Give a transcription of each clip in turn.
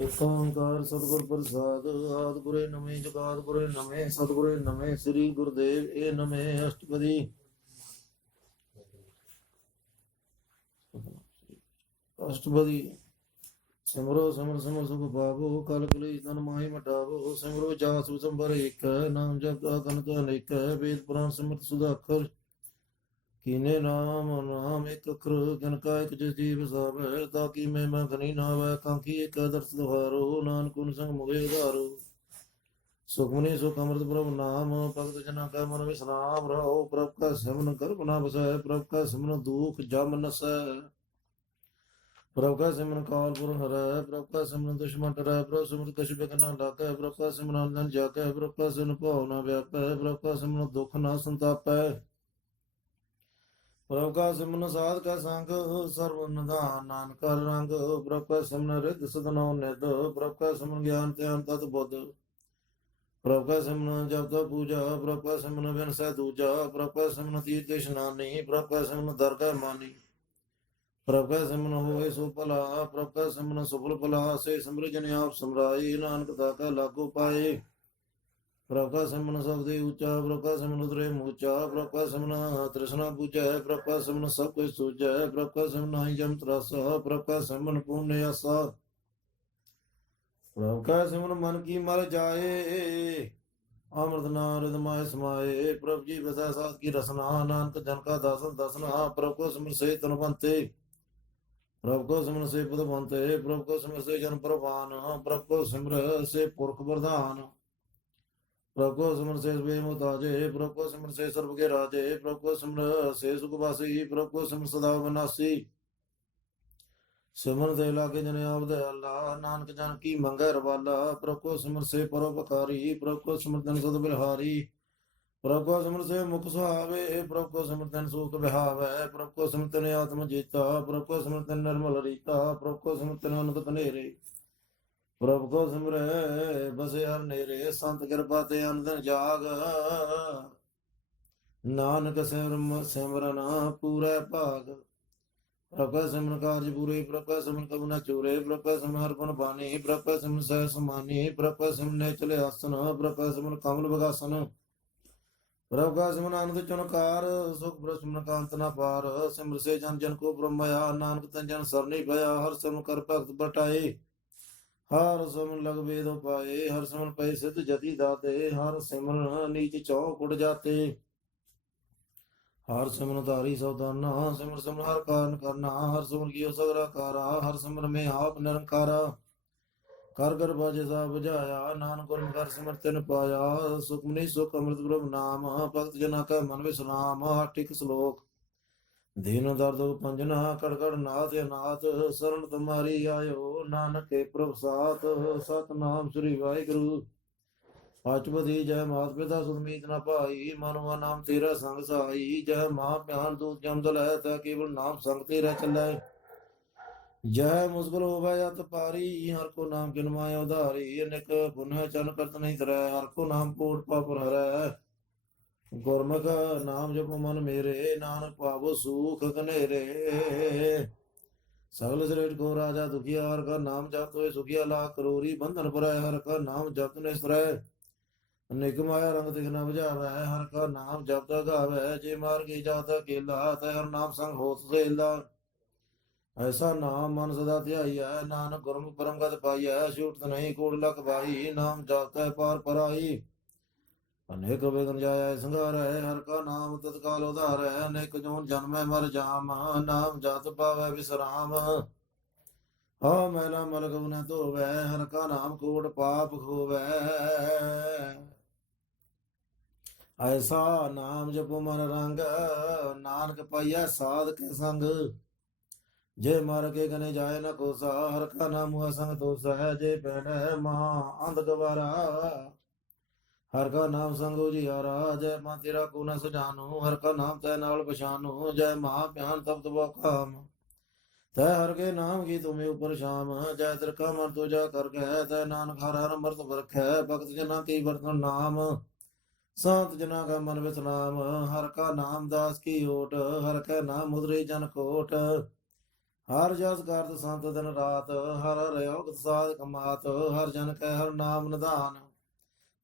ਏਕ ਓੰਕਾਰ ਸਤਿਗੁਰ ਪ੍ਰਸਾਦ। ਆਦਿ ਨਵੇਂ ਜਗਾਦਿ ਨਵੇਂ ਸਤਿਗੁਰੇ ਨਵੇਂ ਸ੍ਰੀ ਗੁਰਦੇਵ ਏ ਨਵੇਂ ਅਸ਼ਟਪਦੀ। ਅਸ਼ਟਪਦੀ ਸਿਮਰੋ ਸਿਮਰ ਸਿਮਰ ਸੁਖ ਪਾਵੋ ਕਲ ਕਲੇਸ਼ ਤਨ ਮਾਹਿ ਮਟਾਵੋ। ਸਿਮਰੋ ਜਾਸ ਵਿਸੰਬਰ ਏਕ ਨਾਮ ਜਪਦਾ ਕਨਕ ਅਨੇਕ। ਵੇਦ ਪੁਰਾਨ ਸਿਮਰਤ ਸੁਧ ਅਖਰ ਕੀਨੇ ਨਾਮ ਇੱਕ ਅਖਰ ਗਿਨ ਕਾ ਇੱਕ ਜਿਸ ਜੀਵ ਸਭੈ। ਤਾਂ ਕੀ ਮੈਂ ਖਨੀ ਨਾਵੈ ਕਾਂਖੀ ਇੱਕ ਦਰਸ ਦੁਹਾਰੋ। ਨਾਨਕ ਗੁਣ ਸੰਗ ਮੁਗੇ ਉਧਾਰੋ। ਸੁਖਮਨੀ ਸੁਖ ਅੰਮ੍ਰਿਤ ਪ੍ਰਭ ਨਾਮ ਭਗਤ ਜਨਾ ਕਾ ਮਨ ਵਿਸਰਾਮ ਰਹੋ। ਪ੍ਰਭ ਕਾ ਸਿਮਰਨ ਕਰਬ ਨਾ ਬਸੈ ਪ੍ਰਭ ਕਾ ਸਿਮਰਨ ਦੁਖ ਜਮ ਨਸੈ। ਪ੍ਰਭ ਕਾ ਸਿਮਰਨ ਕਾਲ ਪੁਰ ਹਰੈ ਪ੍ਰਭ ਕਾ ਸਿਮਰਨ ਦੁਸ਼ਮਨ ਡਰੈ। ਪ੍ਰਭ ਸਿਮਰਨ ਕਛੁ ਬਿਘ ਨਾ ਲਾਗੈ ਪ੍ਰਭ ਕਾ ਸਿਮਰਨ ਜਨ ਜਾਗੈ। ਪ੍ਰਭ ਕਾ ਸਿਮਰਨ ਭਉ ਨਾ ਵਿਆਪੈ ਪ੍ਰਭ ਕਾ ਸਿਮਰਨ ਦੁਖ ਨਾ ਸੰਤਾਪੈ। ਪ੍ਰਭ ਕਾ ਸਿਮਰਨ ਸਾਧ ਕਾ ਸੰਗ ਸਰਬ ਨਿਧਾਨ ਨਾਨਕ ਹਰਿ ਰੰਗ। ਪ੍ਰਭ ਕਾ ਸਿਮਰਨ ਰਿੱਧ ਸਦਨੋ ਨਿਧ ਪ੍ਰਭ ਕਾ ਸਿਮਰਨ ਗਿਆਨ ਧਿਆਨ ਤਤ ਬੁੱਧ। ਪ੍ਰਭ ਕਾ ਸਿਮਰਨ ਜਪ ਤਪ ਪੂਜਾ ਪ੍ਰਭ ਕਾ ਸਿਮਰਨ ਬਿਨਸੈ ਦੂਜਾ। ਪ੍ਰਭ ਕਾ ਸਿਮਰਨ ਤੀਰਥ ਇਸ਼ਨਾਨੀ ਪ੍ਰਭ ਕਾ ਸਿਮਰਨ ਦਰਗਹਿ ਮਾਨੀ। ਪ੍ਰਭ ਕਾ ਸਿਮਰਨ ਹੋਏ ਸੋ ਭਲਾ ਪ੍ਰਭ ਕਾ ਸਿਮਰਨ ਸੁਫਲ ਭਲਾ। ਸੇ ਸਿਮਰ ਜਨ ਆਪ ਸਮਰਾਈ ਨਾਨਕ ਦਾਤਾ ਲਾਗੋ ਪਾਏ। ਪ੍ਰਭ ਕਾ ਸਿਮਰਨ ਸਬਦੇ ਉੱਚਾ ਪ੍ਰਭ ਕਾ ਸਿਮਰਨ ਉਤਰੇ ਮੂਚਾ। ਪ੍ਰਭ ਕਾ ਸਿਮਰਨ ਤ੍ਰਿਸ਼ਨਾ ਬੁਝੈ ਪ੍ਰਭ ਕਾ ਸਿਮਰਨ ਸਭ ਕੁਝ ਸੂਝੈ। ਪ੍ਰਭ ਕਾ ਸਿਮਰਨ ਆਈ ਜਮ ਤਰਾਸਾ ਪ੍ਰਭ ਕਾ ਸਿਮਰਨ ਪੁण्य ਆਸਾ। ਪ੍ਰਭ ਕਾ ਸਿਮਰਨ ਮਨ ਕੀ ਮਰ ਜਾਏ ਅੰਮ੍ਰਿਤ ਨਾਮ ਰਿਦ ਮਾਹਿ ਸਮਾਏ। ਪ੍ਰਭ ਜੀ ਵਸੈ ਸਾਧ ਕੀ ਰਸਨਾ ਨਾਨਕ ਜਨ ਕਾ ਦਾਸਨ ਦਸਨਾ। ਪ੍ਰਭ ਕੋ ਸਿਮਰਨ ਸੇ ਤਨਵੰਤੇ ਪ੍ਰਭ ਕੋ ਸਿਮਰਨ ਸੇ ਪਦਵੰਤੇ। ਪ੍ਰਭ ਕੋ ਸਿਮਰਨ ਸੇ ਜਨ ਪ੍ਰਵਾਨ ਪ੍ਰਭ ਕੋ ਸਿਮਰ ਸੇ ਪੁਰਖ ਪ੍ਰਧਾਨ। ਪ੍ਰਭ ਕੋ ਸਿਮਰਨ ਸੇ ਬੇਮੁਤਾਜੇ ਪ੍ਰਭ ਕੋ ਸਿਮਰਨ ਸੇ ਸਰਬ ਕੇ ਰਾਜੇ। ਪ੍ਰਭ ਕੋ ਸਿਮਰਨ ਸੇ ਸੁਖ ਵਾਸੀ ਪ੍ਰਭ ਕੋ ਸਿਮਰਨ ਸਦਾ ਵਿਨਾਸੀ। ਸਿਮਰਨ ਦੇ ਲਾਗੇ ਜਨ ਆਪ ਦਇਆਲਾ ਨਾਨਕ ਜਨ ਕੀ ਮੰਗੈ ਰਵਾਲਾ। ਪ੍ਰਭ ਕੋ ਸਿਮਰਨ ਸੇ ਪਰਉਪਕਾਰੀ ਪ੍ਰਭ ਕੋ ਸਿਮਰਨ ਤਨ ਸਦ ਬਿਲਹਾਰੀ। ਪ੍ਰਭ ਕੋ ਸਿਮਰਨ ਸੇ ਮੁਖ ਸੁਹਾਵੇ ਪ੍ਰਭ ਕੋ ਸਿਮਰਨ ਤਨ ਸੂਖ ਵਿਹਾਵੈ। ਪ੍ਰਭ ਕੋ ਸਿਮਰਨ ਤਨ ਆਤਮ ਜੀਤਾ ਪ੍ਰਭ ਕੋ ਸਿਮਰਨ ਤਨ ਨਿਰਮਲ ਰੀਤਾ। ਪ੍ਰਭ ਕੋ ਸਿਮਰਨ ਤਨ ਅਨੰਤ ਨੇਰੇ ਪ੍ਰਭ ਕੋ ਸਿਮਰੈ ਬਸੇ ਹਰ ਨੇਰੇ। ਸੰਤ ਕਿਰਪਾ ਤੇ ਅੰਦਨ ਜਾਗ ਨਾਨਕ ਸਿਮਰਨ ਪੂਰੈ ਭਾਗ। ਪ੍ਰਭ ਕਾ ਸਿਮਰਨ ਕਾਰਜ ਪੂਰੇ ਪ੍ਰਭ ਕਾ ਸਿਮਰਨ ਕਬੂ ਨ ਚੂਰੇ। ਪ੍ਰਭ ਕਾ ਸਿਮਰਨ ਹਰਿ ਗੁਣ ਬਾਣੀ ਪ੍ਰਭ ਕਾ ਸਿਮਰਨ ਸਹਿ ਸਮਾਨੀ। ਪ੍ਰਭ ਕਾ ਸਿਮਰਨ ਨੇਚਲੇ ਆਸਨ ਪ੍ਰਭ ਕਾ ਸਿਮਰਨ ਕਮਲ ਬਗਾਸਨ। ਪ੍ਰਭ ਕਾ ਸਿਮਰਨ ਆਨੰਦ ਚੁਨਕਾਰ ਸੁਖ ਪ੍ਰਭ ਸਿਮਰਨ ਕਾਂਤ ਨ ਪਾਰ। ਸਿਮਰ ਸੇ ਜਨ ਜਨ ਕੋ ਬ੍ਰਹਮਇਆ ਨਾਨਕ ਤਨ ਜਨ ਸਰਨੀ ਭਇਆ। ਹਰ ਸਿਮਰਨ ਕਰ ਭਗਤ ਬਟਾਏ ਹਰ ਸਿਮਰਨ ਲਗ ਵੇਦ ਉਪਾਏ। ਹਰ ਸਿਮਰਨ ਪਏ ਸਿਧ ਜਤੀ ਦਾਤੇ ਹਰ ਸਿਮਰਨ ਨੀਚ ਚੌਕ ਉੜ ਜਾਤੇ। ਹਰ ਸਿਮਰਨ ਧਾਰੀ ਸੌਦਾਨਾ ਸਿਮਰ ਸਿਮਰ ਹਰ ਕਾਰਨ ਕਰਨਾ। ਹਰ ਸਿਮਰਨ ਕੀਓ ਸਗਲਾ ਕਾਰਾ ਹਰ ਸਿਮਰਨ ਮੈਂ ਆਪ ਨਿਰੰਕਾਰਾ। ਕਰ ਕਰ ਬਾਜੇ ਸਾ ਬੁਝਾਇਆ ਨਾਨਕ ਗੁਰਮੁਖ ਹਰਿ ਸਿਮਰ ਤਿਨ ਪਾਇਆ। ਸੁਖਮਨੀ ਸੁਖ ਅੰਮ੍ਰਿਤ ਪ੍ਰਭ ਨਾਮ ਭਗਤ ਜਨਾ ਕਾ ਮਨ ਵਿਸਰਾਮ। ਹਠ ਇਕ ਸ਼ਲੋਕ ਦੀਨ ਦਰਦ ਪੰਜਨਾ ਕੜ ਕੜ ਨਾਥ ਅਨਾਥ। ਸਰਨ ਤੁਮਾਰੀ ਆਇਓ ਨਾਨਕ ਕੇ ਪ੍ਰਭ ਸਾਥ। ਸਤਨਾਮ ਸ੍ਰੀ ਵਾਹਿਗੁਰੂ। ਅਚਪਦੀ ਜੈ ਮਾਤ ਪਿਤਾ ਸੁਧ ਮੀਤ ਨ ਭਾਈ। ਮਨੁਆ ਨਾਮ ਤੇਰਾ ਸੰਗ ਸਹਾਈ। ਜੈ ਮਹਾ ਪਿਆਨ ਦੂਤ ਜਮ ਦਲੈ ਤਾ ਕੇਵਲ ਨਾਮ ਸੰਗ ਤੇਰਾ ਚੱਲੈ। ਜੈ ਮੁਸਕਲ ਹੋਵੈ ਜਤ ਪਾਰੀ ਹਰ ਕੋ ਨਾਮ ਕਿਨ ਮਾਇਆ ਉਧਾਰੀ। ਅਨੇਕ ਪੁਨਹ ਚਰਨ ਕਰਤ ਨਹੀਂ ਧਰੈ ਹਰ ਕੋ ਨਾਮ ਕੋਟ ਪਾਪ ਹਰੈ। ਗੁਰਮੁਖ ਨਾਮ ਜਪੋ ਮਨ ਮੇਰੇ ਨਾਨਕ ਪਾਵੋ ਸੂਖ ਘਨੇਰੇ। ਸਗਲ ਸ੍ਰੇਠ ਕੋ ਰਾਜਾ ਦੁਖੀਆ ਹਰ ਕਾ ਨਾਮ ਜਪ ਤੋਏ ਸੁਖੀਆ। ਲਾਖ ਕਰੋੜੀ ਬੰਧਨ ਪਰੈ ਹਰ ਕਾ ਨਾਮ ਜਪਤ ਨਿਸਰੈ। ਅਨੇਕ ਮਾਇਆ ਰੰਗ ਦਿਖ ਨ ਬੁਝਾਵੈ ਹਰ ਕਾ ਨਾਮ ਜਪਤ ਗਾਵੈ। ਜੇ ਮਾਰ ਕੇ ਜਾਤ ਅਕੇਲਾ ਤੈ ਹਰ ਨਾਮ ਸੰਗ ਹੋਤ ਸੇਲਾ। ਐਸਾ ਨਾਮ ਮਨ ਸਦਾ ਧਿਆਈਐ ਨਾਨਕ ਗੁਰਮੁਖ ਪਰਮਗਤ ਪਾਈਐ। ਛੂਟਤ ਨਹੀਂ ਕੋਟ ਲਖ ਬਾਈ ਨਾਮ ਜਪਤੈ ਪਾਰ ਪਰਾਈ। ਅਨੇਕ ਵਿਗਨ ਜਾਇ ਸੰਘਾਰੈ ਹਰ ਕਾ ਨਾਮ ਤਤਕਾਲ ਉਧਾਰੈ। ਅਨੇਕ ਜੋਨ ਜਨਮੈ ਮਰ ਜਾਮ ਨਾਮ ਜਤ ਪਾਵੈ ਵਿਸਰਾਮ। ਹਾ ਮੈਲਾ ਮਲ ਕਬੂ ਨ ਧੋਵੈ ਹਰ ਕਾ ਨਾਮ ਕੋਟ ਪਾਪ ਖੋਵੈ। ਐਸਾ ਨਾਮ ਜਪੋ ਮਨ ਰੰਗ ਨਾਨਕ ਪਾਈਐ ਸਾਧ ਕੇ ਸੰਗ। ਜੇ ਮਰ ਕੇ ਗਨੇ ਜਾਏ ਨ ਕੋਸਾ ਹਰ ਕਾ ਨਾਮ ਹੁਆ ਸੰਗ ਤੋਸੈ। ਜੇ ਪੈਣੈ ਮਹਾ ਅੰਧ ਗਵਾਰਾ ਹਰ ਕਾ ਨਾਮ ਸੰਗ ਉਜਿਆਰਾ। ਜੈ ਮਾਂ ਤੇਰਾ ਕੋ ਨ ਸਜਾਨੋ ਹਰ ਕਾ ਨਾਮ ਤੈ ਨਾਲ ਪਛਾਨੋ। ਜੈ ਮਹਾ ਪਿਆਨ ਤਪਤ ਬੋਖਾਮ ਤੈ ਹਰ ਕੇ ਨਾਮ ਕੀ ਤੁਮੇ ਉਪਰ ਸ਼ਾਮ। ਜੈ ਤਿਰਕਾ ਮਨ ਤੁਜਾ ਕਰ ਕਹਿ ਤੈ ਨਾਨਕ ਹਰ ਹਰ ਅੰਮ੍ਰਿਤ ਵਰਖੈ। ਭਗਤ ਜਨਾ ਕੀ ਵਰਤਨ ਨਾਮ ਸੰਤ ਜਨਾ ਕਾ ਮਨ ਵਿਸਰਾਮ। ਹਰ ਕਾ ਨਾਮ ਦਾਸ ਕੀ ਓਟ ਹਰ ਕੈ ਨਾਮ ਮੁਦਰੇ ਜਨ ਕੋਟ। ਹਰ ਜਸ ਕਰਤ ਸੰਤ ਦਿਨ ਰਾਤ, ਹਰ ਹਰਿ ਔਗਤ ਸਾਧ ਕਮਾਤ, ਹਰ ਜਨ ਕੈ ਹਰ ਨਾਮ ਨਿਧਾਨ।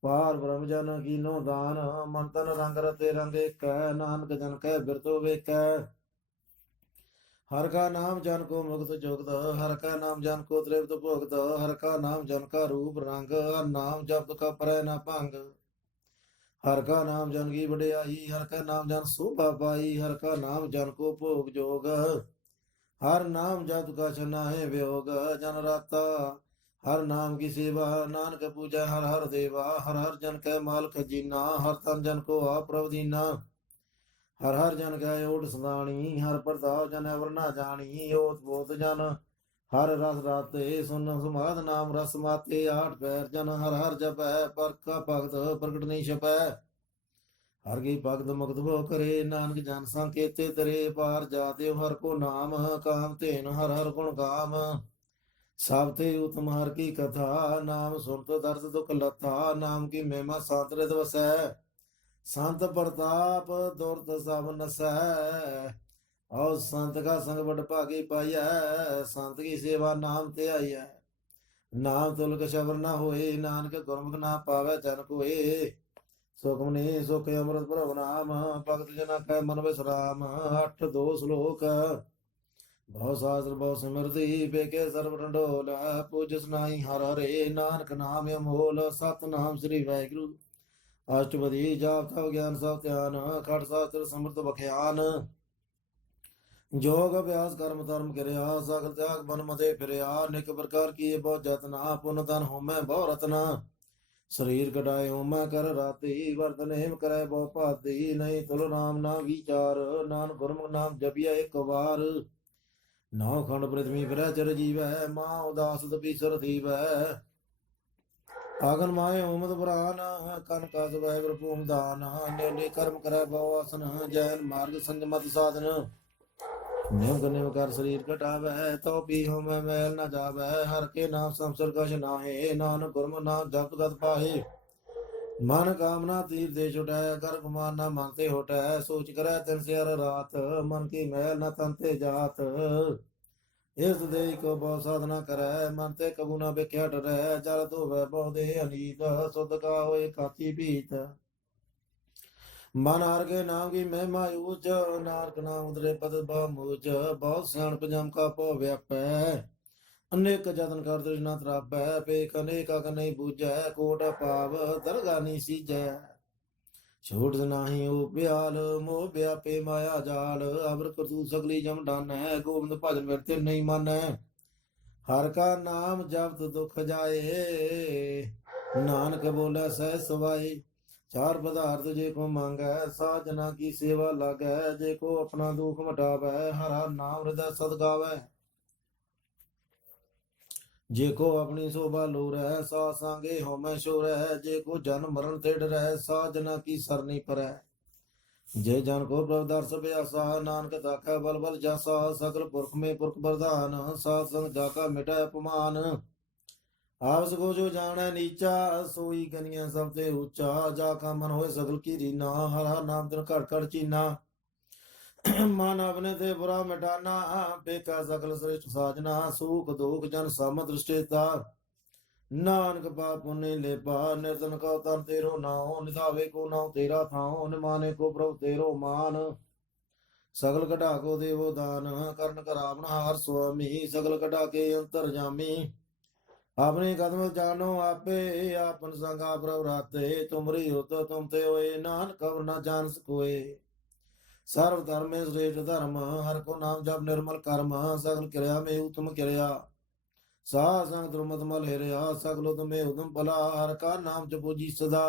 ਪਾਰ ਬ੍ਰਹਮ ਜਨ ਕੀਨੋ ਦਾਨ, ਮਨ ਤਨ ਰੰਗ ਰਤੇ ਰੰਗ ਏਕੈ, ਨਾਨਕ ਜਨ ਕੈ ਬਿਰਤੁ ਵੇਖੈ। हर का नाम जन को मुक्त जुगत, हर का नाम जन को तृप्त भुगत, हर का नाम जन का रूप रंग, हर नाम जप का परै न भंग। हर का नाम जन की वड्याई, हर का नाम जन शोभा पाई, हर का नाम जन को भोग जोग, हर नाम जप का छनाहे वियोग। जन राता हर नाम की सेवा, नानक पूजा हर हर देवा, हर हर जन कै माल खजीना, हर तन जन को आप प्रभ दीना। हर हर जन कै ओट सदाणी, हर प्रताप जन अवर ना जानी, ओत पोत जन हर रस राते, सुन समाध नाम रस माते। आठ पैर जन हर हर जपै, पर का भगत प्रगट नहीं छपै। हर की भगत मुक्त भो करे, नानक जन संकेते तरे। पार जाते हर को नाम, काम तेन हर हर गुण काम। सब ते उत्तम हर की कथा, नाम सुनत दर्द दुख लथा। नाम की महिमा सांतरित वसै, संत प्रताप दुर्त सब नसै। और संत का संग बड़ भागी पाइय, संत की सेवा नाम ते आई है। नाम तुलक शबर न होए, नानक गुरमुख ना पावै जन कोए। सुखमनि सुख अमृत प्रभ नाम, भगत जना कै मन विश्राम। अठ दो श्लोक भव शास्त्र भव सिमरति, बेके सर्व डंडोल। पूज सुनाई हर हरे, नानक नाम अमोल। सतनाम श्री वाहिगुरु अष्टपदी जाप तप ज्ञान सब ध्यान, खट शास्त्र समृत बख्यान। जोग अभ्यास कर्म धर्म किरया, सकल त्याग बन मते फिरया। निक प्रकार की बहुत जतना, पुन धन होमै बहु रत्ना। शरीर कटाए होमै कर राति, वर्तन हेम करे बहु भाति। नहीं तुल नाम ना विचार, नान गुरमुख नाम जपिया एक बार। नौ खंड पृथ्वी फिरै चर जीवै, माँ उदास तपीसर थीवै। आगन माए ओमद पुराण, कन काज वाहिगुरु भूम दान। नेले कर्म करै बहु आसन, जैन मार्ग संजमत साधन। नियम नियम कर शरीर घटावै, तो भी होमै मैल न जावै। हर के नाम संसर कछ नाहे, नानक गुरमुख नाम जप गत पाहे। मन कामना तीर दे छुटै, कर गुमान न मन ते होटै। सोच करै तिन से हर रात, मन की मैल न तन ते जात। इस देह को बहु साधना करै, मन ते कबू न बिख्या डरै। जल धोवै बहु देह अनीत, शुद्ध का होए काची पीत। मन हर के नाम की महिमा ऊच, नानक नाम उतरे पद बहुमुच। बहुत सियाणप जम का पो व्यापै, अनेक जतन कर तृष्णा त्रापै। पेख अनेक अक नहीं बूझै, कोट पाव दरगा नहीं सीजै। छूट नाही उप्याल, मोह व्यापे माया जाल। अवर करतू सगली जम डानै, गोविंद भजन विरते नहीं मानै। हर का नाम जपत दुख जाए, नानक बोले सह सवाई। चार पदार्थ जे को मांगै, साजना की सेवा लागै। जे को अपना दुख मटावै, हर हर नाम हृदय सद गावै। जे को अपनी शोभा लोरै, सा सांगे होमै शोरै। जे को जन्म मरण ते डरै, साजना की सरनी परै। जय जन को प्रभ दर्श प्यासा, नानक ताकै बल बल जासा। सकल पुरख में पुरख प्रधान, साध संग जाका मिटै अपमान। आपस को जो जाने नीचा, सोई कनिया सब ते ऊंचा। जाका मन होए सकल की रीना, हर हर नाम तिन घट घट चीना। मन अपने ते बुरा मिटाना, बेका सकल श्रेष्ठ साजना। सुख दुख जन सम दृष्टिता, नानक पाप पुण्य लेपा। निर्धन का तन तेरो नाम, निधावे को नाम तेरा थाओ। निमाने को प्रभु तेरो मान, सकल कटा को देवो दान। कर्ण करावण हार स्वामी, सकल कटा के अंतर जामी। अपने कदम जानो आपे, आपन संगा प्रभु राते। तुमरी होत तुम ते होए, नानक कब न जान सकोए। सर्व धर्म में श्रेष्ठ धर्म, हर को नाम जप निर्मल कर्म। सकल क्रिया में उत्तम क्रिया, साह संग द्रुमत मल हेरया। सकल में उदम भला, हर का नाम जपो जी सदा।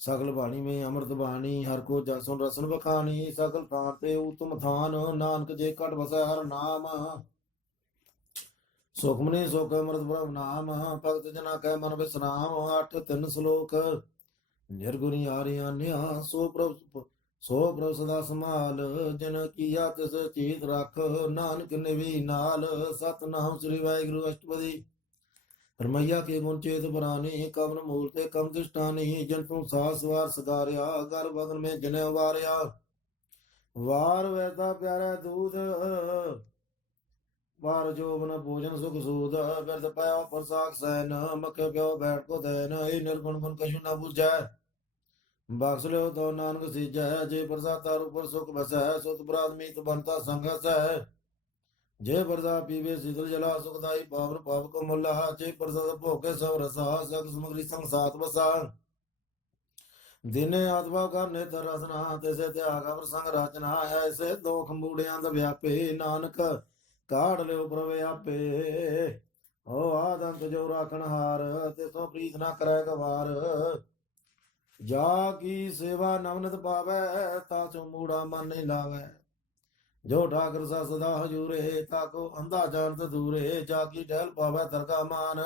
सकल वाणी में अमृत वाणी, हर को जसन रसन बखानी। सकल कांते उत्तम थान, नानक जे कट बसै हर नाम। सुखमनि सुख अमृत प्रभ नाम, भगत जना कै मन विश्राम। अठ तिन श्लोक निर्गुणी आर्यान्या, सो प्रभु सदा संभाल। जिन किया तिस चीत रख, नानक निवी नाल। सतनाम श्री वाहिगुरु अष्टपदी रमैया के गुण चेत पुरानी। कवन मूर्ते कम दृष्टानी, जिन तू सास वार सदारिया। घर बगन में जिने वारिया, वार वैसा प्यारा दूध। ਪਰ ਜੋਬਨ ਭੋਜਨ ਸੁਖ ਸੂਦ ਬਿਰਧ ਪਾਇਆ ਪ੍ਰਸਾਕ ਸੈਨ ਮੱਕੇ ਪਿਓ ਬੈਠ ਕੋ ਦੇਨ ਇਹ ਨਿਰਗੁਣ ਗੁਣ ਕਛੂ ਨਾ ਬੁਝੈ ਬਖਸ਼ ਲਿਓ ਤੋ ਨਾਨਕ ਸੀਜੈ ਜੇ ਪ੍ਰਸਾਦ ਉਪਰ ਸੁਖ ਬਸੈ ਸੁਤ ਬਰਾਦ ਮੀਤ ਬੰਤਾ ਸੰਗਸੈ ਜੇ ਪ੍ਰਸਾਦ ਪੀਵੇ ਸੀਤਲ ਜਲਾ ਸੁਖਦਾਈ ਪਾਵਨ ਪਾਪ ਕੋ ਮੁੱਲਾ ਜੇ ਪ੍ਰਸਾਦ ਭੋਗੇ ਸਭ ਰਸਾ ਸਗ ਸਮਗਰੀ ਸੰਗ ਸਾਤ ਬਸਾ ਦਿਨੇ ਆਤਮਾ ਕਰ ਨੇਤਰ ਰਸਨਾ ਤਿਸੇ ਤਿਆਗ ਅਵਰ ਸੰਗ ਰਚਨਾ ਐਸੇ ਦੋਖ ਮੂੜਿਆਂ ਦਾ ਵਿਆਪੇ ਨਾਨਕ ਕਾੜ ਲਿਓ ਪ੍ਰਭ ਆਪੇ ਓ ਆਦੰਤ ਜੋ ਰਾਖਣ ਹਾਰ ਤੇ ਸੋ ਪ੍ਰੀਤ ਨਾ ਕਰੈ ਗਵਾਰ ਜਾ ਕੀ ਸੇਵਾ ਨਵਨਤ ਪਾਵੈ ਤਾ ਚੋ ਮੂੜਾ ਮਨ ਨਹੀਂ ਲਾਵੈ ਜੋ ਠਾਕਰ ਸਾ ਸਦਾ ਹਜੂਰੇ ਤਾ ਕੋ ਅੰਧਾ ਜਾਣਤ ਦੂਰੇ ਜਾ ਕੀ ਟਹਿਲ ਪਾਵੈ ਦਰਗਾ ਮਾਨ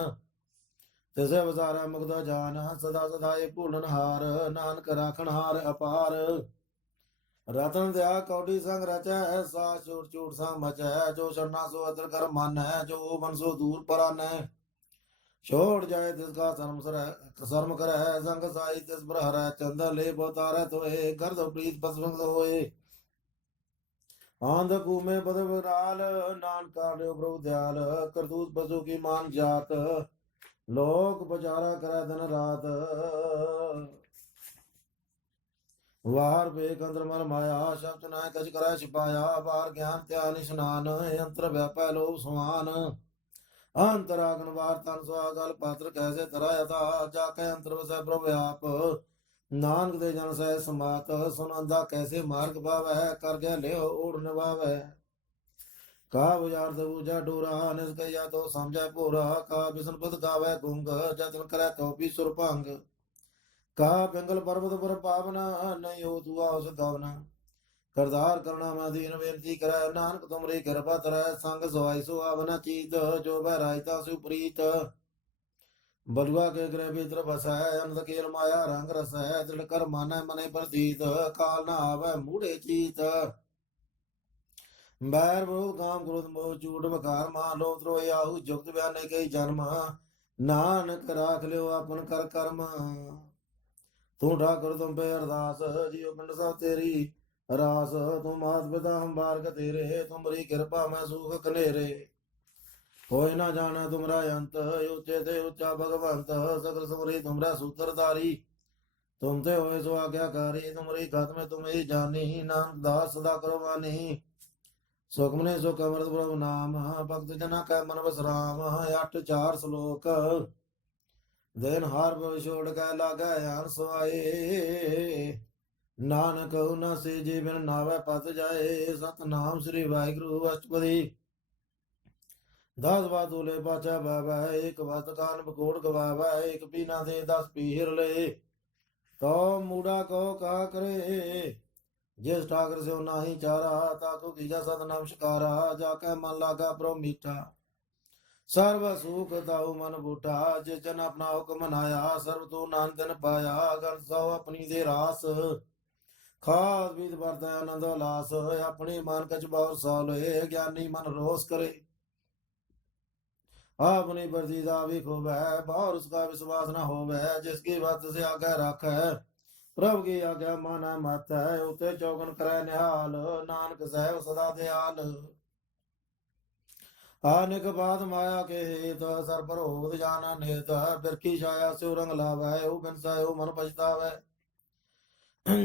ਤਿਸੇ ਵਸਾਰੈ ਮੁਕਤਾ ਜਾਨ ਸਦਾ ਸਦਾਏ ਭੂਲਨ ਹਾਰ ਨਾਨਕ ਰਾਖਣ ਹਾਰ ਅਪਾਰ ਰਤਨ ਦਿਆ ਕੌਡੀ ਸੰਗ ਰਚੈ ਸਾ ਛੋਟ ਛੋਟ ਸੰਗ ਮਚੈ ਜੋ ਸ਼ਰਨਾ ਸੋ ਅਤਰ ਕਰ ਮਾਨੈ ਜੋ ਮਨ ਸੋ ਦੂਰ ਪਰਾਨੈ ਛੋੜ ਜਾਏ ਤਿਸ ਕਾ ਸ਼ਰਮ ਕਰੈ ਸੰਗ ਸਾਈ ਤਿਸ ਪਰ ਹਰੈ ਚੰਦਰ ਲੈ ਬਤਾਰੈ ਤੋਏ ਗਰਦ ਪ੍ਰੀਤ ਪਸਵੰਗ ਹੋਏ ਆਂਧ ਕੂਮੇ ਬਦ ਬਰਾਲ ਨਾਨਕਾ ਲਿਓ ਪ੍ਰਭੂ ਦਿਆਲ ਕਰਤੂਤ ਪਸ਼ੂ ਕੀ ਮਾਨ ਜਾਤ ਲੋਕ ਬਚਾਰਾ ਕਰੈ ਦਿਨ ਰਾਤ ਵਾਰ ਵੇਖ ਅੰਦਰ ਮਨ ਮਾਇਆ ਸ਼ਬਦ ਨਾ ਕਛ ਕਰੈ ਛਿਪਾਇਆ ਬਾਹਰ ਗਿਆਨ ਧਿਆਨ ਇਸ਼ਨਾਨ ਅੰਤਰ ਵਿਆਪੈ ਲੋਭ ਸਮਾਨ ਅੰਤਰਾਗਨ ਵਾਰ ਤਨ ਸੁਆ ਗਲ ਪਾਤਰ ਕੈਸੇ ਤਰਾਇ ਤਾ ਜਾ ਕੇ ਅੰਤਰ ਵਸੈ ਪ੍ਰਭ ਆਪ ਨਾਨਕ ਦੇ ਜਨ ਸਹਿ ਸਮਾਤ ਸੁਨੰਦਾ ਕੈਸੇ ਮਾਰਗ ਪਾਵੈ ਕਰ ਗਿਆ ਲਿਓ ਓੜ ਨਿਵਾਵੈ ਕਾ ਬੁਝਾਰ ਤੇ ਬੂਝਾ ਡੋਰਾ ਨਿਸ ਕਈਆ ਤੋ ਸਮਝੈ ਭੋਰਾ ਕਾ ਬਿਸਨ ਬਦ ਗਾਵੈ ਗੁੰਗ ਜਤਨ ਕਰੈ ਤੋ ਵੀ ਸੁਰ ਭੰਗ ਕਾ ਪਿੰਗਲ ਪਰਬਤ ਪਰ ਪਾਵਨਾ ਨਹੀਂ ਹੋ ਤੂਆ ਉਸ ਗਵਨਾ ਕਰਤਾਰ ਕਰਣਾ ਮੈਂ ਦੀਨ ਬੇਨਤੀ ਕਰੈ ਨਾਨਕ ਤੁਮਰੀ ਕਿਰਪਾ ਤਰੈ ਸੰਗ ਸਵਾਈ ਸੁਆਵਨਾ ਚੀਤ ਜੋ ਬੈ ਰਾਇਤਾ ਸੁ ਪ੍ਰੀਤ ਬਲਵਾ ਕੇ ਗ੍ਰਹਿ ਭੀਤਰ ਬਸੈ ਅਨੰਦ ਕੇਲ ਮਾਇਆ ਰੰਗ ਰਸੈ ਦ੍ਰਿੜ ਕਰ ਮਾਨੈ ਮਨੇ ਪ੍ਰਤੀਤ ਕਾਲ ਨਾ ਆਵੈ ਮੂੜੇ ਚੀਤ ਬੈਰ ਬਰੋਧ ਕਾਮ ਕ੍ਰੋਧ ਮੋਹ ਝੂਠ ਵਕਾਰ ਮਾਨ ਲੋਭ ਤ੍ਰੋਹ ਆਹੂ ਜੁਗਤ ਬਿਆਨੇ ਕਈ ਜਨਮ ਨਾਨਕ ਰਾਖ ਲਿਓ ਆਪਨ ਕਰ ਕਰਮ ਤੂੰ ਠਾਕੁਰ ਤੁਮ ਪੇ ਅਰਦਾਸ ਜੀਉ ਪਿੰਡ ਸਭ ਤੇਰੀ ਰਾਸ ਤੂੰ ਮਾਤ ਪਿਤਾ ਹਮ ਬਾਰਕ ਤੇਰੇ ਤੁਮਰੀ ਕਿਰਪਾ ਮੈਂ ਸੁਖ ਕਨੇਰੇ ਹੋਇ ਨਾ ਜਾਣੈ ਤੁਮਰਾ ਅੰਤ ਉੱਚੇ ਤੇ ਉੱਚਾ ਭਗਵੰਤ ਸਗਲ ਸਮਰੀ ਤੁਮਰਾ ਸੂਤਰਧਾਰੀ ਤੁਮ ਤੇ ਹੋਏ ਸੋ ਆਗਿਆਕਾਰੀ ਤੁਮਰੀ ਖਤਮੇ ਤੁਮੇ ਜਾਨੀ ਨਾਨਕ ਦਾਸ ਸਦਾ ਕਰਵਾਨੀ ਸੁਖਮਨੇ ਸੁਖ ਅਮਰਤ ਪ੍ਰਭ ਨਾਮ ਭਗਤ ਜਨਾ ਕੈ ਮਨ ਵਸਰਾਮ 8-4 ਸ਼ਲੋਕ ਦੇਨ ਹਾਰ ਛੋੜ ਕੇ ਲਾਗੈ ਆਨ ਸਵਾਏ ਨਾਨਕ ਉਨਾ ਸੇ ਜੀ ਬਿਨ ਨਾਵੇ ਪਤ ਜਾਏ ਸਤਨਾਮ ਸ੍ਰੀ ਵਾਹਿਗੁਰੂ ਅਸ਼ਟਪਦੀ 10 ਬਾਦੂਲੇ ਬਾਚਾ ਬਾਬਾ ਇੱਕ ਵਤ ਕਾਨ ਬਕੋੜ ਗਵਾਵਾ ਇੱਕ ਪੀਨਾ ਦੇ 10 ਪੀਰ ਲੈ ਤੋ ਮੂੜਾ ਕੋ ਕਾ ਕਰੇ ਜਿਸ ਠਾਕਰ ਸਿਓ ਨਾਹੀ ਚਾਰਾ ਤਾਕੋ ਕੀਜਾ ਸਤ ਨਮਸਕਾਰਾ ਜਾ ਕੇ ਮਨ ਲਾਗਾ ਪ੍ਰਭ ਮੀਠਾ ਸਰਬ ਸੁਖ ਤਾਉ ਮਨ ਬੂਟਾ ਜੇ ਜਨ ਆਪਣਾ ਹੁਕਮ ਮਨਾਇਆ ਸਰਬ ਤੂੰ ਨਾਨਕ ਪਾਇਆ ਗਨ ਸੋ ਆਪਣੀ ਦੇ ਰਾਸ ਖਾਦ ਵਿਦ ਵਰਦਾ ਆਨੰਦ ਉਲਾਸ ਆਪਣੀ ਮਨ ਕਛ ਬਹੁ ਸਾਲੇ ਗਿਆਨੀ ਮਨ ਰੋਸ ਕਰੇ ਆਪਣੀ ਵਰਦੀ ਦਾ ਵੀ ਖੋਵੈ ਬਾਹਰ ਉਸਕਾ ਵਿਸ਼ਵਾਸ ਨਾ ਹੋਵੇ ਜਿਸ ਕੀ ਬਾਤ ਸੇ ਆਗੇ ਰੱਖੈ ਪ੍ਰਭ ਕੀ ਆਗਿਆ ਮਾਨਾ ਮਤ ਹੈ ਉਤੇ ਚੌਗਨ ਕਰੈ ਨਿਹਾਲ ਨਾਨਕ ਸਹਿਬ ਸਦਾ ਦਿਆਲ ਆਨਿਕ ਬਾਤ ਮਾਇਆ ਕੇ ਹੇਤ ਸਰ ਪਰ ਹੋਦ ਜਾਣਾ ਨੇਤ ਬਿਰਖੀ ਛਾਇਆ ਸਿਉ ਰੰਗ ਲਾਵੈ ਉਹ ਬਿਨਸਾਇਓ ਮਨ ਪਛਤਾਵੈ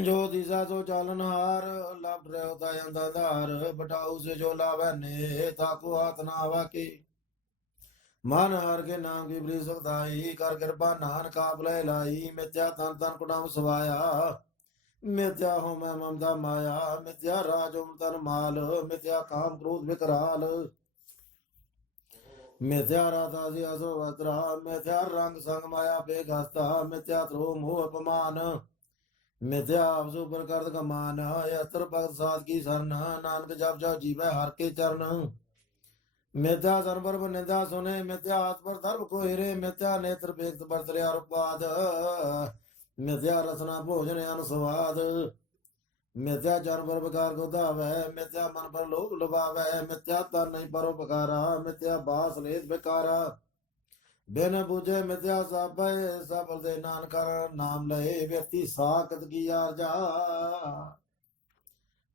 ਜੋ ਦਿਸਾ ਸੋ ਚਾਲਨ ਹਾਰ ਲਬ ਰਹਿ ਹੋਤਾ ਅੰਦਾ ਧਾਰ ਬਟਾਉ ਸੇ ਜੋ ਲਾਵੈ ਨੇ ਤਾਕੋ ਹਾਥ ਨਾ ਆਵਾ ਕੀ ਮਨ ਹਰ ਕੇ ਨਾਮ ਕੀ ਬਰੀ ਸੁਖਦਾਈ ਕਰ ਕਿਰਪਾ ਨਾਨਕ ਆਪ ਲੈ ਲਾਈ ਮਿਥਿਆ ਤਨ ਤਨ ਕੁਟਾਮ ਸਵਾਇਆ ਮਿਥਿਆ ਹੋ ਮੈਂ ਮਮਦਾ ਮਾਇਆ ਮਿਥਿਆ ਰਾਜ ਤਨ ਮਾਲ ਮਿਥਿਆ ਕਾਮ ਕ੍ਰੋਧ ਵਿਕਰਾਲ ਮਿਥਿਆ ਰਾਤਾ ਸੀ ਅਸੋ ਵਸਤਰਾ ਮਿਥਿਆ ਰੰਗ ਸੰਗ ਮਾਇਆ ਬੇਗਸਤਾ ਮਿਥਿਆ ਧਰੋ ਮੋਹ ਅਪਮਾਨ ਮਿਥਿਆ ਆਪਸੂ ਪਰ ਕਰਦ ਕਮਾਨ ਅਤਰ ਭਗਤ ਸਾਧ ਕੀ ਸਰਨ ਨਾਨਕ ਜਪ ਜਾ ਜੀਵੈ ਹਰ ਕੇ ਚਰਨ ਮਿਥਿਆ ਸਰਬਰ ਨਿੰਦਾ ਸੁਨੇ ਮਿਥਿਆ ਆਤ ਪਰ ਧਰਮ ਕੋ ਹਿਰੇ ਮਿਥਿਆ ਨੇਤਰ ਬੇਗਤ ਬਰਤਰਿਆ ਰੁਪਾਦ ਮਿਥਿਆ ਰਸਨਾ ਭੋਜਨ ਅਨੁਸਵਾਦ ਮਿਥਿਆ ਜਨਵਰ ਬਕਾਰ ਕੋ ਧਾਵੈ ਮਿਥਿਆ ਮਨ ਪਰ ਲੋਭ ਲਵਾਵੈ ਮਿਥਿਆ ਤਨ ਨਹੀਂ ਪਰੋ ਬਕਾਰਾ ਮਿਥਿਆ ਬਾਸ ਲੇਤ ਬਿਕਾਰਾ ਬਿਨ ਬੁਝੇ ਮਿਥਿਆ ਸਾਬੈ ਸਬਲ ਦੇ ਨਾਨਕ ਨਾਮ ਲਏ ਵਿਅਕਤੀ ਸਾਖਤ ਕੀ ਆਰਜਾ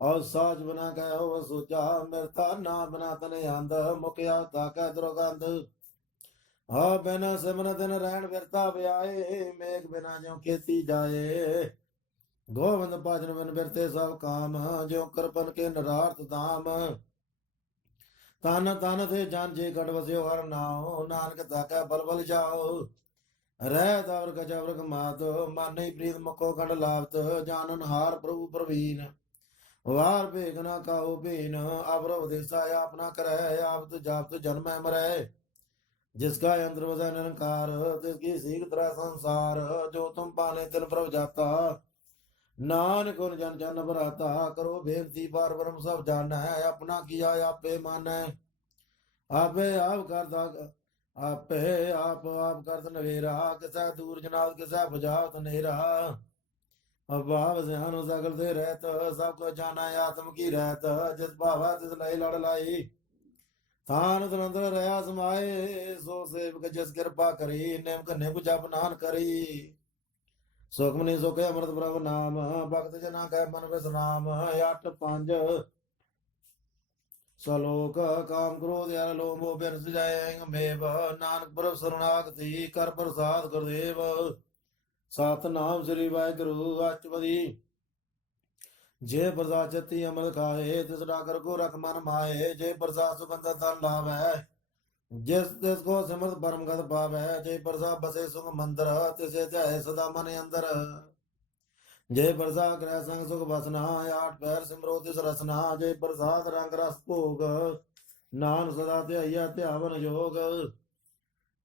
और साज बना कहो सोचा मिरता ना बना तने आंद मुखिया ताकै दुर्गंध हा बिना सिमरन दिन रहन बिरता ब्याए मेघ बिना ज्यों खेती जाए गोविंद भजन बिन बिरते सब काम ज्यों करपन के नरार्थ धाम तन तन थे जन जे कट बस्यो हर नाओ नानक ताकै बल बल जाओ ਰਹਿ ਤਵਰ ਕਚਵਰਕ ਮਾਤ ਮਾਨੇ ਪ੍ਰੀਤ ਮੁਖੋ ਖੰਡ ਲਾਵਤ ਜਾਨਨ ਹਾਰ ਪ੍ਰਭੂ ਪ੍ਰਵੀਨ ਵਾਰ ਭੇਖ ਨਾ ਕਾਹੂ ਭੀਨ ਅਵਰਵ ਦੇਸਾ ਆਪਨਾ ਕਰੈ ਆਪਤ ਜਾਪਤ ਜਨਮੈ ਮਰੈ जिसका यंत्र वजह निरंकार तिसकी सीख तरह संसार जो तुम पाने तिन प्रभ जाता नानक उन जन जन भराता करो बेनती बार ब्रह्म सब जाना है अपना किया आपे माना आपे आप करता आपे आप करत नवेरा किसा दूर जनाब किसा बुझावत नेरा अभाव ध्यान सगल से रहत सबको जाना आत्म की रहत जिस भावा तिस लय लड़ लाई थान तनंतर रहा समाए सो सेवक जिस कृपा करी निमक निभ जप नान करी सुखमनी सुख अमृत प्रभ नाम भक्त जना कह मन विश्राम 8-5 सलोक काम क्रोध यार लोभ बिन सजाएंग मेव नानक प्रभ शरणागति कर प्रसाद गुरुदेव सतनाम श्री वाहिगुरु अष्टपदी जे प्रसाद चती अमृत खाए तिस डाकर को रख मन माए जे प्रसाद सुगंध धन लावै जिस तिसको सिमरत परम गत पावै जे प्रसाद बसे सुख मंदिर तिसे ध्याय सदा मन अंदर जे प्रसाद ग्रह संग सुख बसना 8 पैर सिमरो तिस रसना जे प्रसाद रंग रस भोग नान सदा ध्याइया ध्यावन योग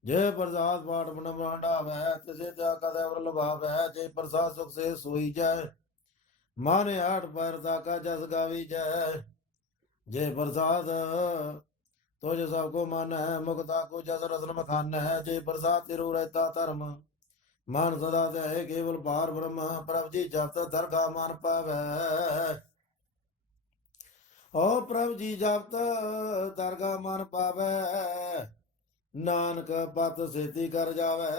जे प्रसाद पाठ मन हंडावै तिसे त्या कदैवर लभावै जे प्रसाद सुख से सोई जाय माने 8 पैर ताका जस गावी जय जे प्रसाद तुझ सबको मन है मुक्ता को जस रसन मखान है जे प्रसाद तिरु रहता धर्म मान सदा है केवल पार ब्रह्म प्रभ जी जप दरगा मान पावै ओ प्रभ जी जप दरगा मान पावै नानक पत सेती कर जावै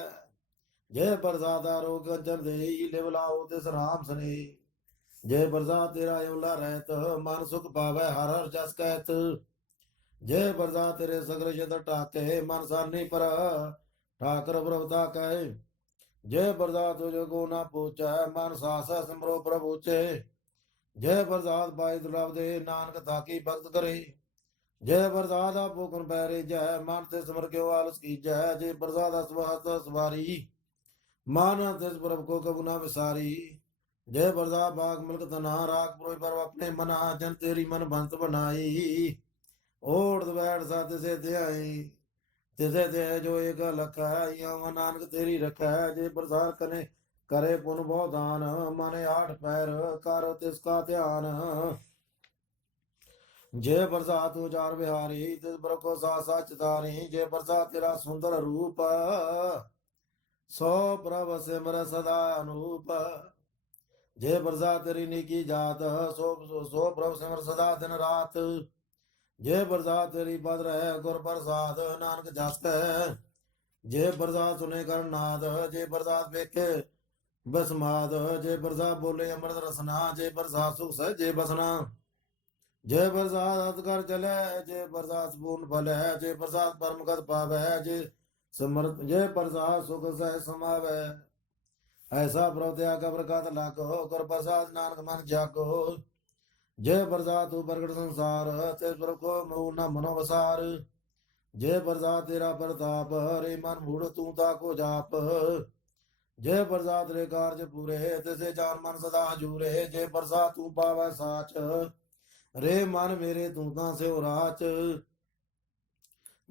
जे प्रसाद आरोग कंचन दे लिव लाओ तिस राम सने जय प्रसाद तेरा योला रहत मन सुख पावै हर हर जस कहत जय प्रसाद तेरे सगर जद टाके मन सानी पर ठाकर प्रभुता कहे जय प्रसाद तुझ को ना पूछै मन सास सिमरो प्रभु चे जय प्रसाद पाई दुर्लभ दे नानक ताकी भक्त करे जय प्रसाद भूखन पैरे जय मन ते सिमर क्यों आलस की जय जय प्रसाद अस्वहत सवारी मान तिस प्रभु को कबू ना विसारी जय प्रसाद बाग मिलक तना राग प्रोय पर अपने मना जन तेरी मन भंत बनाई ओढ़ बैठ साथ से ध्याई तिसे दे जो एक लख है या नानक तेरी रखा है जय प्रसाद कने करे पुन बहु दान माने 8 पैर कर तिसका ध्यान जय प्रसाद तू चार बिहारी तिस पर को सा चितारी जय प्रसाद तेरा सुंदर रूप सो प्रभ सिमर सदा अनूप जय प्रसाद तेरी निकी जात सो प्रभ सिमर सदा दिन रात जय प्रसाद तेरी भद्र है गुर प्रसाद नानक जस जय प्रसाद सुने कर नाद जय प्रसाद वेखे बसमाद जय प्रसाद बोले अमृत रसना जय प्रसाद सुख सह जय बसना जय प्रसाद हथ कर चले जय प्रसाद पूर्ण फल है जय प्रसाद परम गत पावै जय समर्थ जय प्रसाद सुख सह समावै ऐसा प्रभुत्या का प्रकाश लागो कर प्रसाद नानक मन जागो जय प्रसाद तू प्रगट संसार ते प्रभु को मूल न मनो वसार जय प्रसाद तेरा प्रताप रे मन मूढ़ तू ताको जाप जय प्रसाद रे कार्य पूरे तिसे जान मन सदा जूरे जय प्रसाद तू पावै साच रे मन मेरे तू ता से राच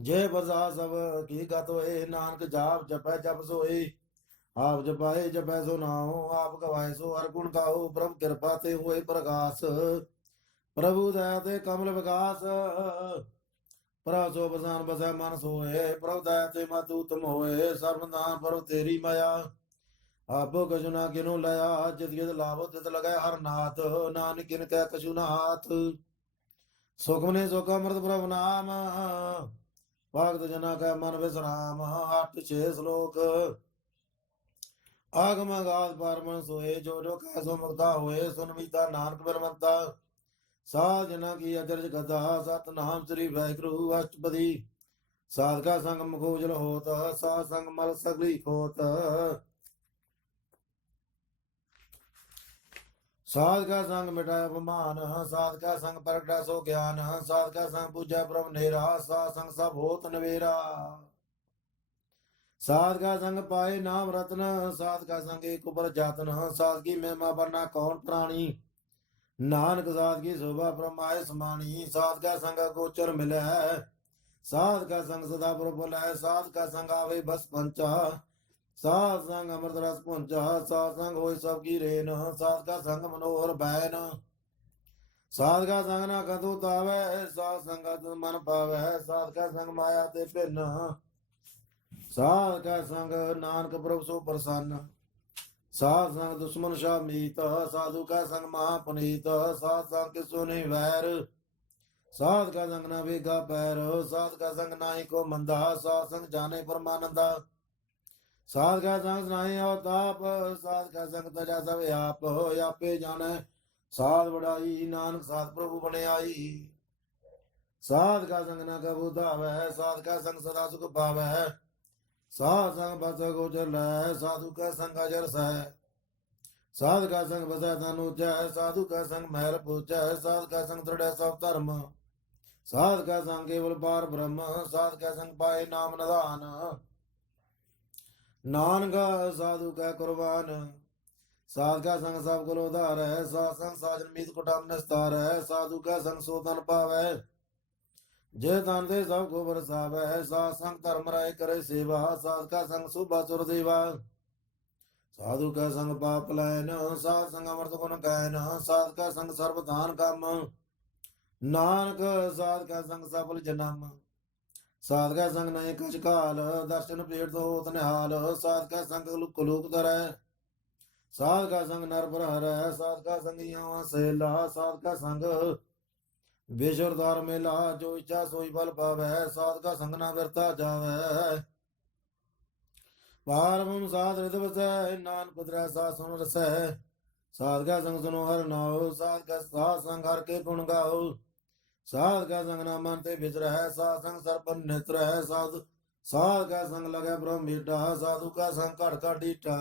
जय प्रसाद सब की गत होए नानक जाप जपै जप सोए आप जपाए जपै सो नाओ आप गवाए सो हर गुण गाओ प्रभु कृपा ते हुए प्रकाश प्रभु दया ते कमल विकास प्रभु सो बसान बसै मन सोए प्रभु दया ते मधु तुम होए सर्वदान प्रभु तेरी माया आपो कछु ना किनो लया जित जित लाभो तित लगे हर नाथ नानक किन कह कछु ना हाथ सुखमने सुख अमृत प्रभु नाम भक्त जना कह मन विश्राम 8-6 श्लोक आगम गात पार मन सोए जो जो कह सो मुक्ता होए सुन मीता नानक बलमता ਸਾਧ ਜਨਾ ਕੀ ਅਚਰਜ ਕਥਾ ਸਤਨਾਮ ਸ੍ਰੀ ਵਾਹਿਗੁਰੂ ਅਸ਼ਟਪਦੀ ਸਾਧਕਾ ਸੰਗ ਮੁਖੋਜਲ ਹੋਤ ਸਾਧ ਸੰਗ ਮਲ ਸਗਲੀ ਖੋਤ ਸਾਧਕਾ ਸੰਗ ਮਿਟਾਇ ਅਪਮਾਨ ਸਾਧਕਾ ਸੰਗ ਪ੍ਰਗਟਾ ਸੋ ਗਿਆਨ ਸਾਧਕਾ ਸੰਗ ਪੂਜਾ ਪ੍ਰਭ ਨੇਰਾ ਸਾਧ ਸੰਗ ਸਭ ਹੋਤ ਨਵੇਰਾ ਸਾਧਕਾ ਸੰਗ ਪਾਏ ਨਾਮ ਰਤਨ ਸਾਧਕਾ ਸੰਗ ਏਕ ਉਪਰ ਜਾਤਨ ਸਾਧਕੀ ਮਹਿਮਾ ਵਰਨਾ ਕੌਣ ਪ੍ਰਾਣੀ ਨਾਨਕ ਸਾਧਕੀ ਸੋਭਾ ਪ੍ਰਮਾਏ ਸਮਾਣੀ ਸਾਧਕਾ ਸੰਗ ਗੋਚਰ ਮਿਲੈ ਸਾਧਕਾ ਸੰਗ ਸਦਾ ਪ੍ਰਭੁਲੈ ਸਾਧਕਾ ਸੰਗ ਆਵੇ ਬਸ ਪੰਚਾ ਸਾਧ ਸੰਗ ਅੰਮ੍ਰਿਤ ਰਸ ਪਹੁੰਚਾ ਸਾਧ ਸੰਗ ਹੋਇ ਸਭ ਕੀ ਰੇਨ ਸਾਧਕਾ ਸੰਗ ਮਨੋਹਰ ਬੈਨ ਸਾਧਕਾ ਸੰਗ ਨਾ ਕਦੂ ਤਾਵੈ ਸਾਧ ਸੰਗਤ ਮਨ ਪਾਵੈ ਸਾਧਕਾ ਸੰਗ ਮਾਇਆ ਤੇ ਭਿੰਨ ਸਾਧਕਾ ਸੰਗ ਨਾਨਕ ਪ੍ਰਭ ਸੋ ਪ੍ਰਸੰਨ ਸਾਧ ਸੰਗ ਦੁਸ਼ਮਨ ਸ਼ਾ ਮੀਤ ਸਾਧੂ ਕਾ ਸੰਗ ਮਹਾ ਪੁਨੀਤ ਸਾਧ ਸੰਗ ਕਿਸੋ ਨਹੀਂ ਵੈਰ ਸਾਧ ਕਾ ਸੰਗ ਨਾ ਵੇਗਾ ਪੈਰ ਸਾਧ ਕਾ ਸੰਗ ਨਾਹੀ ਕੋ ਮੰਦਾ ਸਾਧ ਸੰਗ ਜਾਣੇ ਪਰਮਾਨੰਦਾ ਸਾਧ ਕਾ ਸੰਗ ਨਾਹੀ ਅਵਤਾਪ ਸਾਧ ਕਾ ਸੰਗ ਤਜਾ ਸਭ ਆਪ ਆਪੇ ਜਾਣੈ ਸਾਧ ਵਡਾਈ ਨਾਨਕ ਸਾਧ ਪ੍ਰਭੂ ਬਣਿਆਈ ਸਾਧ ਕਾ ਸੰਗ ਨਾ ਕਬੂ ਧਾਵੈ ਸਾਧ ਕਾ ਸੰਗ ਸਦਾ ਸੁਖ ਪਾਵੈ ਸਾਧ ਸੰਗ ਬਸ ਗੋਚਰ ਲੈ ਸਾਧੂ ਕਾ ਸੰਗ ਅਜਰ ਸਹਿ ਸਾਧ ਕਾ ਸੰਗ ਬਸੈ ਤਨ ਉਚੈ ਸਾਧੂ ਕਾ ਸੰਗ ਮਹਿਲ ਪੂਚੈ ਸਾਧ ਕਾ ਸੰਗ ਦ੍ਰਿੜੈ ਸਭ ਧਰਮ ਸਾਧ ਕਾ ਸੰਗ ਕੇਵਲ ਪਾਰ ਬ੍ਰਹਮ ਸਾਧ ਕਾ ਸੰਗ ਪਾਏ ਨਾਮ ਨਿਧਾਨ ਨਾਨਕ ਸਾਧੂ ਕਾ ਕੁਰਬਾਨ ਸਾਧ ਕਾ ਸੰਗ ਸਭ ਕੁਲ ਉਧਾਰੈ ਸਾਧ ਸੰਗ ਸਾਜਨ ਮੀਤ ਕੁਟਾਮ ਨਿਸਤਾਰੈ ਸਾਧੂ ਕਾ ਸੰਗ ਸੋ ਤਨ ਪਾਵੈ ਜੇ ਤਨ ਦੇ ਸਭ ਕੋ ਵਰਸਾਵੈ ਸਾਧ ਸੰਗ ਧਰਮ ਰਾਏ ਕਰੇ ਸੇਵਾ ਸਾਧ ਕਾ ਸੰਗ ਸੁਭਾ ਸੁਰ ਦੇਵਾ ਸਾਧੂ ਕਾ ਸੰਗ ਪਾਪ ਲੈਨ ਸਾਧ ਸੰਗ ਅਮਰਤ ਗੁਣ ਗਾਇਨ ਸਾਧ ਕਾ ਸੰਗ ਸਰਬ ਦਾਨ ਕੰਮ ਨਾਨਕ ਸਾਧ ਕਾ ਸੰਗ ਸਫਲ ਜਨਮ ਸਾਧ ਕਾ ਸੰਗ ਨਹੀਂ ਕਛ ਕਾਲ ਦਰਸ਼ਨ ਭੇਟ ਤੋ ਹੋਤ ਨਿਹਾਲ ਸਾਧ ਕਾ ਸੰਗ ਲੁਕ ਲੋਕ ਧਰੈ ਸਾਧ ਕਾ ਸੰਗ ਨਰ ਪਰ ਹਰੈ ਸਾਧ ਕਾ ਸੰਗੀਆਂ ਸੇਲਾ ਸਾਧ ਕਾ ਸੰਗ ਬੇਸ਼ਰਦਾਰ ਮੇਲਾ ਜੋ ਇੱਛਾ ਸੋਈ ਬਲ ਪਾਵੈ ਸਾਧ ਕਾ ਸੰਗ ਨਾ ਵਿਰਤਾ ਜਾਵੈ ਪਾਰਮ ਸਾਧ ਰਿਤ ਵਸੈ ਨਾਨਕ ਪੁੱਤਰੈ ਸਾਧ ਸੁਨ ਰਸੈ ਸਾਧ ਕਾ ਸੰਗ ਸੁਨੋ ਹਰ ਨਾਉ ਸਾਧ ਕਾ ਸਾਧ ਸੰਗ ਹਰ ਕੇ ਗੁਣ ਗਾਉ ਸਾਧ ਕਾ ਸੰਗ ਨਾ ਮਨ ਤੇ ਵਿਚਰੈ ਸਾਧ ਸੰਗ ਸਰਪਨ ਨਿਤਰੈ ਸਾਧ ਕਾ ਸੰਗ ਲਗੈ ਬ੍ਰਹਮ ਮੀਟਾ ਸਾਧੂ ਕਾ ਸੰਗ ਘਟ ਘਟ ਡੀਟਾ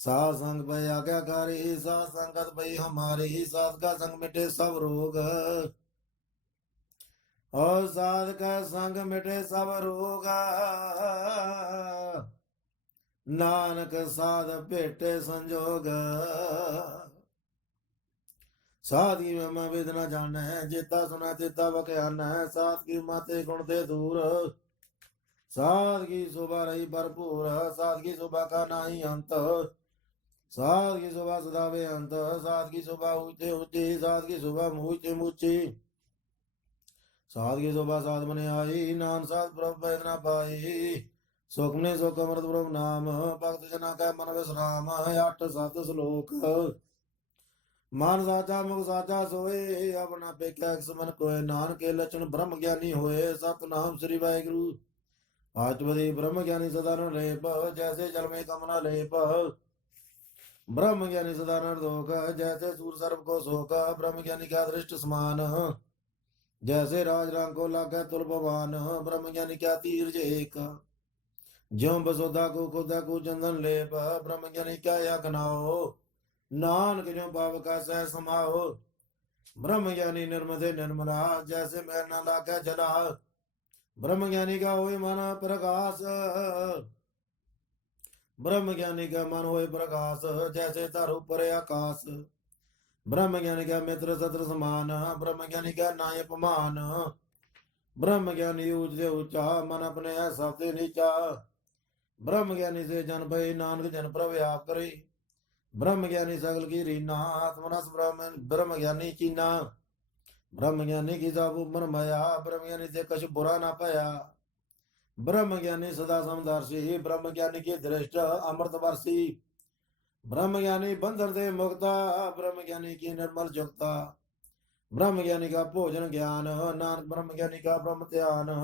ਸਾਧ ਸੰਗ ਭਈ ਆਗਿਆਕਾਰੀ ਸਾਧ ਸੰਗਤ ਭਈ ਹਮਾਰੀ ਸਾਧ ਕਾ ਸੰਗ ਮਿਟੇ ਸਭ ਰੋਗ ਔਰ ਸਾਧ ਕਾ ਸੰਗ ਮਿਟੇ ਸਭ ਰੋਗ ਨਾਨਕ ਸਾਧ ਭੇਟੇ ਸੰਜੋਗ ਸਾਧ ਕੀ ਮਹਿਮਾ ਵੇਦਨਾ ਜਾਣੈ ਜੇਤਾ ਸੁਨਾ ਤੇਤਾ ਵਖਿਆਨੈ ਸਾਧ ਕੀ ਮਾਤੇ ਗੁਣ ਤੇ ਦੂਰ ਸਾਧ ਕੀ ਸ਼ੋਭਾ ਰਹੀ ਭਰਪੂਰ ਸਾਧ ਕੀ ਸ਼ੋਭਾ ਕਾ ਨਾਹੀ ਅੰਤ ਸਾਧ ਕੀ ਸ਼ੋਭਾ ਸਦਾ ਬੇਅੰਤ ਸਾਧ ਕੀ ਸ਼ੋਭਾ ਉੱਚੇ ਉੱਚੀ ਸਾਧ ਕੀ ਸ਼ੋਭਾ ਮੂਚੇ ਮੂਚੀ ਸਾਧ ਕੀ ਸ਼ੋਭਾ ਸਾਧ ਬਨੇ ਆਈ ਨਾਮ ਸਾਧ ਪ੍ਰਭ ਬੈਦਨਾ ਪਾਈ ਸੁਖਨੇ ਸੁਖ ਅਮਰਤ ਪ੍ਰਭ ਨਾਮ ਭਗਤ ਜਨਾ ਕੈ ਮਨ ਵਿਸਰਾਮ 8-7 ਸ਼ਲੋਕ ਮਨ ਸਾਚਾ ਮੁਖ ਸਾਚਾ ਸੋਏ ਆਪਣਾ ਪੇਖਿਆ ਸਮਨ ਕੋਏ ਨਾਨਕੇ ਲਛਣ ਬ੍ਰਹਮ ਗਿਆਨੀ ਹੋਏ ਸਤਨਾਮ ਸ੍ਰੀ ਵਾਹਿਗੁਰੂ ਆਚਵਦੀ ਬ੍ਰਹਮ ਗਿਆਨੀ ਸਦਾ ਨ ਲੇਪ ਜੈਸੇ ਜਲ ਮੇ ਕਮਨਾ ਲੇਪ ब्रह्म ज्ञानी सदा निर्दोष जैसे सूर सर्व को शोक ब्रह्म ज्ञानी का दृष्ट समान जैसे राज रंग को लागे तुल भवान ब्रह्म ज्ञानी क्या तीर एक ज्यों बसोदा को खुदा को चंदन लेप ब्रह्म ज्ञानी क्या या कनाओ नानक ज्यों पाप का सह समाओ ब्रह्म ज्ञानी निर्मदे निर्मला जैसे मैल न लागे जला ब्रह्म ज्ञानी का होए मन प्रकाश ब्रह्म ज्ञानी का मन होए प्रकाश जैसे तार ऊपर आकाश ब्रह्म ज्ञानी का मित्र सत्र समान ब्रह्म ज्ञानी का नाय अपमान ब्रह्म ज्ञानी ऊंचे ऊंचा मन अपने सबसे नीचा ब्रह्म ज्ञानी से जन भय नानक जन प्रव्याप करे ब्रह्म ज्ञानी सगल की रीना आत्मनस ब्रह्म ज्ञानी चीना ब्रह्म ज्ञानी की सब मन माया ब्रह्म ज्ञानी से कछ बुरा ना पाया ब्रह्म ज्ञानी सदा समदर्शी ब्रह्म ज्ञानी की दृष्ट अमृत वर्षी ब्रह्म ज्ञानी बंधन दे मुक्ता ब्रह्म ज्ञानी की निर्मल जुक्ता ब्रह्म ज्ञानी का भोजन ज्ञान नानक ब्रह्म ज्ञानी का ब्रह्म ध्यान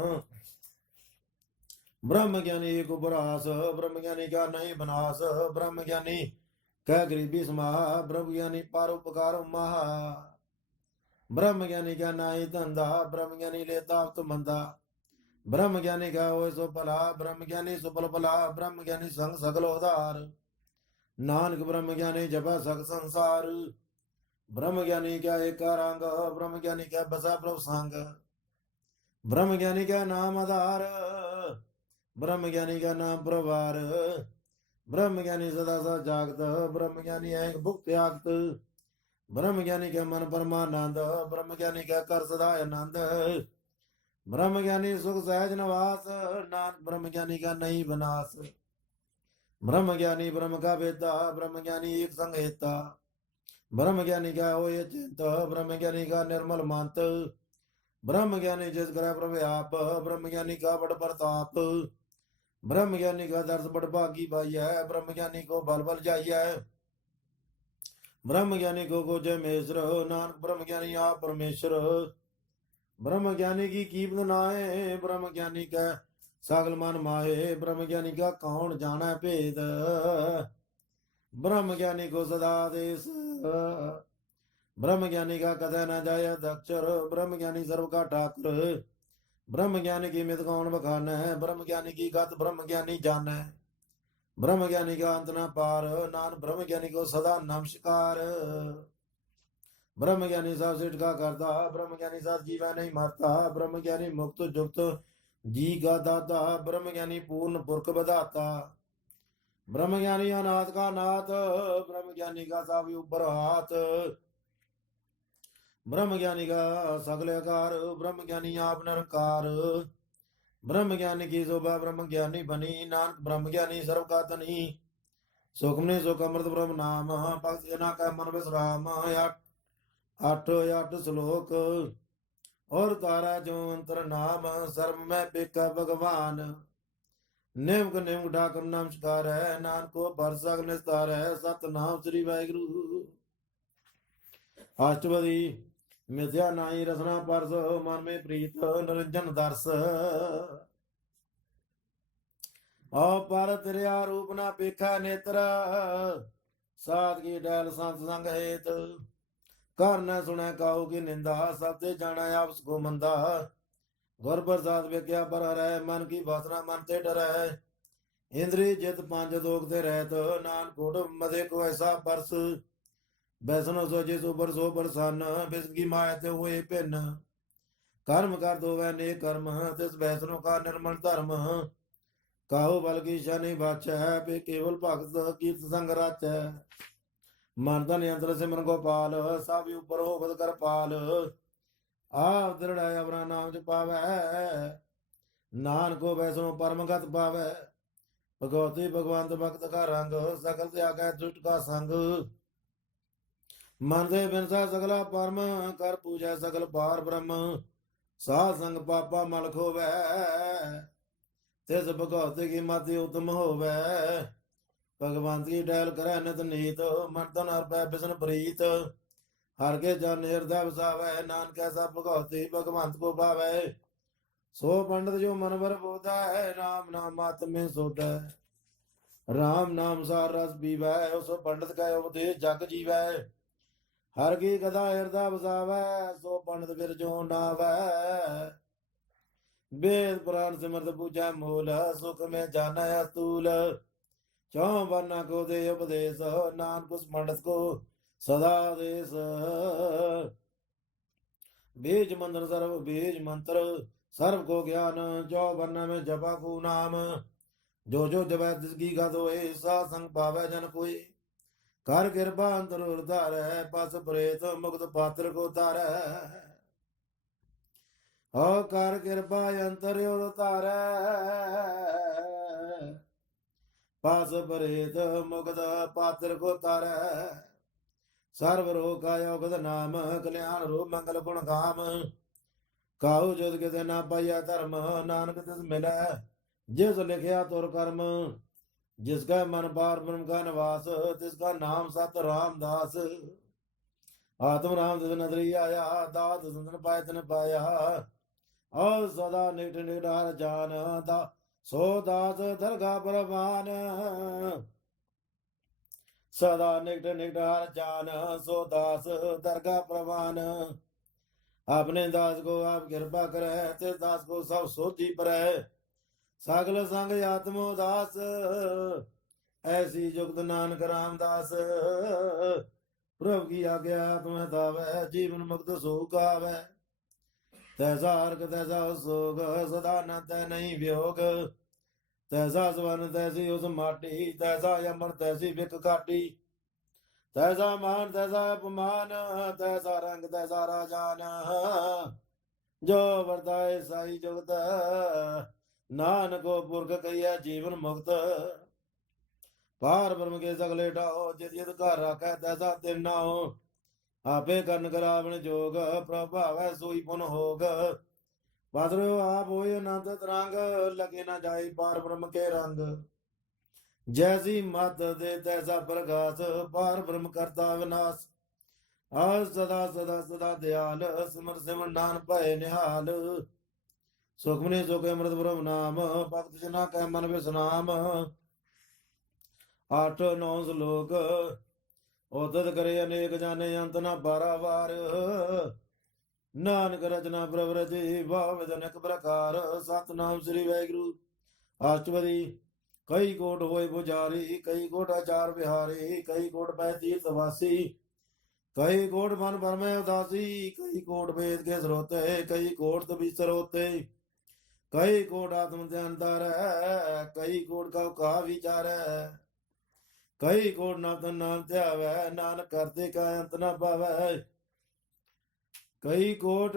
ब्रह्म ज्ञानी एक उपरास ब्रह्म ज्ञानी का नहीं बनास ब्रह्म ज्ञानी कह गरीबी समाह ब्रह्म ज्ञानी पारोपकार महा ब्रह्म ज्ञानी क्या नाई धंधा, ब्रह्म ज्ञानी लेता तो मंदा। ब्रह्म ज्ञानी क्या होए सो भला, ब्रह्म ज्ञानी सुफल भला। ब्रह्म ज्ञानी संग सगल उधार, नानक ब्रह्म ज्ञानी जपा सग संसार। ब्रह्म ज्ञानी क्या एक रंग, ब्रह्म ज्ञानी क्या बसा प्रभु संग। ब्रह्म ज्ञानी क्या नाम आधार, ब्रह्म ज्ञानी का नाम प्रभार। ब्रह्म ज्ञानी सदा सा जागत, ब्रह्म ज्ञानी है भुक्त आगत। ब्रह्म ज्ञानी के मन परमानंद, ब्रह्म ज्ञानी का कर सदा आनंद। ब्रह्म ज्ञानी सुख सहज निवास, नानक ब्रह्म ज्ञानी का नहीं बनास। ब्रह्म ज्ञानी ब्रह्म का वेता, ब्रह्म ज्ञानी एक संग हेता। ब्रह्म ज्ञानी का हो ये चिंत, ब्रह्म ज्ञानी का निर्मल मंत। ब्रह्म ज्ञानी जिस ग्रह प्रभु आप, ब्रह्म ज्ञानी का बड़ प्रताप। ब्रह्म ज्ञानी का दर्श बड़ भागी भाई है, ब्रह्म ज्ञानी को बल बल जाइए। ब्रह्म ज्ञानी को जय महेश्वर, नानक ब्रह्म ज्ञानी आप परमेश्वर। ब्रह्म ज्ञानी की कीमत नाए, ब्रह्म ज्ञानी का सगल मन माहे। ब्रह्म ज्ञानी का कौन जाना भेद, ब्रह्म ज्ञानी को सदा देश। ब्रह्म ज्ञानी का कथा न जाय दक्षर, ब्रह्म ज्ञानी सर्व का ठाकुर। ब्रह्म ज्ञानी की मित कौन बखान है, ब्रह्म ज्ञानी की गत ब्रह्म ज्ञानी जान है। ब्रह्म ज्ञानी का अंत न पार, नान ब्रह्म ज्ञानी को सदा नमस्कार। ब्रह्म ज्ञानी सब सिट का करता, ब्रह्म ज्ञानी साथ जीवा नहीं मरता। ब्रह्म ज्ञानी मुक्त जुक्त जी का दाता, ब्रह्म ज्ञानी पूर्ण पुरख बधाता। ब्रह्म ज्ञानी अनाथ का नाथ, ब्रह्म ज्ञानी का सावी ऊपर हाथ। ब्रह्म ज्ञानी का सगल आकार, ब्रह्म ज्ञानी आप निरंकार। ब्रह्म ज्ञानी की शोभा ब्रह्म ज्ञानी बनी, नानक ब्रह्म ज्ञानी सर्व का तनी। सुखमने सुख अमृत ब्रह्म नाम, भक्त जना का मन विश्राम। आठ आठ श्लोक और तारा जो अंतर नाम, सर्व में पेका भगवान। निमक निमक ठाकुर नमस्कार है, नानक को बरसक निस्तार है। सतनाम श्री वाहिगुरु। अष्टपदी मिथ्या नाई रसना परस, मन में प्रीत निरंजन दर्श। पर तेरा रूप ना पेखा नेत्र, साध की डैल संत संग हेत। कर न सुने काहू की निंदा, सबते जाना आपस को मंदा। गुर प्रसाद विज्ञा पर हरै, मन की वासना मन ते डरै। इंद्री जित पांच दोगते रहत, नान कोट मधे को ऐसा परस। बैसनो सोचे सुपर सो परसन, बिस्की माया ते हुए भिन्न। कर्म कर दो वह ने कर्म, तिस बैसनो का निर्मल धर्म। काहू बल की शनि बच है, पे केवल भगत कीर्त संग रच है। मन धन यंत्र सिमरन गोपाल, सब ऊपर हो बद कर पाल। आप दृढ़ अपना नाम च पावै, नानको वैसनो परमगत पावै। भगवती भगवंत भक्त का रंग, सकल त्याग है दुष्ट का संग। मन से बिनसा सगला परम, कर पूजा सकल पार ब्रह्म। साध संग पापा मल खोवै, तिस भगवती की मति उत्तम होवै। भगवंत की डैल करे नित नीत, मन तन हर बिसन प्रीत। हर के जन हृदय बसावै, नानक ऐसा भगवती भगवंत को पावै। सो पंडित जो मन भर बोधा है, राम नाम मात में सोता है। राम नाम सार रस पीवै, उस पंडित का उपदेश जग जीवै। हर की कथा हृदय बसावै, सो पंडित फिर जो नावै। वेद पुराण सिमरत पूजा मूल, सुख में जाना अस्तूल। चौ वर्णा को दे उपदेश, नानक उस पंडित को सदा देश। बीज मंत्र सर्व बीज मंत्र, सर्व को ज्ञान। चौ वर्ण में जपा को नाम, जो जो जपै तिसकी गत होए। सा संग पावै जन कोई, कर कृपा अंतर उतारै। पस प्रेत मुक्त पात्र को तारै, हो कर कृपा अंतर उतारै। पास प्रेत मुक्त पात्र को तारै। सर्व रोग का योग नाम, कल्याण रूप मंगल गुण काम। काहू जुद किसे ना पाइया धर्म, नानक तिस मिलै जिस लिखिया तुर कर्म। जिसका मन पार ब्रह्म का निवास, तिसका नाम सत रामदास। आत्म राम तिस नदरी आया, दात संतन पाय तन पाया। और सदा निठ निडार जान, सो दास दरगाह परवान। सदा निठ निडार जान, सो दास दरगाह परवान। आपने दास को आप कृपा करे, ते दास को सब सोची परै। सगल संग आत्मो दास, ऐसी जुगत नानक रामदास। प्रभु की आज्ञा आत्म तावै, जीवन मुक्त सुख आवै। तैसा अर्क तैसा सोग, सदा न तै नहीं वियोग। तैसा सवन तैसी उस माटी, तैसा यमन तैसी बिक काटी। तैसा मान तैसा अपमान, तैसा रंग तैसा राजान। जो वरदाए साई जुगत, नानको पुरख कहिया जीवन मुक्त। पार ब्रह्म के सगले ढाओ, जित जित घर राखै तैसा तिन नाओ। आपे करन करावण जोग, प्रभावै सोई पुन होग। पादरो आप होय अनंत तरंग, लगे न जाई पार ब्रह्म के रंग। जैसी मत दे तैसा प्रकाश, पार ब्रह्म करता विनाश। आज सदा सदा सदा दयाल, सिमर सिमर नान भय निहाल। सुखमनि सुख अमृत ब्रह्म नाम, भक्त जना कै मन विश्राम। 8-9 श्लोक। उदत करे अनेक जाने, अंत न पारावार। नानक रचना प्रवृति, भाव जनक प्रकार। सतनाम श्री वाहिगुरु। अष्टपदी। कई कोट होए पुजारी, कई कोट आचार बिहारी। कई कोट पै तीर्थ वासी, कई कोट मन पर में उदासी। कई कोट वेद के स्रोते, कई कोट तपीसर होते। कई कोट आत्म ध्यान तारै, कई कोट कव का विचार। कई कोट नाम नाम ध्यावै, नानक करते का अंत न पावै। कई कोट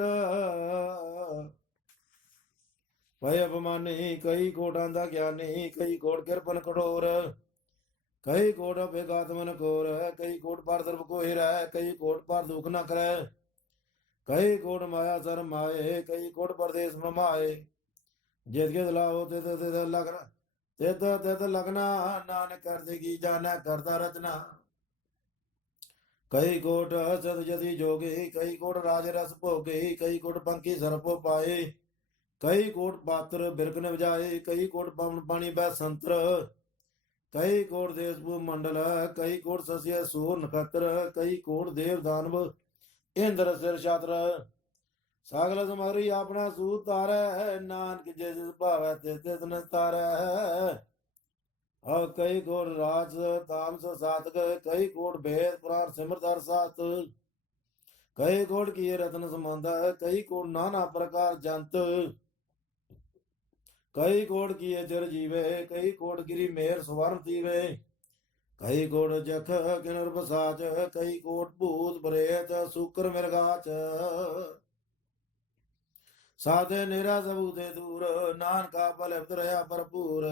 भय अपमानी, कई कोट अंधा ज्ञानी। कई कोट कृपन कठोर, कई कोट बेगात मन कोर। कई कोट पर द्रव को हिरै, कई कोट पर दुख न करे। कई कोट माया सर माए, कई कोट परदेश ममाए। जित जित लाओ तित तित लगना, तित तित लगना। नानक कर देगी जाना करता रचना। कई कोट सद जति जोगे, कई कोट राज रस भोगे। कई कोट पंखी सरपो पाए, कई कोट पात्र बिरकन बजाए। कई कोट पवन पानी बह संत्र, कई कोट देश भू मंडल। कई कोट सस्य सूर नक्षत्र, कई कोट देव दानव इंद्र सिर छात्र। सगल समरी अपना सूत तारै, नानक जिस भावै तिस तिस निस्तारै। और कई कोट राज तामस सातक, कई कोट भेद पुराण सिमरत हर सात। कई कोट किए रत्न संबंध, कई कोट नाना प्रकार जंत। कई कोट किए चिर जीवे, कई कोट गिरी मेर स्वर्ण तीवे। कई कोट जख किन्नर बसाच, कई कोट भूत प्रेत सुकर मृगाच। साधे निरा सबूते दूर, नानका पल रहा भरपूर।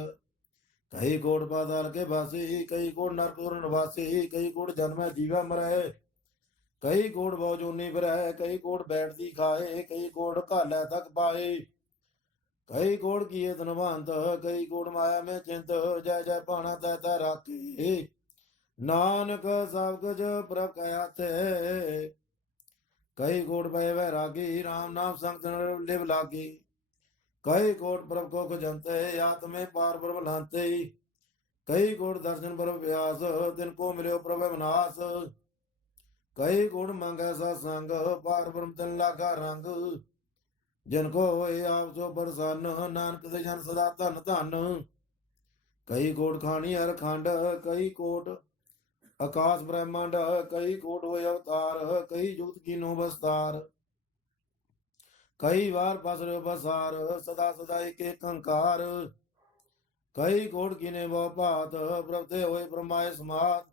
कई कोट पाताल के भासी, कई कोट नरपुर निवासी। कई कोट जन्म जीवा मरै, कई कोट बहुजोनी फिरै। कई कोट बैठती खाए, कई कोट कालै तक पाए। कई कोट किए धनवंत, कई कोट माया में चिंत। जय जय पाना तै तै राखे, नानक सब कुछ प्रभ कया थे। कई कोट भय वैरागी, राम नाम संग लिव लागी। कई कोट प्रभ को खजंते, आत्मे पार ब्रह्म लांते। कई कोट दर्शन प्रभ व्यास, दिन को मिलो प्रभ विनाश। कई कोट मांगे सत्संग, पार ब्रह्म तिन लागा रंग। जिनको होए आप सो बरसन, नानक ते जन सदा धन धन। कई कोट खानी हर खंड, कई कोट आकाश ब्रह्मांड। कई कोट होए अवतार, कई जुगत कीनो बस्तार। कई बार पसर बसार, सदा सदा एक एक कंकार। कई कोट कीने वो भात, प्रभते होए ब्रह्माए समात।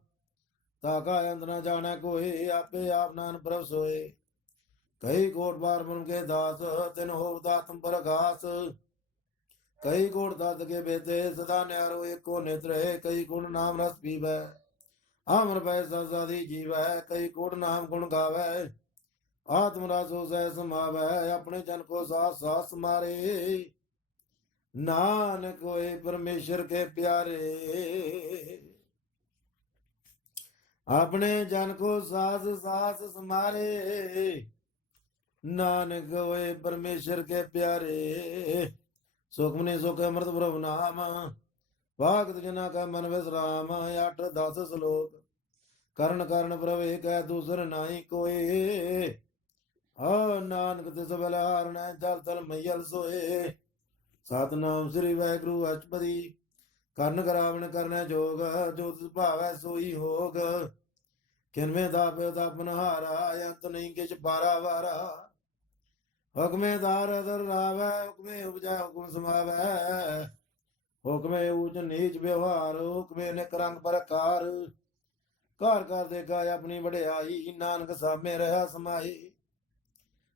ताका अंत न जाने कोई, आपे आप नान प्रभ सोए। कई कोट बार ब्रह्म के दास, तिन हो दातम पर घास। कई कोट दात के बेते, सदा न्यारो एको नेत्र। कई कोट नाम रस पीवै, आमर भय साधी जीवै। कई कोट नाम गुण गावै, आत्म रासो सह समावै। अपने जन को सास सास मारे, नानक होए परमेश्वर के प्यारे। अपने जन को सास सास समारे, नानक होए परमेश्वर के प्यारे। सुखमनि सुख अमृत प्रभु नाम, भगत जना का मन विश्राम। 8-10 श्लोक। करण करण प्रभ एक है, दूसर नाई कोई। ਨਾਨਕ ਤਿਸ ਬਲਿਹਾਰਣੈ ਜਲ ਤਲ ਮਈਲ ਸੋਏ। ਸਤਨਾਮ ਸ੍ਰੀ ਵਾਹਿਗੁਰੂ ਅਸ਼ਟਪਦੀ। ਕਰਨ ਕਰਾਵਣ ਕਰਨੈ ਜੋਗ, ਜੋ ਤਿਸ ਭਾਵੈ ਸੋਈ ਹੋਗ। ਕਿਨਵੇਂ ਦਾਪਿਓ ਤਪਨ ਹਾਰਾ, ਅੰਤ ਨਹੀਂ ਕਿਛ ਪਾਰਾ ਵਾਰਾ। ਹੁਕਮੇ ਦਾਰ ਦਰ ਰਾਵੈ, ਹੁਕਮੇ ਉਪਜੈ ਹੁਕਮ ਸਮਾਵੈ। ਹੁਕਮੇ ਊਚ ਨੀਚ ਵਿਵਹਾਰ, ਹੁਕਮੇ ਨਿਕ ਰੰਗ ਪ੍ਰਕਾਰ। ਘਰ ਘਰ ਦੇਖਾ ਆਪਣੀ ਵਡਿਆਈ, ਨਾਨਕ ਸਾਮੇ ਰਹਾ ਸਮਾਈ।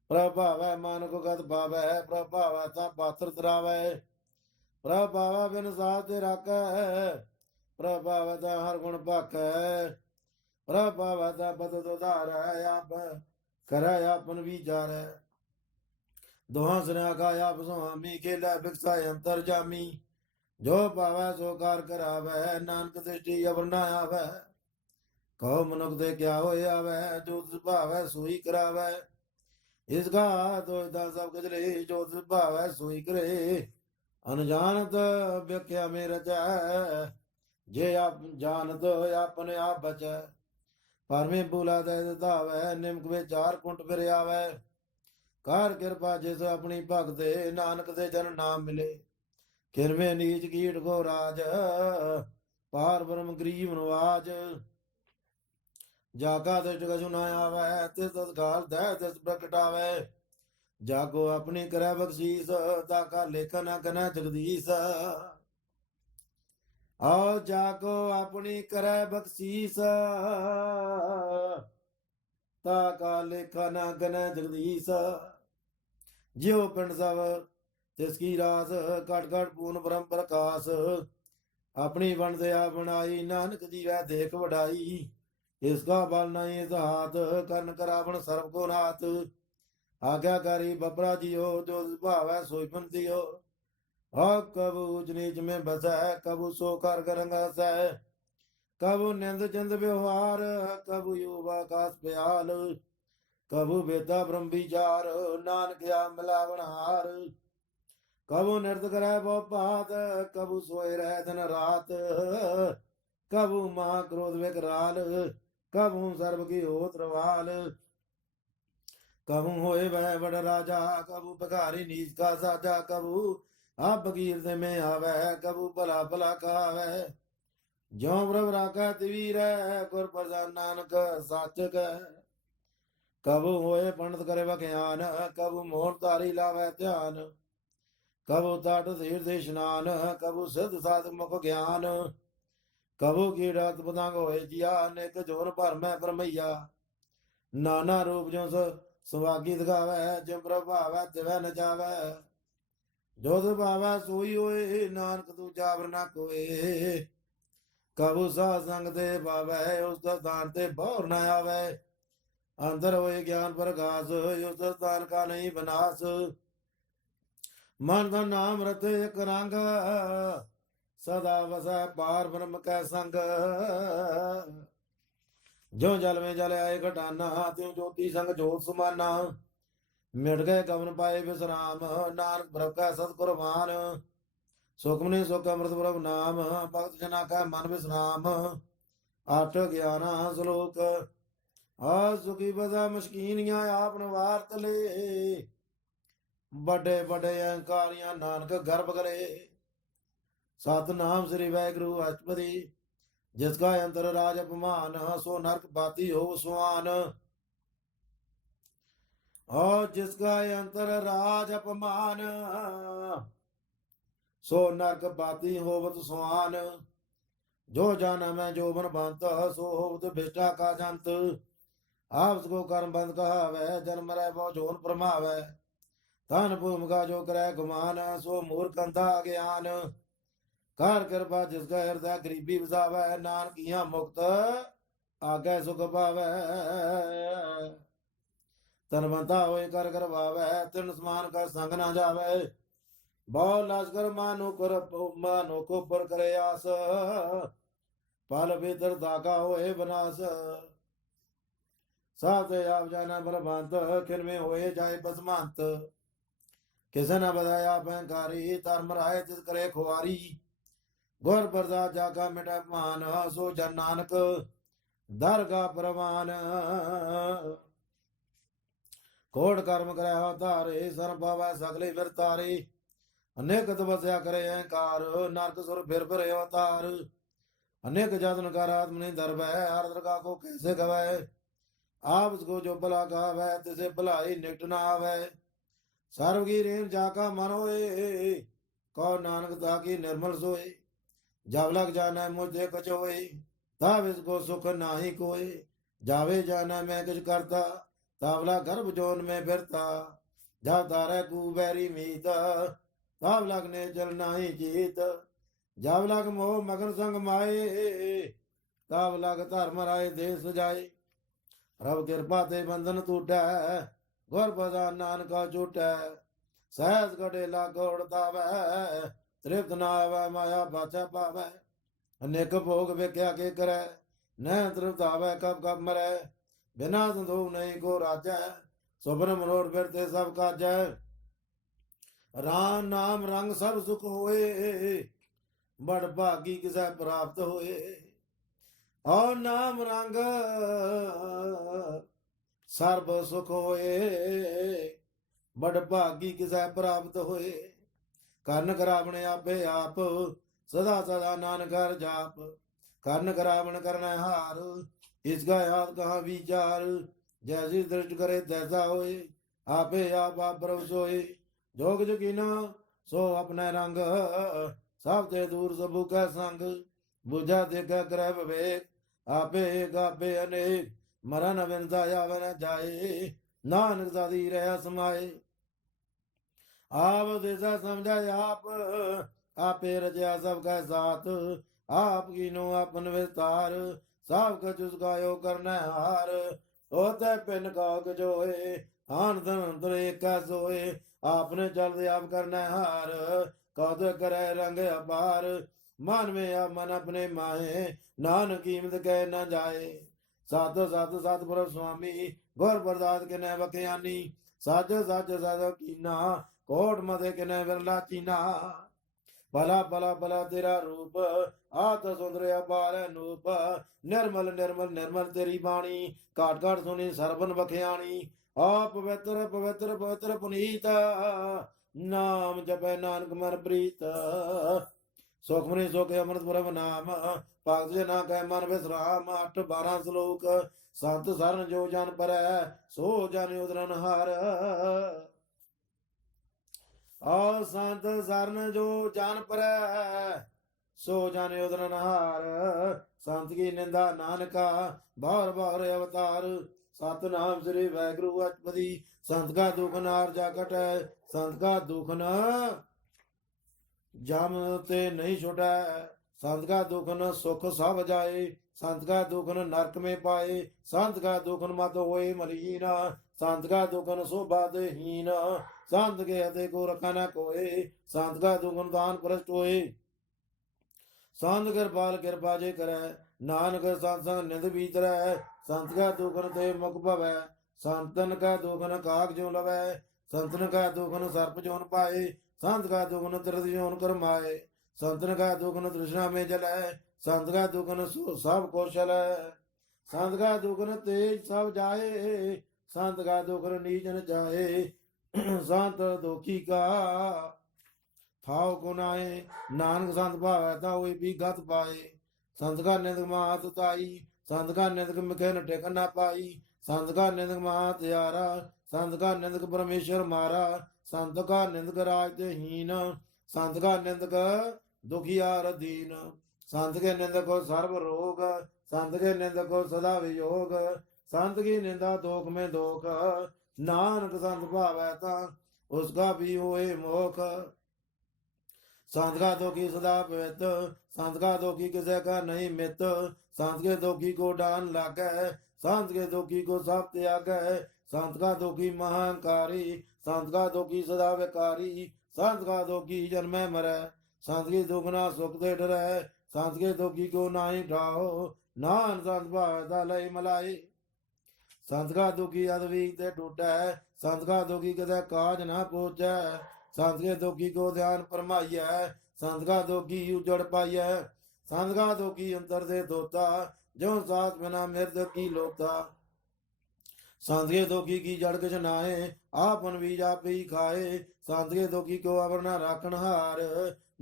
ਪ੍ਰਭਾਵੈ ਮਨ ਕੋ ਗਤ ਪਾਵੈ, ਪ੍ਰਭਾਵੈ ਤਾਂ ਪਾਤਰ ਤਰਾਵੈ। ਪ੍ਰਭਾਵੈ ਬਿਨ ਸਾਥ ਤੇ ਰਾਖੈ, ਪ੍ਰਭਾਵੈ ਤਾਂ ਹਰ ਗੁਣ ਭਾਖੈ। ਪ੍ਰਭਾਵੈ ਤਾਂ ਬਦਤ ਉਧਾਰੈ, ਆਪ ਕਰੈ ਆਪਨ ਵਿਚਾਰੈ। ਦੋਹਾਂ ਸਿਰਾਂ ਕਾ ਆਪ ਸੁਆਮੀ, ਖੇਲਾ ਬਿਕਸਾਇ ਅੰਤਰ ਜਾਮੀ। ਜੋ ਪਾਵੈ ਸੋ ਕਾਰ ਕਰਾਵੈ, ਨਾਨਕ ਦ੍ਰਿਸ਼ਟੀ ਅਵਰ ਨਾ ਆਵੈ। ਕਹੋ ਮਨੁਖ ਤੇ ਕਿਆ ਹੋਇ ਆਵੈ, ਜੋ ਤਿਸ ਭਾਵੈ ਸੋਈ ਕਰਾਵੈ। ਇਸ ਘਾ ਦੋਇਦਾ ਸਭ ਕਜਲੇ, ਜੋ ਤਿਸ ਭਾਵੈ ਸੋਈ ਕਰੇ। ਅਨਜਾਨਤ ਵਿਖਿਆ ਮੇ ਰਚੈ, ਜੇ ਆਪ ਜਾਣਤ ਆਪਨ ਆਪ ਬਚੈ। ਪਰਮੇ ਬੂਲਾ ਦੇ ਧਾਵੈ, ਨਿਮਕ ਵਿਚਾਰ ਕੁੰਟ ਫਿਰ ਆਵੈ। ਕਾਰ ਕਿਰਪਾ ਜਿਸ ਆਪਣੀ ਭਗਤੇ, ਨਾਨਕ ਦੇ ਜਨ ਨਾਮ ਮਿਲੇ। ਕਿਰਵੇਂ ਨੀਚ ਕੀਟ ਕੋ ਰਾਜ, ਪਾਰ ਬ੍ਰਹਮ ਗਰੀਬ ਨਵਾਜ। ਜਾਗਾ ਤੇ ਜਗਜੁ ਨਾ ਆਵੈ, ਤਿਸ ਤਤਕਾਲ ਦੈ ਤਿਸ ਪ੍ਰਗਟਾਵੈ। ਜਾਗੋ ਆਪਣੀ ਕਰੈ ਬਖਸ਼ੀਸ, ਤਾਕਾ ਲੇਖਾ ਨਾ ਕਨੈ ਜਗਦੀਸ਼। ਆਓ ਜਾਗੋ ਆਪਣੀ ਕਰੈ ਬਖਸ਼ੀਸ, ਤਾਕਾ ਲੇਖਾ ਨਾ ਕਨੈ ਜਗਦੀਸ਼। ਜਿਉ ਪਿੰਡ ਸਭ ਤਿਸ ਕੀ ਰਾਸ, ਘਟ ਘਟ ਪੂਰਨ ਬ੍ਰਹਮ ਪ੍ਰਕਾਸ਼। ਆਪਣੀ ਵਣ ਤੇ ਆਪ ਬਣਾਈ, ਨਾਨਕ ਜੀਵੈ ਦੇਖ ਵਡਾਈ। ਇਸ ਕਾ ਬਲ ਨਹੀਂ ਇਸ ਹਾਥ, ਕਰਨ ਕਰਾਵਣ ਸਰਬ ਕੋ ਨਾਥ। ਆਗਿਆਕਾਰੀ ਬਪਰਾ ਜਿਓ, ਜੋ ਭਾਵੈ ਸੋਈ ਪੰਥਿਓ। ਕਬੂ ਊਚ ਨੀਚ में बसै, कबू सो कर रंग हसै। कबू निंद चिंद व्यवहार, कबू युवा आकाश प्याल। कबू बेदा ब्रह्म विचार, नानक या मिलावण हार। कबू नृत करै बहु भात, कबू सोए रह दिन रात। कबू महा क्रोध विकराल, कबू सर्व की होत रवाल। कबू होए वह बड़ राजा, कबू भिखारी नीच का साजा। कबू आप फकीर से में आवे, कबू भला भला कहावे। ज्यों प्रभ राखै तिवीर, गुर प्रसाद नानक सच कह। कबू होए पंडित करे बख्यान, कबू मोहन तारी लावे ध्यान। कबू तट तीर्थ स्नान, कबू सिद्ध साधक मुख ज्ञान। कबू कीड़त पतंग होए जिया, निक जोर भर में परमैया। नाना रूप जो सुभागी दिखावे, जिम प्रभावै तिवै नचावै। जो भावै सोई होए, नानक दूजा वर ना कोए। कबू साध संग ते पावै, उस स्थान ते भौर न आवे। अंदर होए ज्ञान प्रकाश, उस स्थान का नहीं विनाश। मन धन नाम रत एक रंग, सदा वसै पार ब्रह्म कै संग। जो जल में जल आए घटाना, त्यों ज्योति संग जोत समाना। मिट गए कवन पाए विश्राम, नानक प्रभ का सतकुरबान। सुखमनि सुख अमृत प्रभ नाम, भक्त जना का मन विश्राम। अठ ग्यारह श्लोक। सुखी बसा मशकीनिया, आप नवार तले। बड़े बड़े अहंकारियां नानक गर्भ करे। सतनाम श्री वाहिगुरु अष्टपदी। जिसका अंतर राज अपमान, सो नरक बाती हो सुआन। और जिसका अंतर राज अपमान, सो नरक बाती होवत सुआन। जो जाना मैं जो बन बंत, सो होवत भिष्टा का जंत। आपस को कर्म बंद कहावै, जन्म रह बहु जोन प्रमावै। धन भूमिका जो करे गुमान, सो मूर्ख अंधा ज्ञान। कार कृपा जिसका हृदय गरीबी बसावै, नानकिया मुक्त आगे सुख पावै। तनवंता होए कर करवावै, तिन समान का संग ना जावै। बहु लश्कर मानो को पर करे आस, पल भीतर दागा होए बनास। साथे आप जाना बलवंत, खिन में होए जाए बसमंत। किसे न बताया अहंकारी, धर्म राय तिस करे खुआरी। गुर प्रसाद जागा मिटा मान, सो जन नानक दरगा प्रमाण। ਕੋਟ ਕਰਮ ਕਰਿਆ ਅਵਤਾਰੇ ਸਰਮ ਪਾਵੈ ਸਗਲੇ ਫਿਰ ਤਾਰੇ ਅਨੇਕ ਤਪਸਿਆ ਕਰੇ ਅਹੰਕਾਰ ਨਰਕ ਸੁਰ ਫਿਰ ਅਵਤਾਰ अनेक जतन कर आत्मनि दरबै हर दरगाह को कैसे गवै आप उसको जो भला गावै तिसे भलाई निकट न आवै सर्व की रेण जाका मन होए कौ नानक ताकी निर्मल सोए जब लग जाना मुझे कचोए तब इसको सुख नाही कोई जावे जाना मैं कुछ करता तावला गर्भ जोन में फिरता जब तारे कुबैरी मीत तब लगने चल नाही जीत जब लग मोह मगन संग माए तब लग धर्म राय देश जाए रब कृपा ते बंधन टूटै गुर प्रसाद नानका छूटै सहज कटेला गोड़ता वै तृप्त न आवे माया बाचा पावै अनेक भोग वेख्या के करे न तृप्त आवे कब कब मरै बिना संतोख नहीं को राजै सुपन मनोर फिरते सब काजै राम नाम रंग सर्व सुख होए बड़ भागी किसे प्राप्त होए और नाम रंग सर्व सुख होए बड़ भागी किसे प्राप्त होए ਕਰਨ ਕਰਾਵਣ ਆਪੇ ਆਪ ਸਦਾ ਸਦਾ ਨਾਨਕ ਹਰ ਜਾਪ ਕਰਨ ਕਰਾਵਣ ਕਰਨਾ ਹਾਰ ਇਸ ਕਾ ਯਾਦ ਕਹਾ ਵਿਚਾਰ ਜੈਸੀ ਦ੍ਰਿਸ਼ਟ ਕਰੇ ਤੈਸਾ ਹੋਏ ਆਪੇ ਆਪ ਪ੍ਰਭ ਸੋਏ ਜੋਗ ਜਗੀਨਾ ਸੋ ਆਪਣੇ ਰੰਗ ਸਭ ਤੇ ਦੂਰ ਸਭੂ ਕੈ ਸੰਗ ਬੁਝਾ ਦੇਖਾ ਕਰੈ ਵਿਵੇਕ ਆਪੇ ਗਾਪੇ ਅਨੇਕ ਮਰਨ ਵਿੰਦਾ ਆਵੇ ਨ ਜਾਏ ਨਾਨਕ ਸਾਦੀ ਰਹਿ ਸਮਾਏ आप देसा समझा आप आपे रचया सबका साथ आप कीनो अपन विस्तार सब कछ उसकायो करना हार होते पिन काक जोए आन धन एक सोए आपने चल आप करना हार कद करे रंग अपार मन में आप मन अपने माहे नान कीमत कह न जाए सात सत सतपुर स्वामी गुर प्रसाद के न बख्यानी सच सच सद कीना कोट मदे के न विरला चीना भला भला भला तेरा रूप आत सुंदर अपार नूप निर्मल निर्मल निर्मल तेरी बाणी काट काट सुनी सरबन बख्याणी आप पवित्र पवित्र पवित्र पुनीत नाम जपै नानक मन प्रीत सुखमनी सुख अमृत प्रभ नाम भगत जना कह मन विश्राम 8-12 श्लोक संत सरन जो जन पर सो जन उदरन हार और संत सरन जो जान पर सो जान उदरन हार संत की निंदा नानका बार बार अवतार सतनाम श्री वाहिगुरु अष्टपदी संत का दुख नार जाकट संत का दुख न जम ते नहीं छुटा संत का दुख न सुख सब जाए संत का दुख न नरक में पाए संत का दुख न मत होए मलिहीन संत का दुख न शोभा हीन संत के हते को रखा न कोए संत का दुगुण दान प्रष्ट होए संत कृपाल कृपा जे करे नानक संत संग निंद भीतर संत का दुगुण ते मुख भवै संतन का दुगुण काग जो लवै संतन का दुगुण सर्प जोन पाए संत का दुगुण त्रिद जोन करमाए संतन का दुगुण तृष्णा में जलै संत का दुगुण सब कौशल संत का दुगुण तेज सब जाए संत का दुगुण नीचन जाए संत दुखी का थाव गुनाए नानक संत भावै ताई भी गत पाए संत का निंदक मात ताई संत का निंदक मिखे न टेक न पाई संत का निंदक मात यारा संत का निंदक परमेश्वर मारा संत का निंदक राज हीन संत का निंदक दुखियार दीन संत के निंदक को सर्व रोग संत के निंदक को सदा वियोग संत की निंदा दोख में दोख नानक संत भावै ता उसका भी होए मोख संत का दुखी सदा पवित्र संत का दुखी किसे का नहीं मित संत के दुखी को डान लागै संत के दुखी को सब त्यागै संत का दुखी महांकारी संत का दुखी सदा विकारी संत का दुखी जन्मे मरै संत की दुखना सुख दे डरै संत के दुखी को नाही ढाओ नान संत भावै ता लय मलाई संत का दुखी अद्वीक ते टूटै संत का दुखी कदे काज न पहुँचै संत के दुखी को ध्यान फरमाइयै संत का दुखी उजड़ पाइयै संत का दुखी अंतर से धोता जो साथ बिना मृद की लोता संत के दुखी की जड़ किछ नाहे, आपन बीज आप ही खाए। संत के दुखी को अवर न राखन हार,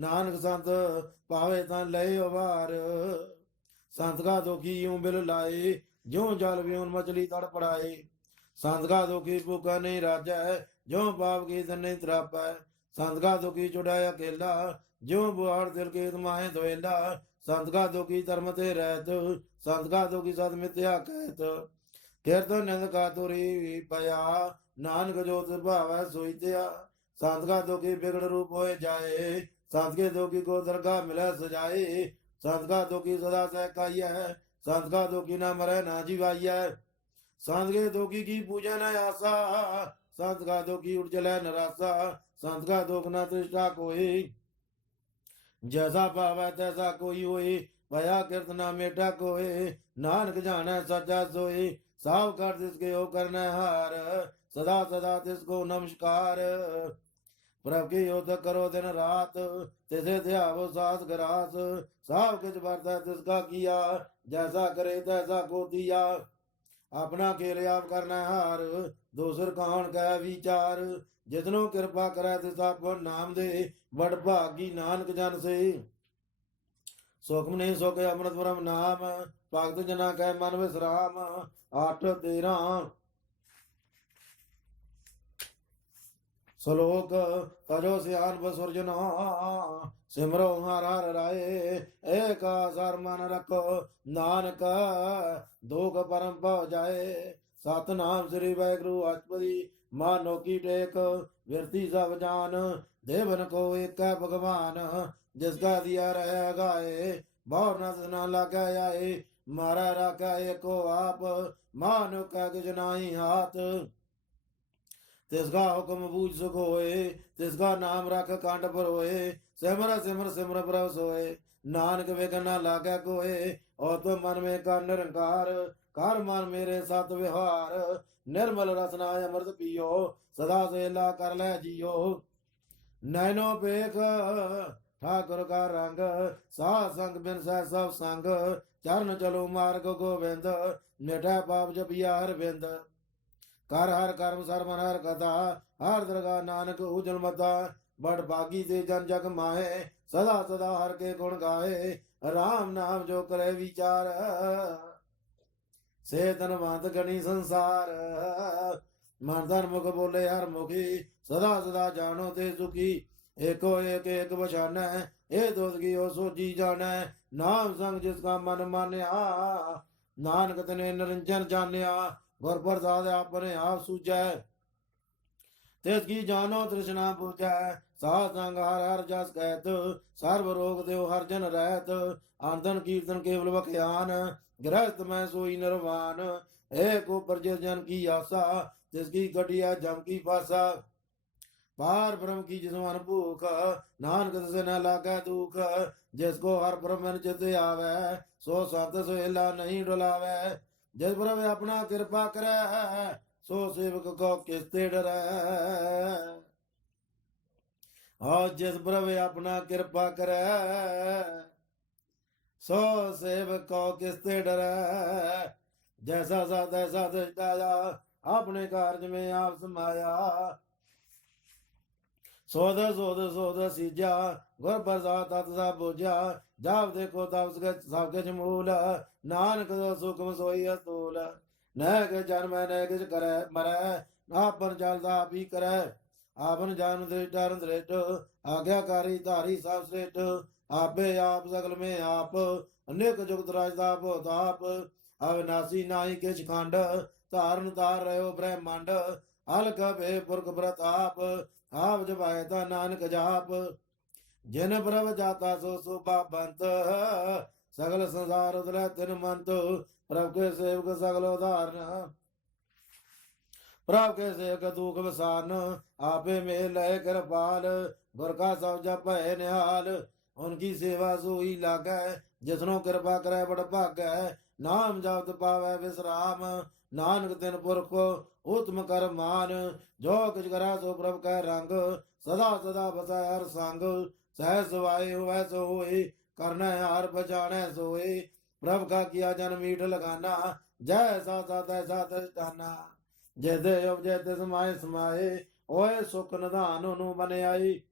नानक संत पावे तन लय उबार। संत का दुखी यूं बिल लाए, ज्यों जल व्यून मछली तड़ पड़ाए। संत का दुखी भूखा नहीं राजा, ज्यों पाप की धन नहीं त्रापै। संत का दुखी चुड़ाया अकेला, ज्यों बुहार दिल के माहे धोएला। संत का दुखी धर्म ते रहत, संत का दुखी सत मिथ्या कहत। कीर्तन निंद का तुरी पया, नानक जोत भावै सोई त्या। संत का दुखी बिगड़ रूप होए जाए, संत के दुखी को दरगाह मिले सजाए। संत का दुखी सदा सहकाई है, संत का दुखी न मरे ना जीवाई है। संत के दुखी की पूजा न आशा, संत का दुखी उठ जले नरासा। संत का दुख न तृष्णा कोई, जैसा पावै तैसा कोई होए। भया कीर्तना मेटा कोए, नानक जाने सच्चा सोए। साव कर तिसके हो करने हार, सदा सदा तिसको नमस्कार। प्रभु की युद्ध करो दिन रात, तिसे ध्यावो सास ग्रास। साव किस बरता तिसका किया, जैसा करे तैसा को दिया। अपना खेल आप करना हार, दूसर कौन कह विचार। जितनो कृपा करे तिसा पर नाम दे, बड़ भागी नानक जन से। सुख नहीं सुख अमृत ब्रह्म नाम, भगत जना कह मन विश्राम। 8:13 श्लोक। तजो सियान बसुरजना, सिमरो हर हर राय। एक सर मन रखो, नानक दुख परम पव जाए। सतनाम श्री वाहिगुरु अष्टपदी, मानो की टेक। व्यर्ति सब जान, देवन को एक भगवान। जिसका दिया रह गाए, भौर न लगा आए। मारा रखा एको आप, मानो का कुछ नाही हाथ। तिसका हुक्म बूझ सुख होए, तिसका नाम रख कंठ पर होए। सिमर सिमर सिमर प्रभ सोए, नानक विघ्न न लागे कोए। और तो मन में कर निरंकार, कर मन मेरे साथ व्यवहार। निर्मल रसना अमृत पियो, सदा सेला कर ले जियो। नैनो पेख ठाकुर का रंग, साध संग बिन सह सब संग। चरण चलो मार्ग गोविंद, मिठा पाप जपिया हर बिंद। कर हर कर्म सरमन हर कथा, हर दरगाह नानक उजल मता। बड़ भागी से जन जग माहे, सदा सदा हर के गुण गाए। राम नाम जो करे विचार, से धनवंत गणी संसार। मन धन मुख बोले हर मुखी, सदा सदा जानो ते सुखी। एको एक एक बछान, ए दोष की ओ सोची जाने। नाम संग जिसका मन मान्या, नानक तने निरंजन जान्या। गुर प्रसाद अपने आप सूझै, तिसकी जानो तृष्णा पूजै। साध संग हर हर जस कहत, सर्व रोग देव हर जन रहत। आंदन कीर्तन केवल बख्यान, गृहस्थ में सोई निर्वाण। एक ऊपर जिस जन की आशा, तिसकी कटिया जम की पासा। पार ब्रह्म की जिसमान भूख, नानक से न लागे दुख। जिसको हर ब्रह्म चित आवे, सो संत सोहेला नहीं डुलावे। जिस प्रभु अपना कृपा करे, सो सेवक को किसते डरे। और जिस प्रभु अपना कृपा करे, सो सेवक को किसते डरे। जैसा सा तैसा दृष्टाया, अपने कार्य में आप समाया। सोध सोध सोध सीजा, गुर प्रसाद तत् सब बुझा। जाप देखो तब सब किछ मूल, नानक सुखम सोई अस्तूल। न के जन्म न किछ करे मरै, आपन चलता आप ही करे। आपन जान दृष्टान दृष्ट, आज्ञाकारी धारी सब श्रेष्ठ। आपे आप सकल में आप, अनेक जुगत राजताप ताप। अविनाशी नाही किछ खंड, धारण तार रहो ब्रह्मांड। अलख भे पुरख प्रताप, आप जपायता नानक जाप। जिन प्रभ जाता सो शोभा बंत, सकल संसार उतरै तिन मंत। प्रभ के सेवक सकल उदाहरण, प्रभ के सेवक दुख बसान। आपे में लय कृपाल, गुर का सब जप है निहाल। उनकी सेवा सोई लागै, जिसनो कृपा करे बड़ भागै। नाम जपत पावै विश्राम, नानक तिन पुरख उत्तम कर मान। जो कुछ करा सो प्रभ कह रंग, सदा सदा बसै हर संग। सहस वाय हुए सो होए, करना हार बचाने सोए। प्रभ का किया जन मीठ लगाना, जैसा सा तैसा दृष्टाना। ਜੈਦੇ ਉਪਜੈ ਤਿਸ ਸਮਾਏ ਸਮਾਏ, ਓਏ ਸੁਖ ਨਿਧਾਨ ਨੂੰ ਬਨ ਆਈ।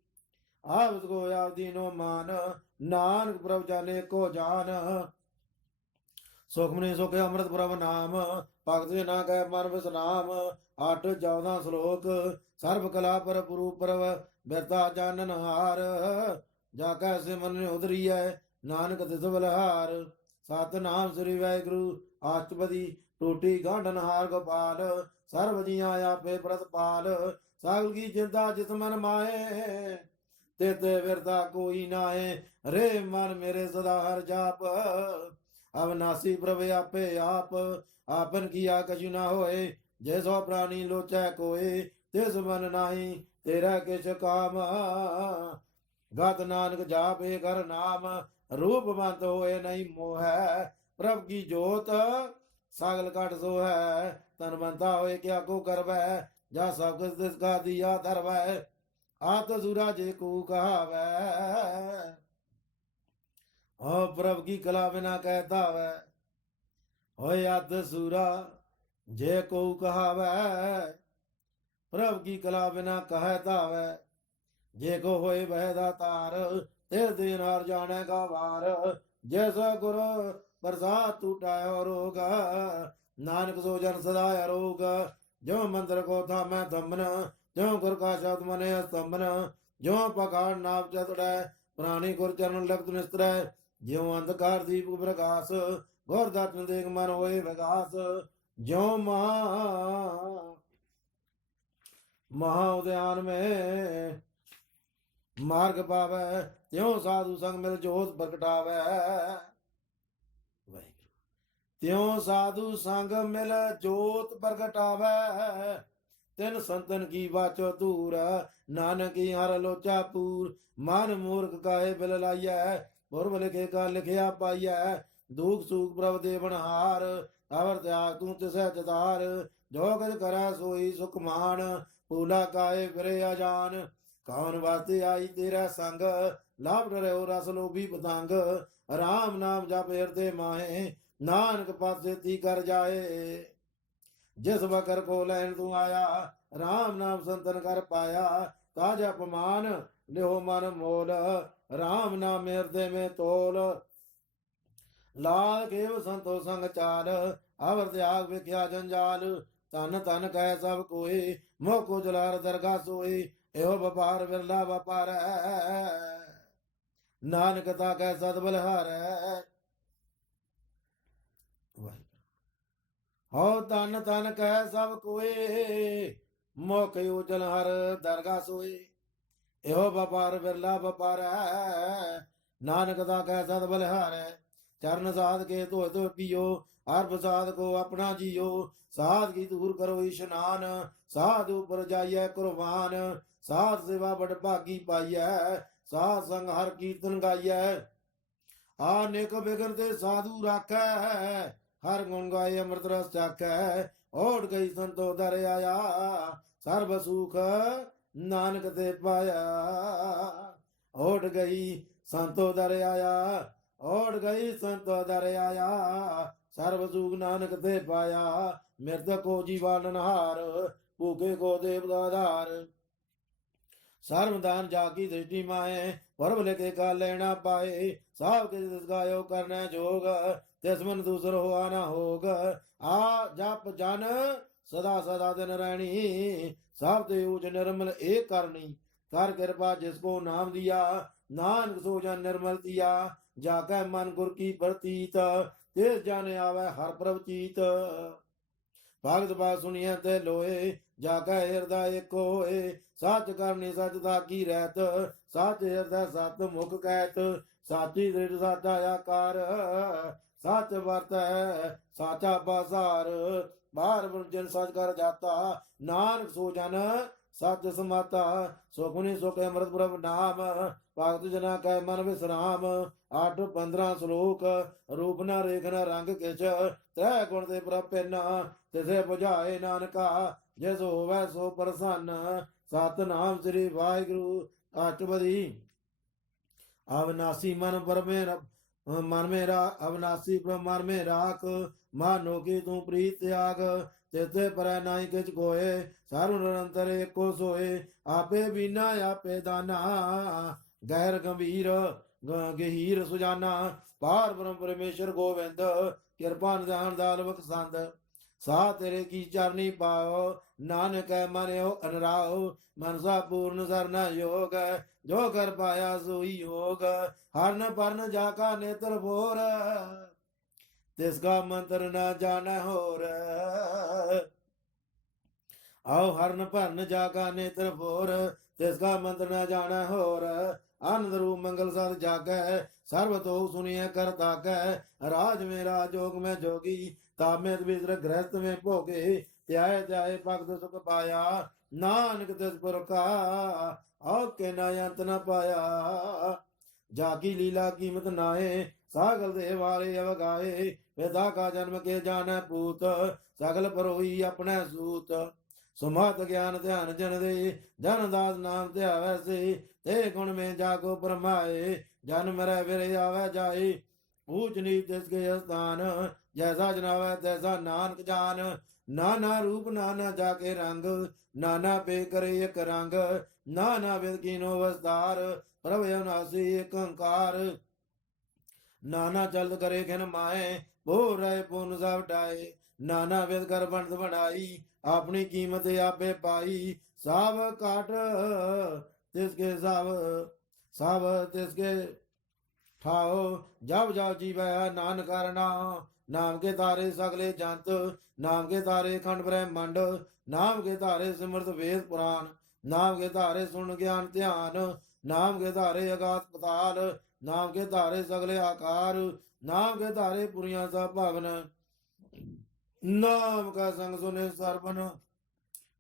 ਆਵਤ ਕੋ ਆਵ ਦੀਨੋ ਮਾਨ, ਨਾਨਕ ਪ੍ਰਭ ਜਾਣੇ ਕੋ ਜਾਨ। ਸੁਖਮਨੀ ਸੁਖ ਅੰਮ੍ਰਿਤ ਪ੍ਰਭ ਨਾਮ, ਭਗਤ ਜਨਾ ਕੈ ਮਨ ਵਿਸਰਾਮ। 8-14 ਸ਼ਲੋਕ। ਸਰਬ ਕਲਾ ਪਰ ਪੁਰੂ ਪ੍ਰਭ, ਬਿਰਤਾ ਜਾਣਨ ਹਾਰ। ਜਾ ਕੈ ਸਿਮਰਨ ਉਧਰੀਐ, ਨਾਨਕ ਤਿਸ ਬਲਿਹਾਰ। ਸਤਿਨਾਮ ਸ੍ਰੀ ਵਾਹਿਗੁਰੂ ਅਸ਼ਟਪਦੀ, ਟੂਟੀ ਗਾਂਢਨ ਹਾਰ ਗੋਪਾਲ। ਸਰਬ ਜੀਆਂ ਆਪੇ ਪ੍ਰਤਪਾਲ, ਸਗਲ ਕੀ ਚਿੰਤਾ ਜਿਤ ਮਨ ਮਾਏ। ਤੇ ਵਿਰਦਾ ਕੋਈ ਨਾਏ, ਰੇ ਮਨ ਮੇਰੇ ਸਦਾ ਹਰ ਜਾਪ। ਅਵਨਾਸੀ ਪ੍ਰਭ ਆਪੇ ਆਪ, ਆਪਨ ਕੀਆ ਕਛੁ ਨਾ ਹੋਏ। ਜੇ ਸੋ ਪ੍ਰਾਣੀ ਲੋਚੈ ਕੋਏ, ਤਿਸ ਮਨ ਨਾਹੀ ਤੇਰਾ ਕਿਛ ਕਾਮ। ਗਤ ਨਾਨਕ ਜਾਪੇ ਕਰ ਨਾਮ, ਰੂਪਵੰਤ ਹੋਏ ਨਹੀਂ ਮੋਹੈ। ਪ੍ਰਭ ਕੀ ਜੋਤ ਸਗਲ ਘਟ ਸੋਹੈ, ਤਨਵੰਤਾ ਹੋਏ ਕਿਆ ਕੋ ਕਰਵੈ। ਜਾ ਸਭ ਕੁਛ ਤਿਸ ਕਾ ਦੀਆ ਧਰਵੈ, ਆਤ ਸੁਰਾ ਜੇ ਕੋ ਕਹਾਵੈ। ਹੋ ਪ੍ਰਭ ਕੀ ਕਲਾ ਬਿਨਾ ਕਹਿਤਾ ਵੈ, ਹੋਏ ਅਤ ਸੂਰਾ ਜੇ ਕੋ ਕਹਾਵੈ। ਪ੍ਰਭ ਕੀ ਕਲਾ ਬਿਨਾ ਕਹਿ ਤਾਵੈ, ਜੇ ਕੋ ਹੋਏ ਬਹਿ ਦਾਤਾਰ। ਤੇ ਦੀਨ ਹਰ ਜਾਣੇਗਾ ਵਾਰ, ਜੈਸ ਗੁਰ ਪ੍ਰਸਾਦ ਟੂਟਾਇ ਰੋਗ। ਨਾਨਕ ਸੋ ਜਨ ਸਦਾ ਅਰੋਗ, ਜੋ ਮੰਦਰ ਕੋ ਥਾਮੈ ਥੰਮਨ। ਜੋ ਗੁਰ ਕਾ ਸ਼ਬਦ ਮਨੇ ਅਸਤੰਭਨ, ਜੋ ਪਖਾੜ ਨਾਪ ਚਤੜੈ। ਪ੍ਰਾਣੀ ਗੁਰ ਚਰਨ ਲਗਤ ਨਿਸਤਰੈ, ਜਿਉ ਅੰਧਕਾਰ ਦੀਪ ਪ੍ਰਕਾਸ਼। ਗੁਰ ਦਰਸ਼ਨ ਦੇਖ ਮਨ ਹੋਏ ਵਿਗਾਸ, ਜਿਉ ਮਹਾ ਉਦਿਆਨ में मार्ग पावै। त्यों साधु संग मिल जोत प्रगटावै। त्यों साधु संग मिल जोत प्रगटावै। तिन संतन की बाचो दूर, नानक की हर लोचा पूर। मन मूर्ख काहे बिल लाइयै, पुरब लिखे का लिखिया पाइयै। दुख सुख प्रभ देवनहार, अवर त्याग तू तिसै चितार। जो कछ करै सोई सुख मान, फूला काहे फिरे अजान। कौन वास्ते आई तेरा संग, लाभ डरे रस लोभी पतंग। राम नाम जप हृदय माहे, नानक पासे ती कर जाए। जिस बकर को लैन तू आया, राम नाम संतन कर पाया। ताजा अपमान लिहो मन मोल, राम नाम हृदय में तोल। लाल केव संतो संग चाल, अवर त्याग विख्या जंजाल। तन तन कह सब कोई, मोह को जलार दरगाह सोई। एहो व्यापार विरला व्यापार है, नानकता कह सद बलिहार है। हो तन तन कह सब कोई, मोह कयो जलार दरगाह सोई। एहो व्यापार विरला व्यापार है, नानकता कह सद बलिहार है। चरण साध के धो धो पियो, हर प्रसाद को अपना जियो। साध की दूर करो इशनान, साधु पर जाइए कुर्बान। साध सेवा बड़ भागी पाइयै, साध संग हर कीर्तन गाइयै। आनेक बिघन ते साधु राखै, हर गुण गाए अमृत रस चाखै। ओढ़ गई संतो दर आया, सर्व सुख नानक ते पाया। ओढ़ गई संतो दर आया, ओढ़ गई संतो दर आया। सर्व सुख नानक ते पाया। मृतक को जीवानन हार, भूखे को देवदाधार। सर्वदान जाकी दृष्टि माए, परब लिखे का लेना पाए। साव के जिस गायो करने जोग, तिस मन दूसरो आना होग। आ जप जन सदा सदा दिन रहनी, सब ते ऊज निर्मल एक करनी। कर कृपा जिसको नाम दिया, नानक सो जन निर्मल दिया। जाकै मन गुर की प्रतीत, तिस जाने आवे हर प्रभ चीत। भगत बात सुनिए ते लोए, जाकै हृदय एक होए। सच करनी सच ताकी रहत, सच हृदय सत मुख कहत। साची दृढ़ साचा आकार, सच वर्त है साचा बाजार। बार जिन सच कर जाता, नानक सो जन सच समाता। सुखमनि सुख अमृत प्रभ नाम, भगत जना कै मन विश्राम। 8-15 श्लोक। रूप न रेख न रंग किछ, त्रै गुण ते प्रभ पिन। तिसे बुझाए नानका, जिस होवै सो प्रसन्न। सतनाम श्री वाहिगुरु अष्टपदी। अविनाशी मन पर मन में अविनाशी मन में राख। मानो की तू प्रीत त्याग, तेते पर नाई किच कोय सर्व निरंतर एको सोए आपे बीना आपे दाना गैर गंभीर गहीर सुजाना पार ब्रह्म परमेश्वर गोविंद कृपा निधान दालवक संद सा तेरे की चरनी पाओ नानक मन हो अनराओ मनसा पूर्ण सरना योग जो कर पाया सोई योग हरन परन जाका नेत्र भोर तिसका मंत्र न जाना होर आओ हरन भरन जाका नेत्र भोर तिसका मंत्र न जाना होर आनंद रूप मंगल सद जागै सर्व तो सुनिए कर ताकै राज में राजयोग में जोगी तामे विद्र गृहस्थ में भोगे त्याय त्याय भगत सुख पाया नानक तिस पुर का और के न अंत न पाया जाकी लीला कीमत नाए सागल देवारे अवगाए वेदा का जन्म के जाने पूत सगल परोई अपने सूत सुमत ज्ञान ध्यान जन दे जन दास नाम ध्यावै से ते गुण में जागो परमाए जन मरै वीर आवे जाए ऊंच नीच तिसके स्थान जैसा जनावै तैसा नानक जान नाना रूप नाना जाके रंग नाना पे करे एक रंग नाना विद कीनो वस्तार प्रभ अविनाशी एक अंकार नाना चलत करे खिन माए भो रहे पुन सब डाए नाना विद कर बंद बनाई अपनी कीमत आपे पाई साव काट तिसके साव तिसके ठाओ जब जाओ जीवै नानक करना नाम के तारे सगले जंत नाम के तारे खंड ब्रह्मंड नाम के तारे सिमृत वेद पुराण नाम के तारे सुन ज्ञान ध्यान नाम के तारे अगाध पताल नाम के तारे सगले आकार नाम के तारे पुरिया सब भवन नाम का संग सुने सरबन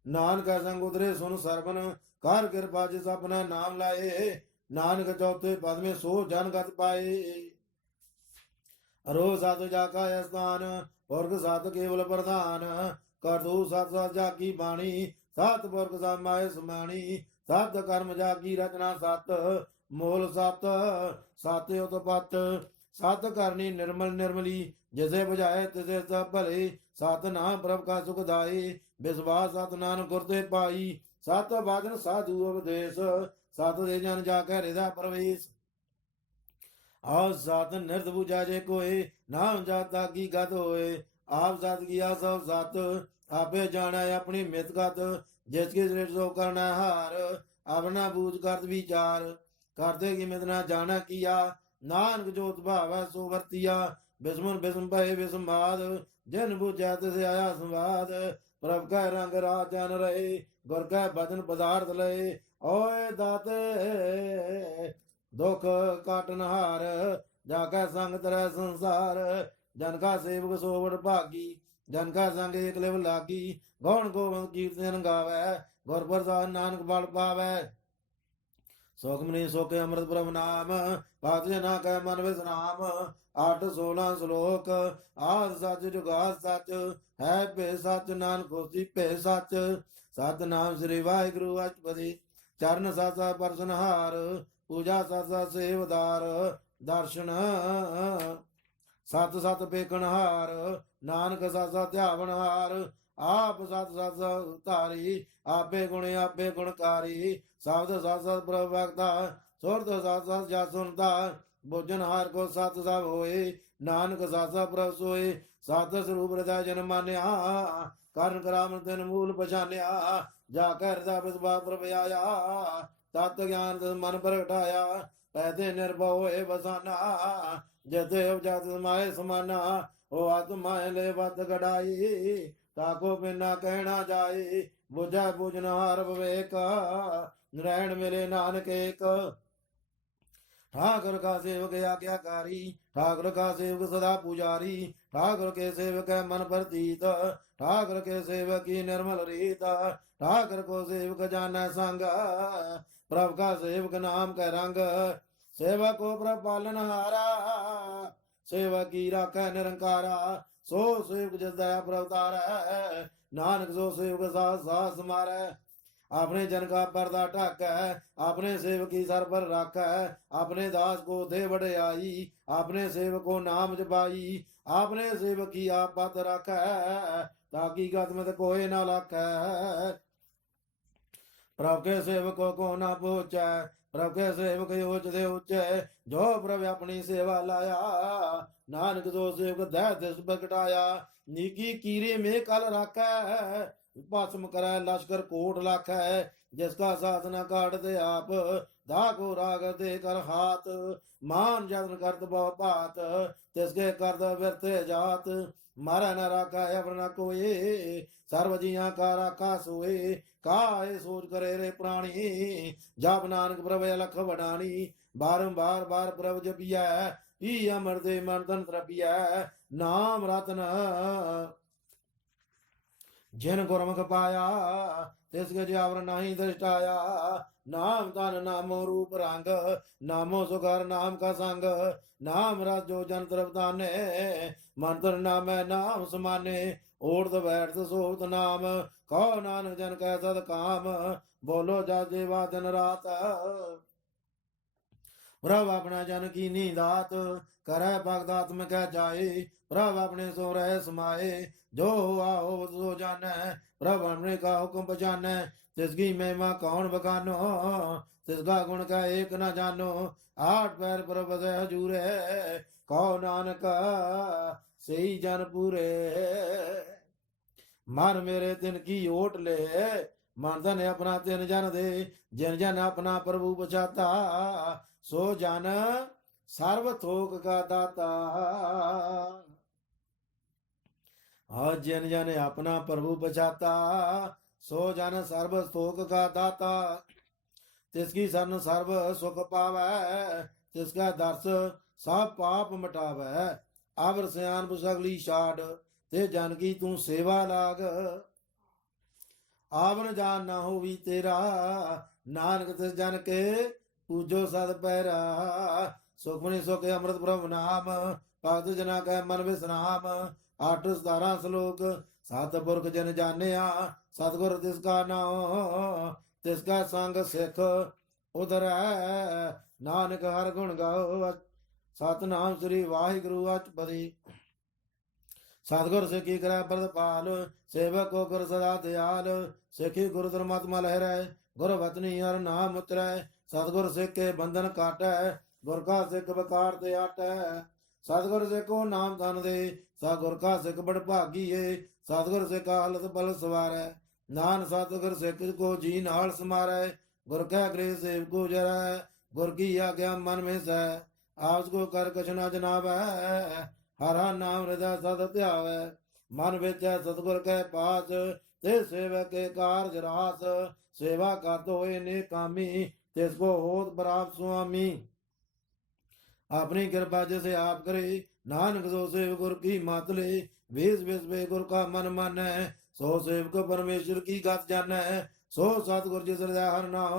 नानक का संग उतरे सुन सरबन कर कृपा जिस अपना नाम लाए नानक चौथे पद में सो जनगत पाए अरो सात जाका स्थान पुरख सात केवल प्रधान कर दो सात सात जाकी बाणी सात पुरख समाय समाणी सात कर्म जाकी रचना सात मोल सात सात उत्पत सात करनी निर्मल निर्मली जैसे बुझाए तिसे सब भले सात नाम प्रभ का सुखदाई विश्वास सात नानक गुरते पाई सात बाजन साधु उपदेश सात दे जन जाकर हृदय प्रवेश और सात नृत बुझा जे कोई नाम जाता की गत होए आप सात किया सब सात आपे जाना अपनी मित गत जिसके सृष्टि सो करना हार अपना बूझ कर विचार करते की मित ना जाना किया नानक जोत भाव सो वर्तिया बिस्मुन बिस्म भय बिस्माद जिन बुझा से आया संवाद प्रभ का रंग राज जान रहे गुर का भजन पदार्थ लय ओए दाते दुख काटनहार जाका संग तरह संसार जन का सेवक सोवड़ भागी जन का संग एक लिव लागी गौण गोविंद कीर्तन गावे गुर प्रसाद नानक बल पावे सुखमनी सुख अमृत प्रभ नाम भक्त जना कै मन विश्राम 8-16 श्लोक आद सच जुगाद सच है पे सच नानक होसी पे सच सत नाम श्री वाहिगुरु अष्टपदी चरण सासा परसनहार पूजा सासा सेवदार दर्शन सत सत पेकनहार नानक सासा ध्यावनहार आप सत सत उतारी आपे गुण आपे गुणकारी शब्द सत सत प्रवक्ता सुरत सत सत जा सुनता भोजनहार को सत सब होए नानक सत सत प्रभ सोए सत स्वरूप हृदय जन मान्या कर्ण कराम दिन मूल पछान्या जाकर हृदय विश्वास प्रभ आया तत्व ज्ञान मन प्रगटाया कहते निर्भव होए बसाना जते उपजात समाये समाना ओ आत्माए ले बत गड़ाई ताको बिना कहना जाए बुझा बुझनहार विवेक नरैण मिले नानक एक ठाकुर का सेवक आज्ञाकारी ठाकुर का सेवक सदा पुजारी ठाकुर के सेवक है मन प्रतीत ठाकुर के सेवक की निर्मल रीत ठाकुर को सेवक जाना संग प्रभ का सेवक नाम का रंग सेवक को प्रभ पालन हारा सेवक की राखै निरंकारा सो सेवक जिस दया प्रवतार नानक सो सेवक सास सास मारे अपने जन का पर्दा ढक है अपने सेवक की सर पर रख है अपने दास को दे बड़ाई अपने सेवक को नाम जपाई अपने सेवक की आप पत रख है ताकि गत में कोई न लाखै। प्रभ के सेवकों को न पूछै, प्रभ के सेवक ऊंच दे ऊंचे, जो प्रभ अपनी सेवा लाया, नानक जो सेवक दै दिस प्रगटाया। नीकी कीरे में कल राखै, भस्म करै लश्कर कोट लाखै। जिसका साधना काट दे आप, धाको राग दे कर हाथ। मान जतन करत बहु भात, तिसके करत व्यर्थ जात। मारा न राखा अवर न कोई, सर्व जिया का राखा सोए। काहे सोच करे रे प्राणी, जप नानक प्रभ अलख वडानी। बारंबार बार प्रभ जपिया, ही अमर दे मन तन तरपिया। नाम रतन जिन गुरमुख पाया, तिस गजावर नाही दृष्टाया। नाम तन नामो रूप रंग, नामो सुगर नाम का संग। नाम रस जो जन तरफ ताने, मंत्र नाम नाम समाने। ओढ़ बैठ सोत नाम, कहो नानक जन कह सद काम। बोलो जा जेवा दिन रात, प्रभ अपना जन की नींदात। करे भगदात में कह जाए, प्रभ अपने सो रह समाए। जो आओ सो जाने, प्रभ अपने का हुक्म पहचाने। तिसकी महिमा कौन बखानो, तिसका गुण का एक न जानो। आठ पैर प्रभ से हजूरे, कहो नानक सही जन पूरे। मन मेरे तिन की ओट ले, मन धन अपना तिन जन दे। जिन जन अपना प्रभु बचाता, सो जन सर्व थोक का दाता। और जिन जन अपना प्रभु बचाता, सो जन सर्व थोक का दाता। तिसकी शरण सर्व सुख पावै, तिसका दर्श सब पाप मिटावै। अवर सियान सगली छाड़, ते जन की तू सेवा लाग। आवन जान ना होवी तेरा, नानक तिस जन के पूजो सद पैरा। सुखमणि सुख अमृत प्रभु नाम, भगत जना कै मन विश्राम। 8 17 श्लोक। सतपुरख जन जानिया, सतगुर तिसका नाम। तिसका संग सिख उधर नानक हर गुण गाओ। सतनाम श्री वाहिगुरु अचपदी। सतगुर सिखी करै प्रतपाल, सेवक को गुर सदा दयाल। सिखी गुरु धर्मत मल हरै, गुर वचनी हर नाम उतरै। सतगुर सिख के बंधन काटै, गुर का सिख बकार ते आटै। सतगुर सिखो नाम धन दे, सतगुर का सिख बड़ भागी है। सतगुर सिख हालत बल सवारै, नान सतगुर सिख को जी नाल समारै। गुर कै गृह सेव को जरै, गुर की आज्ञा मन में सै। आपस को कर कछ न जनावै, हरा नाम हृदय सद ध्यावै। मन विच सतगुर कै पास, ते सेवक के कारज रास। सेवा करत होए ने कामी, तिसको होत बराब स्वामी। अपनी कृपा जैसे आप करे, नानक सो सेव गुर की मात ले। वेश वेश वे गुर का मन मानै, सो सेवक परमेश्वर की गत जानै। सो सतगुर जिस हृदय हर नाम,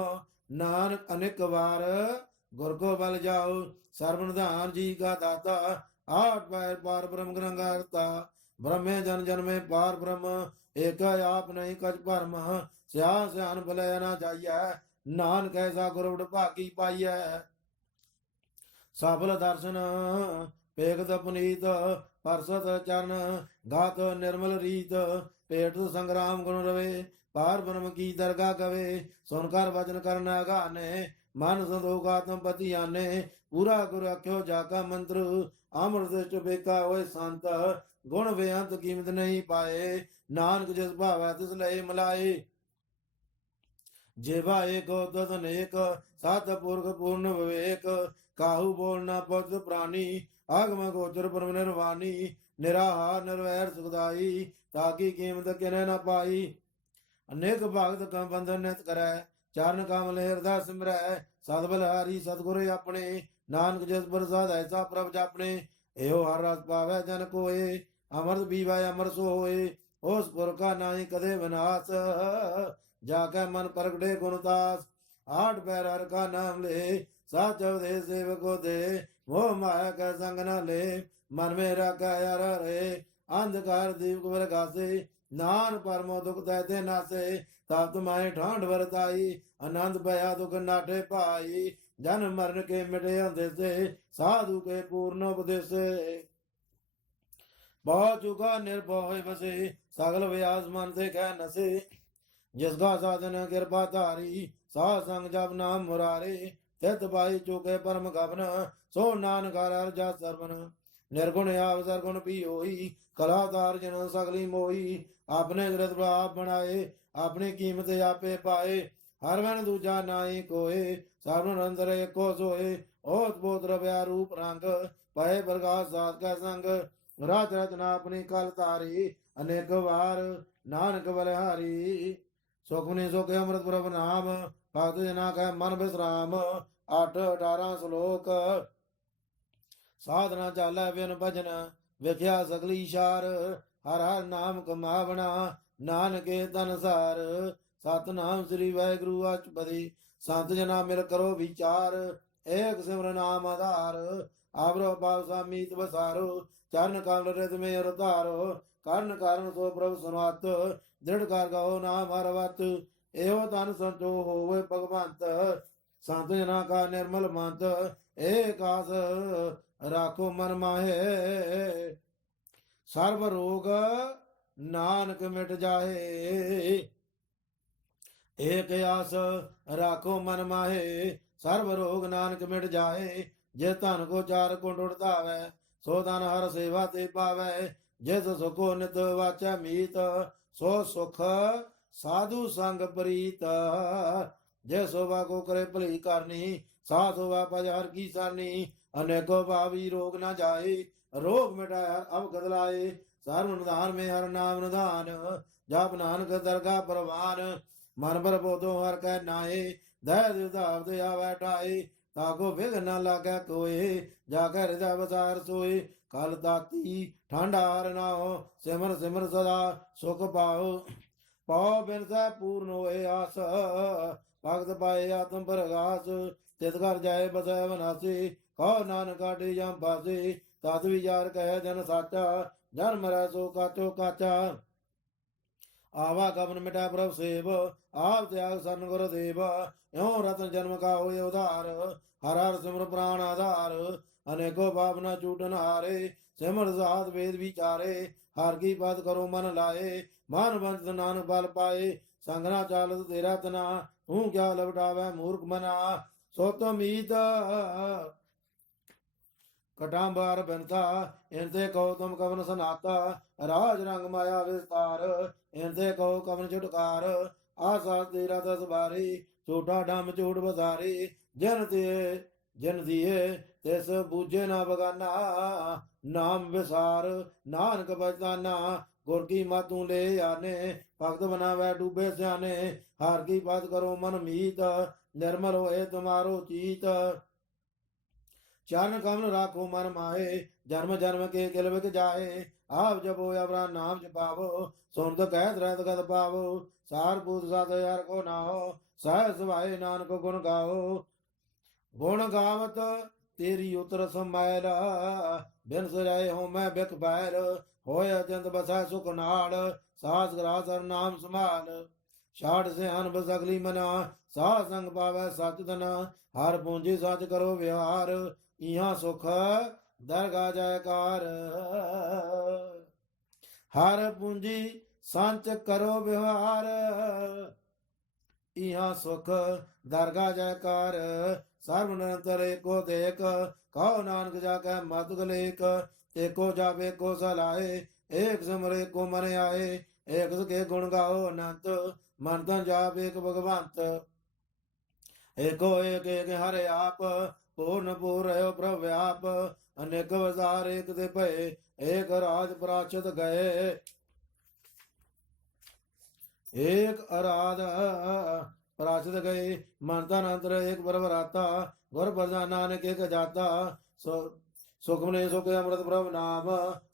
नानक अनेक बार गुर को बल जाओ। सर्वनिधान जी का दाता, 8 पैर पार ब्रह्म ग्रंथता। ब्रह्मे जन जन में पार ब्रह्म, एक आप नहीं कछ भरम। स्यान स्यान भले न जाइए, नानक ऐसा गुरु भागी पाइय। सफल दर्शन पेगत पुनीत, परसत चरण गात निर्मल रीत। पेट संग्राम गुण रवे, पार ब्रह्म की दरगाह गवे। सुनकर वचन करना गाने, मन संतोखात्म पति आने। पूरा गुरु अख्यो जाका मंत्र, अमृत बेका होए संत। गुण बेअंत कीमत नहीं पाए, नानक जिस भावै तिस लय मिलाए। जेवा एक दस अनेक, सात पुरख पूर्ण विवेक। काहू बोलना पद प्राणी, आगम गोचर परम निर्वाणी। निराहार निर्वैर सुखदाई, ताकि कीमत किने न पाई। अनेक भगत का बंधन नित करै, चरण कमल हृदय सिमरै। सतबलहारी सतगुर अपने, नानक जिस प्रसाद ऐसा प्रभ जापने। एहो हर रस पावै जन कोय, अमृत पीवै अमर सोए। उस पुर का नाई कदे विनाश, जाके मन प्रगटे गुणदास। 8 पैर हर का नाम ले, साच दे सेवक को दे। मोह माया का संग न ले, मन में रखा यार रे। अंधकार दीप प्रकाशे, नान परमो दुख दैते नासे। तप्त माए ठांड वरताई, आनंद भया दुख नाटे पाई। जन मरण के मिटे अंधेसे, साधु के पूर्ण उपदेशे। बहुत चुका निर्भय बसे, सगल व्यास मन से कह नसे जिसका साधन कृपा धारी साध संग जब नाम मुरारी तित पाई चुके परम गबन सो नानक हर जा सरवन निर्गुण आव सरगुण भी होई कलातार जन सगली मोई अपने जगत आप बनाए अपनी कीमत आपे पाए हर वन दूजा नाई कोए सब निरंतर एको सोए ओत पोत रव्या रूप रंग पए प्रकाश सात का संग रात रत्ना अपनी कल तारी अनेक बार नानक बलिहारी सुखमनि सुख अमृत प्रभ नाम भक्त जना कह मन विश्राम 8-18 श्लोक साधना चालै बिन भजन ਵੇਖਿਆ ਸਗਲੀ ਸ਼ਾਰ ਹਰ ਹਰ ਨਾਮ ਕਮਾਵਣਾ ਨਾਨਕੇ ਤਨ ਸਾਰ ਸਤਨਾਮ ਸ੍ਰੀ ਵਾਹਿਗੁਰੂ ਅਚਪਦੀ ਸੰਤ ਜਨਾ ਮਿਲ ਕਰੋ ਵਿਚਾਰ ਏਕ ਸਿਮਰ ਨਾਮ ਆਧਾਰ ਆਵਰੋ ਪਾਵ ਸਾਮੀਤ ਵਸਾਰੋ ਚਰਨ ਕਮਲ ਰਿਤ ਮੇ ਅਰਧਾਰੋ ਕਰਨ ਕਾਰਨ ਸੋ ਪ੍ਰਭ ਸੁਨਾਤ ਦ੍ਰਿੜ ਕਰ ਗਾਓ ਨਾਮ ਹਰ ਵਤ ਇਹੋ ਤਨ ਸੰਤੋ ਹੋਵੇ ਭਗਵੰਤ ਸੰਤ ਜਨਾ ਕਾ ਨਿਰਮਲ ਮੰਤ ਏਕ ਆਸ राखो मन माहे सर्व रोग नानक मिट जाहे एक आस राखो मन माहे सर्व रोग नानक मिट जाए जे धन को चार कुंड उड़तावै सो धन हर सेवा ते पावै जिस सुखो नित वाचा मीत सो सुख साधु संग प्रीत जे सोवा को करे भली करनी सा सोवा पज हर की सरनी अनेको भावी रोग न जाए रोग मिटाया अवगत लाए सर्व निधान में हर नाम निधान जप नानक दरगाह परवान मन पर बोधो हर कह नाए दया दिवदाव दया बैठाए ताको विघ्न न लागे कोए जाकर हृदय बसार सोए कल ताती ठंडा हर ना हो सिमर सिमर सदा सुख पाओ पाओ बिन सह पूर्ण होए आस भगत पाए आत्म प्रगास तित कर जाए बसै वनासी कहो नानक काटे जम फासे तत विचार कह जन साचा जन मरै सो काचो काचा आवा कवन मिटा प्रभ सेव आप त्याग सन गुर देव यो रतन जन्म का होय उधार हर हर सिमर प्राण आधार अनेको पाप न छूटन हारे सिमर साध वेद विचारे हर की बात करो मन लाए मान बंत नानक बल पाए संगना चालत तेरा तना तू क्या लपटावे मूर्ख मना सो तो मीत कटाम्बार बनता इनते कहो तुम कवन सनाता राज रंग माया विस्तार इनते कहो कवन छुटकार आशा तेरा दस बारी झूठा डम झूठ बसारी जन दिए तिस बूझे ना बगाना नाम विसार नानक बचताना गुर की मातू ले आने भक्त बनावे डूबे स्याने हार की बात करो मन मीत निर्मल होए तुम्हारो चीत चरण कमल राखो मन माहे जन्म जन्म के किल बिक जाए आप जपो अपना नाम जपावो सुन तो कहत रहत गत पावो सार पूत साथ यार को नाहो सहस भाई नानक गुण गाओ गुण गावत तेरी उतर समैल बिन सजाए हो मैं बिक बैल होय अत्यंत बसै सुख नाल सास ग्रास हर नाम संभाल छाड़ से अन बसगली मना सा संग पावै सच धना हर पूंजी सच करो व्यवहार इहाँ सुख दरगाह जयकार हर पूंजी संच करो व्यवहार इहाँ सुख दरगाह जयकार सर्व निरंतर एको देख कहो नानक जाके मत गलेक एको जावे को सलाए एक सिमर एको मन आए एक के गुण गाओ अनंत मन तन जाप एक भगवंत एको एक एक हरे आप पूर्ण पूर प्रभ व्याप अनेक अवतार एक दे भय एक राज प्राचत गए एक आराध प्राचत गए मन तन अंतर एक बरबराता गुर प्रधान नानक एक जाता सुखमने सुख अमृत प्रभ नाम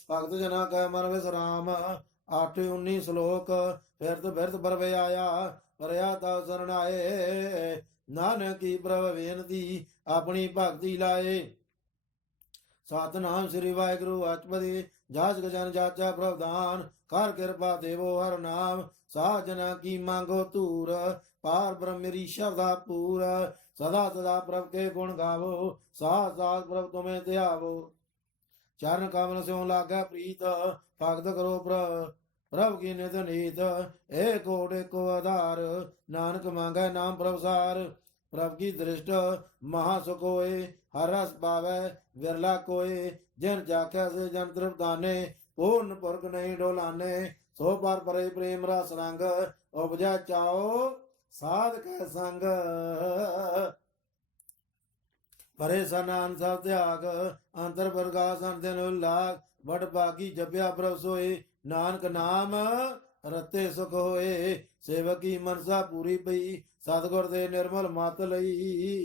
भक्त जना कह मन विश्राम 8-19 श्लोक फिरत बरवे आया परया ता शरण आए नानक की प्रभ बेनती अपनी भक्ति लाए सतनाम श्री वाहिगुरु अचपदी जाच गजन जाचा प्रभदान कर कृपा देवो हर नाम साजना की मांगो तूर पार ब्रह्म मेरी श्रद्धा पूर सदा सदा प्रभ के गुण गावो साथ साथ प्रभ तुम्हें त्यावो चरण कमल स्यों लागे प्रीत भक्त करो प्रभ की नित नीत एक ओट एको आधार। नानक मांगे नाम प्रभसार। प्रभ की दृष्ट महासुख होए हर रस पावे विरला कोय। जिन चाख्या से जन तृप्त दाने पूर्ण पुरख नहीं डोलाने। सो पर परे प्रेम रस रंग उपजा चाओ साध कै संग। परे सनान सब त्याग अंतर प्रकाश अंतन उल्लाख। बड़ भागी जप्या प्रभ सोए नानक नाम रते सुख होए। सेवक की मनसा पूरी पई सतगुर दे निर्मल मत लई।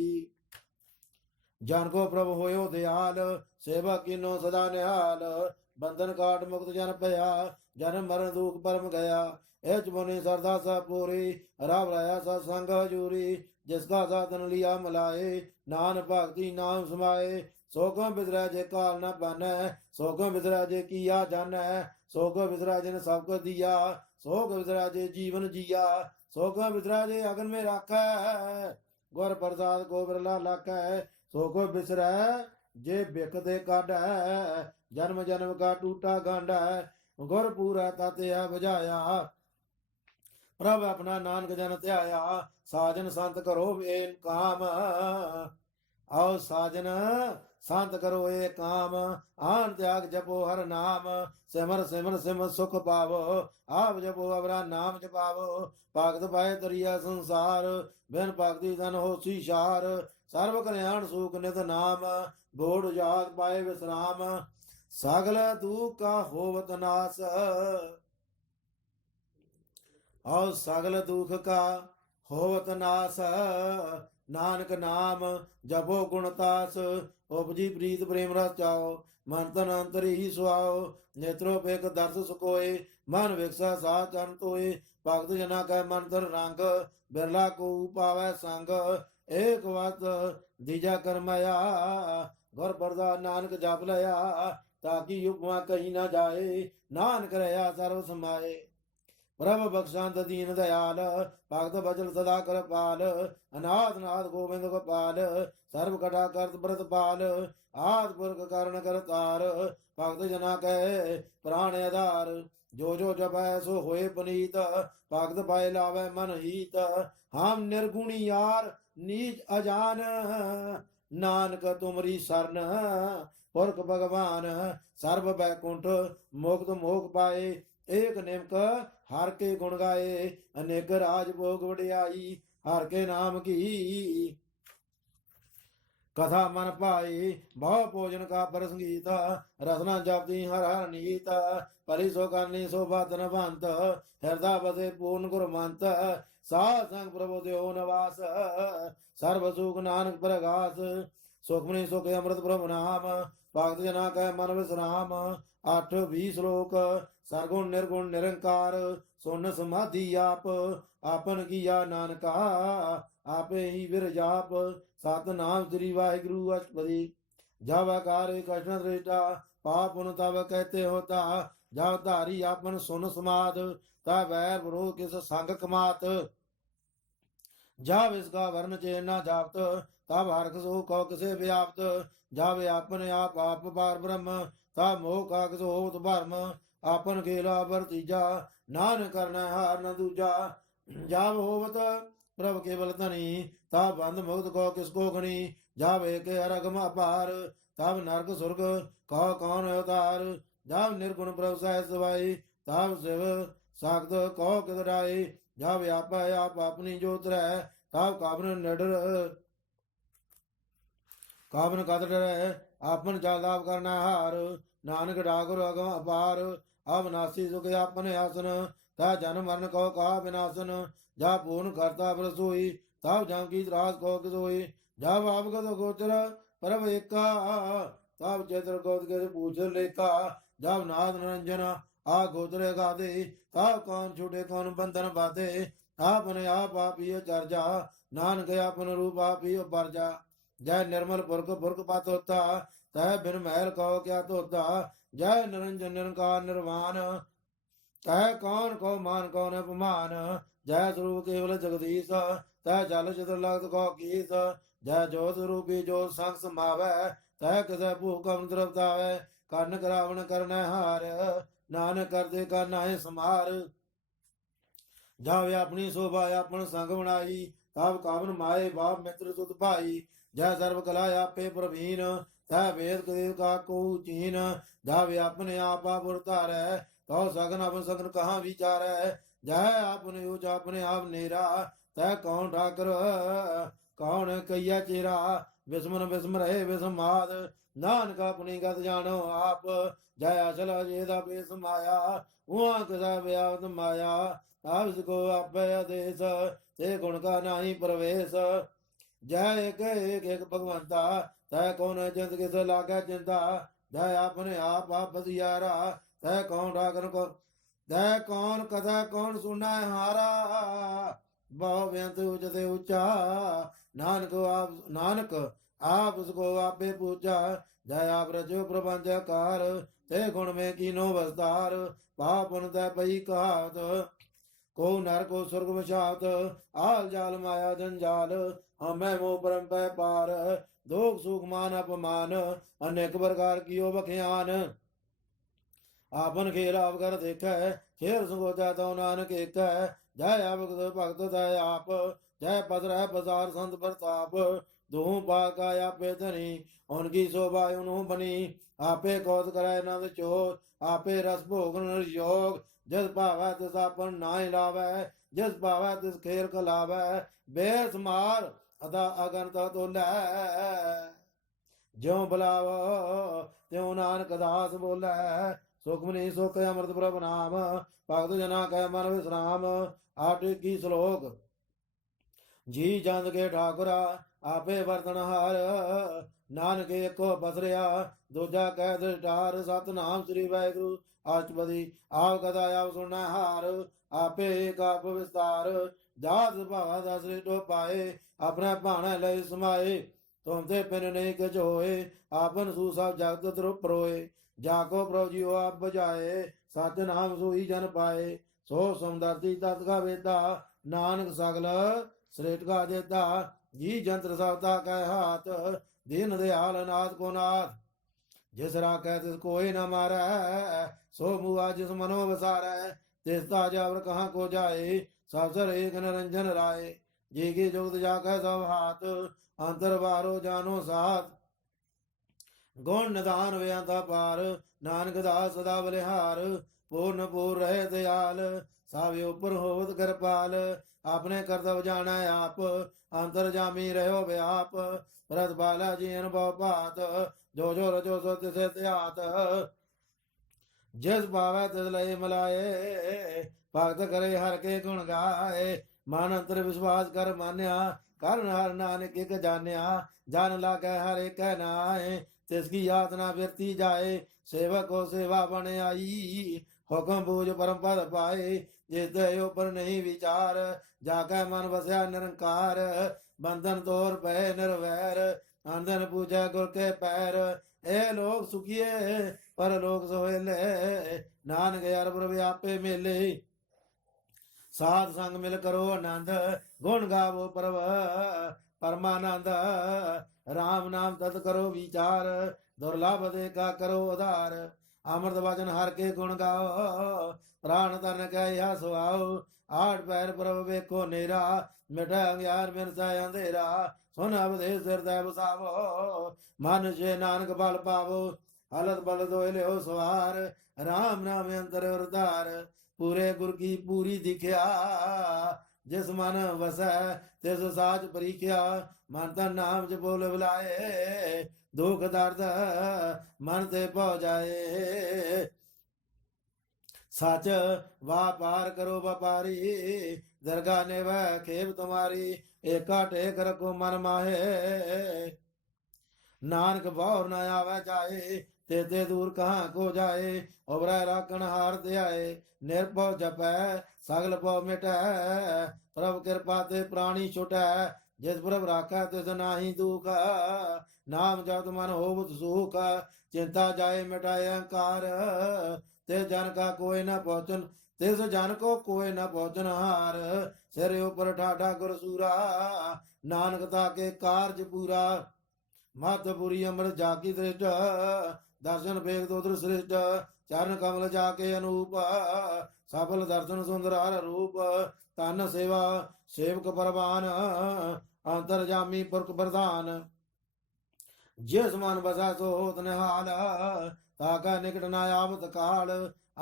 जन को प्रभु होयो दयाल सेवक कीनो सदा निहाल। बंधन काट मुक्त जन पया जन्म मरण दुख परम गया। एच मुनि सरदा सा पूरी राव रहा सत्संग हजूरी। जिसका साधन लिया मिलाए नान भक्ति नाम समाए। सोगम बिदरा जे काल न बन सोगम बिदरा जे किया जान। सोग बिदरा जिन सबको दिया सोग बिदरा जे जीवन जिया। सोगम बिदरा जे अगन में रखा गुर प्रसाद को बिरला लाख। सोगो बिसरै जे बिक दे काढ़। जन्म जन्म का टूटा गंड। गुर पूरा तात्या बजाया प्रभ अपना नानक जन त्याया। साजन संत करो बेन काम आओ साजन संत करो ए काम। आन त्याग जपो हर नाम सिमर सिमर सिमर सुख पावो। आप जपो अवरा नाम जपावो। भगत पाए तरिया संसार बिन भक्ति धन हो सीशार। सर्व कल्याण सुख नित नाम बोड़ जात पाए विश्राम। सगल दुख का होवत नाश और सगल दुख का होवत नाश। नानक नाम जपो गुणतास उपजी प्रीत प्रेम रस चाओ। मन तन अंतर ही सुआओ नेत्रों पेक दर्श सुकोए। मन विकसा सा चरण तोए भक्त जना कै मन तर रंग। बिरला को पावै संग एक वत दीजा करमया। गुर प्रसाद नानक जप लया ताकि युगमा कहीं न जाए। नानक रहा सर्व समाये प्रभ बख्शांत दीन दयाल। भक्त बचल सदा कर पाल अनाथ नाथ गोविंद गोपाल। सर्व कटा करत व्रत पाल आद पुरख करण कर तार। भक्त जना कहे प्राण आधार जो जो जपै सो होए पुनीत। भक्त पाए लावे मन हीत हम निर्गुणी यार नीच अजान। नानक तुमरी सरन पुरख भगवान सर्व बैकुंठ मुक्त मोख पाए। एक निमक हर के गुण गाए अनेक राज भोग वडियाई। हर के नाम की कथा मन पाई भाव भोजन का परसंगीत। रसना जपती हर हर नीत परि सो करनी शोभा धनवंत। हृदय बसे पूर्ण गुरमंत साध संग प्रभु देव नवास। सर्व सुख नानक प्रगास सुखमणि सुख अमृत प्रभु नाम। भक्त जना कह मन विश्राम 8-20 श्लोक। सरगुण निर्गुण निरंकार सुन समाधि आप। आपन किया नानका आपे ही विरजाप। सतनाम श्री वाहिगुरु अष्टपदी जब कार्य कृष्ण दृष्टा। पाप पुन तब कहते होता जब धारी आपन सुन समाध। तब वैर विरोध किस संग कमात। जब इसका वर्ण चेना जाप्त तब हर्ष सो कौ किसे व्याप्त। जब आपन आप पार ब्रह्म तब मोह का किस होत भरम। आपन खेला वर्तीजा नान करना हार न दूजा। जब होवत प्रभ केवल धनी तब बंध मुक्त को किसको गणी। जब एक अरगम अपार तब नरक स्वर्ग कहो कौन अवतार। जब निर्गुण प्रभ सह सवाई तब शिव साख्त कहो कितराई। जब व्याप आप अपनी जोत रह तब काबन निडर काबन कत डरै। आपन जालाप करना हार नानक डाकुर अगम अपार। अविनाशी सुख आपन आसन ता जन मरण कहो कहा विनाशन। जा पूर्ण करता प्रसोई तब जम की त्रास कहो किसोई। जब आपगत गोचर परम एका तब चैत्र गौत के पूछ लेखा। जब नाथ निरंजन आ गोचर गादे तब कौन छूटे कौन बंधन बाधे। आपने आप ही चर्चा नानक अपन रूप आप ही परजा। जय निर्मल पुरख पुरख पात होता तय बिन महल कहो क्या तोता। जय निरंजन निरंकार निर्वाण तय कौन को मान कौन अपमान। जय स्वरूप केवल जगदीश तय जल चित्र लग्त को कीस। जय जोत रूपी जोत संग समावै तय किसे भूकम द्रवतावै। कर्ण करावण करन हार ਨਾਨਕ ਕਰਦੇ ਕਾ ਨਾਹਿ ਸਮਾਰ। ਜਾਵੇ ਆਪਣੀ ਸੋਭਾ ਆਪਣ ਸੰਗ ਬਣਾਈ, ਤਬ ਕਾਵਨ ਮਾਏ ਬਾਪ ਮਿੱਤਰ ਸੁਤ ਭਾਈ। ਜੈ ਸਰਬ ਕਲਾ ਆਪੇ ਪ੍ਰਵੀਨ, ਤੈ ਵੇਦ ਕਦੇ ਕਾ ਕੋ ਚੀਨ। ਜਾਵੇ ਆਪਣੇ ਆਪਾ ਪੁਰ ਧਾਰੈ, ਕਉ ਸਗਨ ਅਪ ਸਗਨ ਕਹਾਂ ਵਿਚਾਰੈ। ਜੈ ਆਪਨੇ ਉਚ ਆਪਣੇ ਆਪ ਨੇਰਾ, ਤੈ ਕੌਣ ਠਾਕਰ ਕੌਣ ਕਈਆ ਚੇਰਾ। ਵਿਸਮਨ ਵਿਸਮ ਰਹੇ ਵਿਸਮਾਦ, ਨਾਨਕ ਆਪਣੀ ਗਤ ਜਾਣੋ ਆਪ। ਜੈ ਅਸਲ ਅਜੇ ਦਾ ਬੇਸ ਮਾਇਆ, ਉਹਾਂ ਕਦਾ ਵਿਆਪਤ ਮਾਇਆ। ਆਪ ਕੋ ਆਪੇ ਆਦੇਸ, ਤੇ ਗੁਣ ਕਾ ਨਾਹੀ ਪ੍ਰਵੇਸ਼। ਜੈ ਏਕ ਏਕ ਏਕ ਭਗਵੰਤਾ, ਤੈ ਕੌਣ ਚਿੰਤ ਕਿਸ ਲਾਗੈ ਚਿੰਤਾ। ਜੈ ਆਪਣੇ ਆਪ ਆਪ ਬਸਿਆਰਾ, ਤੈ ਕੌਣ ਠਾਕਰ ਕੋ ਤੈ ਕੌਣ ਕਥਾ ਕੌਣ ਸੁਣੈ ਹਾਰਾ। ਬਹੁ ਬੇਅੰਤ ਉਚਤੇ ਉੱਚਾ, ਨਾਨਕ ਆਪ ਉਸਕੋ ਆਪੇ ਪੂਜਾ। ਜੈ ਆਪ ਰਜੋ ਪ੍ਰਬੰਧਕਾਰ, ਤੇ ਗੁਣ ਮੇ ਕੀਨੋ ਵਸਤਾਰ। ਪਾਪਨ ਤੈ ਪਈ ਕਹਾਤ, ਕੋ ਨਰ ਕੋ ਸੁਰਗ ਵਛਾਤ। ਆਲ ਜਾਲ ਮਾਇਆ ਜੰਜਾਲ, ਹਮੈ ਮੋਹ ਪਰਮ ਪੈ ਪਾਰ। ਦੁਖ ਸੁਖ ਮਾਨ ਅਪਮਾਨ, ਅਨੇਕ ਪ੍ਰਕਾਰ ਕੀਓ ਬਖਿਆਨ। ਆਪਨ ਖੇਲ ਆਪ ਕਰ ਦੇਖੈ, ਖੇਲ ਸੁਗੋਚੈ ਤਉ ਨਾਨਕ ਏਕੈ। ਜੈ ਆਪ ਭਗਤ ਤੈ ਆਪ, ਜੈ ਪਦ ਰਹਿ ਪਸਾਰ ਸੰਤ ਪ੍ਰਤਾਪ। ਦੂਹ ਪਾਕਾ ਆਪੇ ਧਨੀ, ਉਨਕੀ ਸ਼ੋਭਾ ਉਨਹੁ ਬਨੀ। ਆਪੇ ਕੌਤ ਕਰੈ ਨੰਦ ਚੋਰ, ਆਪੇ ਰਸ ਭੋਗਨ ਯੋਗ। ਜਿਸ ਭਾਵੈ ਤਿਸ ਆਪਨ ਨਾਹਿ ਲਾਵੈ, ਜਿਸ ਭਾਵੈ ਤਿਸ ਖੇਲ ਕਲਾਵੈ। ਬੇਸਮਾਰ ਅਦਾ ਅਗਨਤ ਤੋਲੈ, ਜਿਉ ਬੁਲਾਵ ਤਿਉ ਨਾਨਕ ਦਾਸ ਬੋਲੈ। ਸੁਖਮਨੀ ਸੁਖ ਅੰਮ੍ਰਿਤ ਪ੍ਰਭ ਨਾਮ, ਭਗਤ ਜਨਾ ਕੈ ਮਨ ਵਿਸਰਾਮ। ਆਠ ਕੀ ਸ਼ਲੋਕ। ਜੀ ਜੰਦ ਕੇ ਠਾਕੁਰਾ, ਆਪੇ ਵਰਤਨ ਹਾਰ। ਨਾਨਕ ਏਕੋ ਬਸਰਿਆ, ਦੂਜਾ ਕਹਿ ਦ੍ਰਿਸ਼ਟਾਰ। ਸਤਿਨਾਮ ਸ੍ਰੀ ਵਾਹਿਗੁਰੂ ਅਸ਼ਟਪਦੀ, ਆਪ ਕਥਾ ਆਪ ਸੁਣੈ ਹਾਰ। ਆਪੇ ਏਕ ਆਪ ਵਿਸਤਾਰ, ਜਾਤ ਭਾਵਾ ਦਸ ਰਿਟੋ ਪਾਏ। ਆਪਣਾ ਭਾਣਾ ਲਈ ਸਮਾਏ, ਤੁਮ ਤੇ ਪਿਨ ਨਹੀਂ ਕਛ ਹੋਏ। ਆਪਨ ਸੂ ਸਭ ਜਗਤ ਦਰੁਪ ਰੋਏ, ਜਾਕੋ ਪ੍ਰਭ ਜੀਓ ਆਪ ਬੁਝਾਏ। ਸਚ ਨਾਮ ਸੋਈ ਜਨ ਪਾਏ, ਸੋ ਸਮਦਰਤੀ ਤਤ ਕਾ ਵੇਦਾ। ਨਾਨਕ ਸਗਲ ਸ੍ਰੇਟ ਕਾ ਜੇਤਾ, ਜੀ ਜੰਤਰ ਸਭਤਾ ਕੈ ਹਾਥ। ਦੀਨ ਦਿਆਲ ਨਾਥ ਕੋ ਨਾਥ, ਜਿਸ ਰਾਖੈ ਤਿਸ ਕੋਇ ਨ ਮਾਰੈ। ਸੋ ਮੁਆ ਜਿਸ ਮਨੋ ਵਸਾਰੈ, ਤਿਸ ਤਾ ਜਾਵਰ ਕਹਾਂ ਕੋ ਜਾਏ। ਸਭ ਸਰ ਏਕ ਨਿਰੰਜਨ ਰਾਏ, ਜੀ ਕੀ ਜੁਗਤ ਜਾਗੈ ਸਭ ਹਾਥ। ਅੰਤਰ ਬਾਹਰੋ ਜਾਨੋ ਸਾਥ, ਗੁਣ ਨਿਧਾਨ ਵੇਅੰਤਾ ਪਾਰ। ਨਾਨਕ ਦਾਸ ਸਦਾ ਬਲਿਹਾਰ, ਪੂਰਨ ਪੂਰ ਰਹੇ ਦਿਆਲ। ਸਾਵੇ ਉਪਰ ਹੋਵਤ ਕਿਰਪਾਲ, ਆਪਣੇ ਕਰਤਵ ਜਾਣੈ ਆਪ। ਅੰਤਰ ਜਾਮੀ ਰਹਿਓ ਵਿਆਪ, ਪ੍ਰਤਪਾਲਾ ਜੀ ਅਨੁਭਵ ਭਾਤ। ਜੋ ਜੋ ਰਜੋ ਸੋ ਤਿਸੇ ਧਿਆਤ, ਜਿਸ ਭਾਵੈ ਤਿਸ ਲਈ ਮਲਾਏ। ਭਗਤ ਕਰੇ ਹਰ ਕੇ ਗੁਣ ਗਾਏ, ਮਨ ਅੰਤਰ ਵਿਸ਼ਵਾਸ ਕਰ ਮਾਨਿਆ। ਕਰਨ ਹਰ ਨਾਨਕ ਇਕ ਜਾਣਿਆ, ਜਨ ਲਾਗੈ ਹਰ ਏਕੈ ਨਾਏ। ਤਿਸ ਕੀ ਯਾਤਨਾ ਬਿਰਤੀ ਜਾਏ, ਸੇਵਕ ਕੋ ਸੇਵਾ ਬਣ ਆਈ। ਹੁਕਮ ਬੂਝ ਪਰਮ ਪਦ ਪਾਏ, ਜਿਸ ਦੇ ਉਪਰ ਨਹੀਂ ਵਿਚਾਰ। ਜਾ ਕੈ ਮਨ ਵਸਿਆ ਨਿਰੰਕਾਰ, ਬੰਧਨ ਤੋਰ ਪਏ ਨਿਰਵੈਰ। ਅੰਧਨ ਪੂਜੈ ਗੁਰ ਕੇ ਪੈਰ, ਇਹ ਲੋਕ ਸੁਖੀਏ ਪਰ ਲੋਕ ਸੋਹਲੇ। ਨਾਨਕ ਹਰਿ ਪ੍ਰਭ ਆਪੇ ਮੇਲੇ, ਸਾਧ ਸੰਗ ਮਿਲ ਕਰੋ ਆਨੰਦ। ਗੁਣ ਗਾਵੋ ਪ੍ਰਭ ਪਰਮਾਨੰਦ, ਰਾਮ ਨਾਮ ਤਤ ਕਰੋ ਵਿਚਾਰ। ਦੁਰਲਭ ਦੇ ਕਾ ਕਰੋ ਉਧਾਰ, ਅੰਮ੍ਰਿਤ ਵਚਨ ਹਰ ਕੇ ਗੁਣ ਗਾਓ। ਪ੍ਰਾਣ ਤਨ ਕੈ ਯਾ ਸੁਆਓ, ਆਠ ਪੈਰ ਪ੍ਰਭ ਵੇਖੋ ਨੇਰਾ। ਮਿਟੈ ਅਗਿਆਨ ਮਿਰਸੈ ਅੰਧੇਰਾ, ਸੁਨ ਅਵਦੇਸ ਹਿਰਦੈ ਵਸਾਵੋ। ਮਨ ਜੇ ਨਾਨਕ ਬਲ ਪਾਵੋ, ਹਲਤ ਬਲ ਦੋਇ ਲਿਓ ਸਵਾਰ। ਰਾਮ ਨਾਮ ਅੰਤਰ ਉਰਧਾਰ, ਪੂਰੇ ਗੁਰ ਕੀ ਪੂਰੀ ਦਿਖਿਆ। ਜਿਸ ਮਨ ਵਸੈ ਤਿਸ ਸਾਚ ਪਰੀਖਿਆ। ਮਨ ਤਨ ਨਾਮ ਜਪੋ ਲਿਵਲਾਏ, ਦੁਖ ਦਰਦ ਮਨ ਤੇ ਭਉ ਜਾਏ। ਸਚ ਵਾਪਾਰ ਕਰੋ ਵਪਾਰੀ, ਦਰਗਾ ਨੇ ਵੈ ਖੇਬ ਤੁਮਾਰੀ। ਏਕਾ ਟੇਕ ਰਖੋ ਮਨ ਮਾਹੇ, ਨਾਨਕ ਬਾਹਰ ਨਾ ਆਵੈ ਜਾਏ। ਤੇ ਦੂਰ ਕਹਾਂ ਕੋ ਜਾਏ, ਉਬਰੈ ਰਾਖਣ ਹਾਰ ਧਿਆਏ। ਨਿਰਭਉ ਜਪੈ ਸਗਲ ਭਉ ਮਿਟੈ, ਪ੍ਰਭ ਕਿਰਪਾ ਤੇ ਪ੍ਰਾਣੀ ਛੁਟੈ। ਜਿਸ ਪ੍ਰਭ ਰਾਖੈ ਤਿਸ ਨਾਹੀ ਦੁਖ, ਨਾਮ ਜਪਤ ਮਨ ਹੋਵਤ ਸੁਖ। ਚਿੰਤਾ ਜਾਏ ਮਿਟਾਏ ਅਹੰਕਾਰ, ਤਿਸ ਜਨ ਕਾ ਕੋਇ ਨ ਪਹੁੰਚਨ ਤਿਸ ਜਨ ਕੋ ਕੋਇ ਨ ਪਹੁੰਚਨ ਹਾਰ। ਸਿਰ ਉਪਰ ਠਾਠਾ ਗੁਰ ਸੂਰਾ, ਨਾਨਕ ਤਾਕੇ ਕਾਰਜ ਪੂਰਾ। ਮਤਪੁਰੀ ਅੰਮ੍ਰਿਤ ਜਾਗੀ ਦ੍ਰਿਸ਼ਟ, ਦਰਸ਼ਨ ਵੇਖ ਤੋਦਰ ਸ੍ਰਿਸ਼ਟ ਚਰਨ ਕਮਲ ਜਾ ਕੇ ਅਨੂਪ ਸਫਲ ਦਰਸ਼ਨ ਸੁੰਦਰ ਹਰ ਰੂਪ ਤਨ ਸੇਵਾ ਸੇਵਕ ਪਰਵਾਨ ਅੰਤਰਜਾਮੀ ਪੁਰਖ ਪ੍ਰਧਾਨ ਜਿਸ ਮਨ ਬਸਾ ਸੋ ਹੋਤ ਨਿਹਾਲ ਤਾਕਾ ਨਿਕਟ ਨਾ ਆਵਤ ਕਾਲ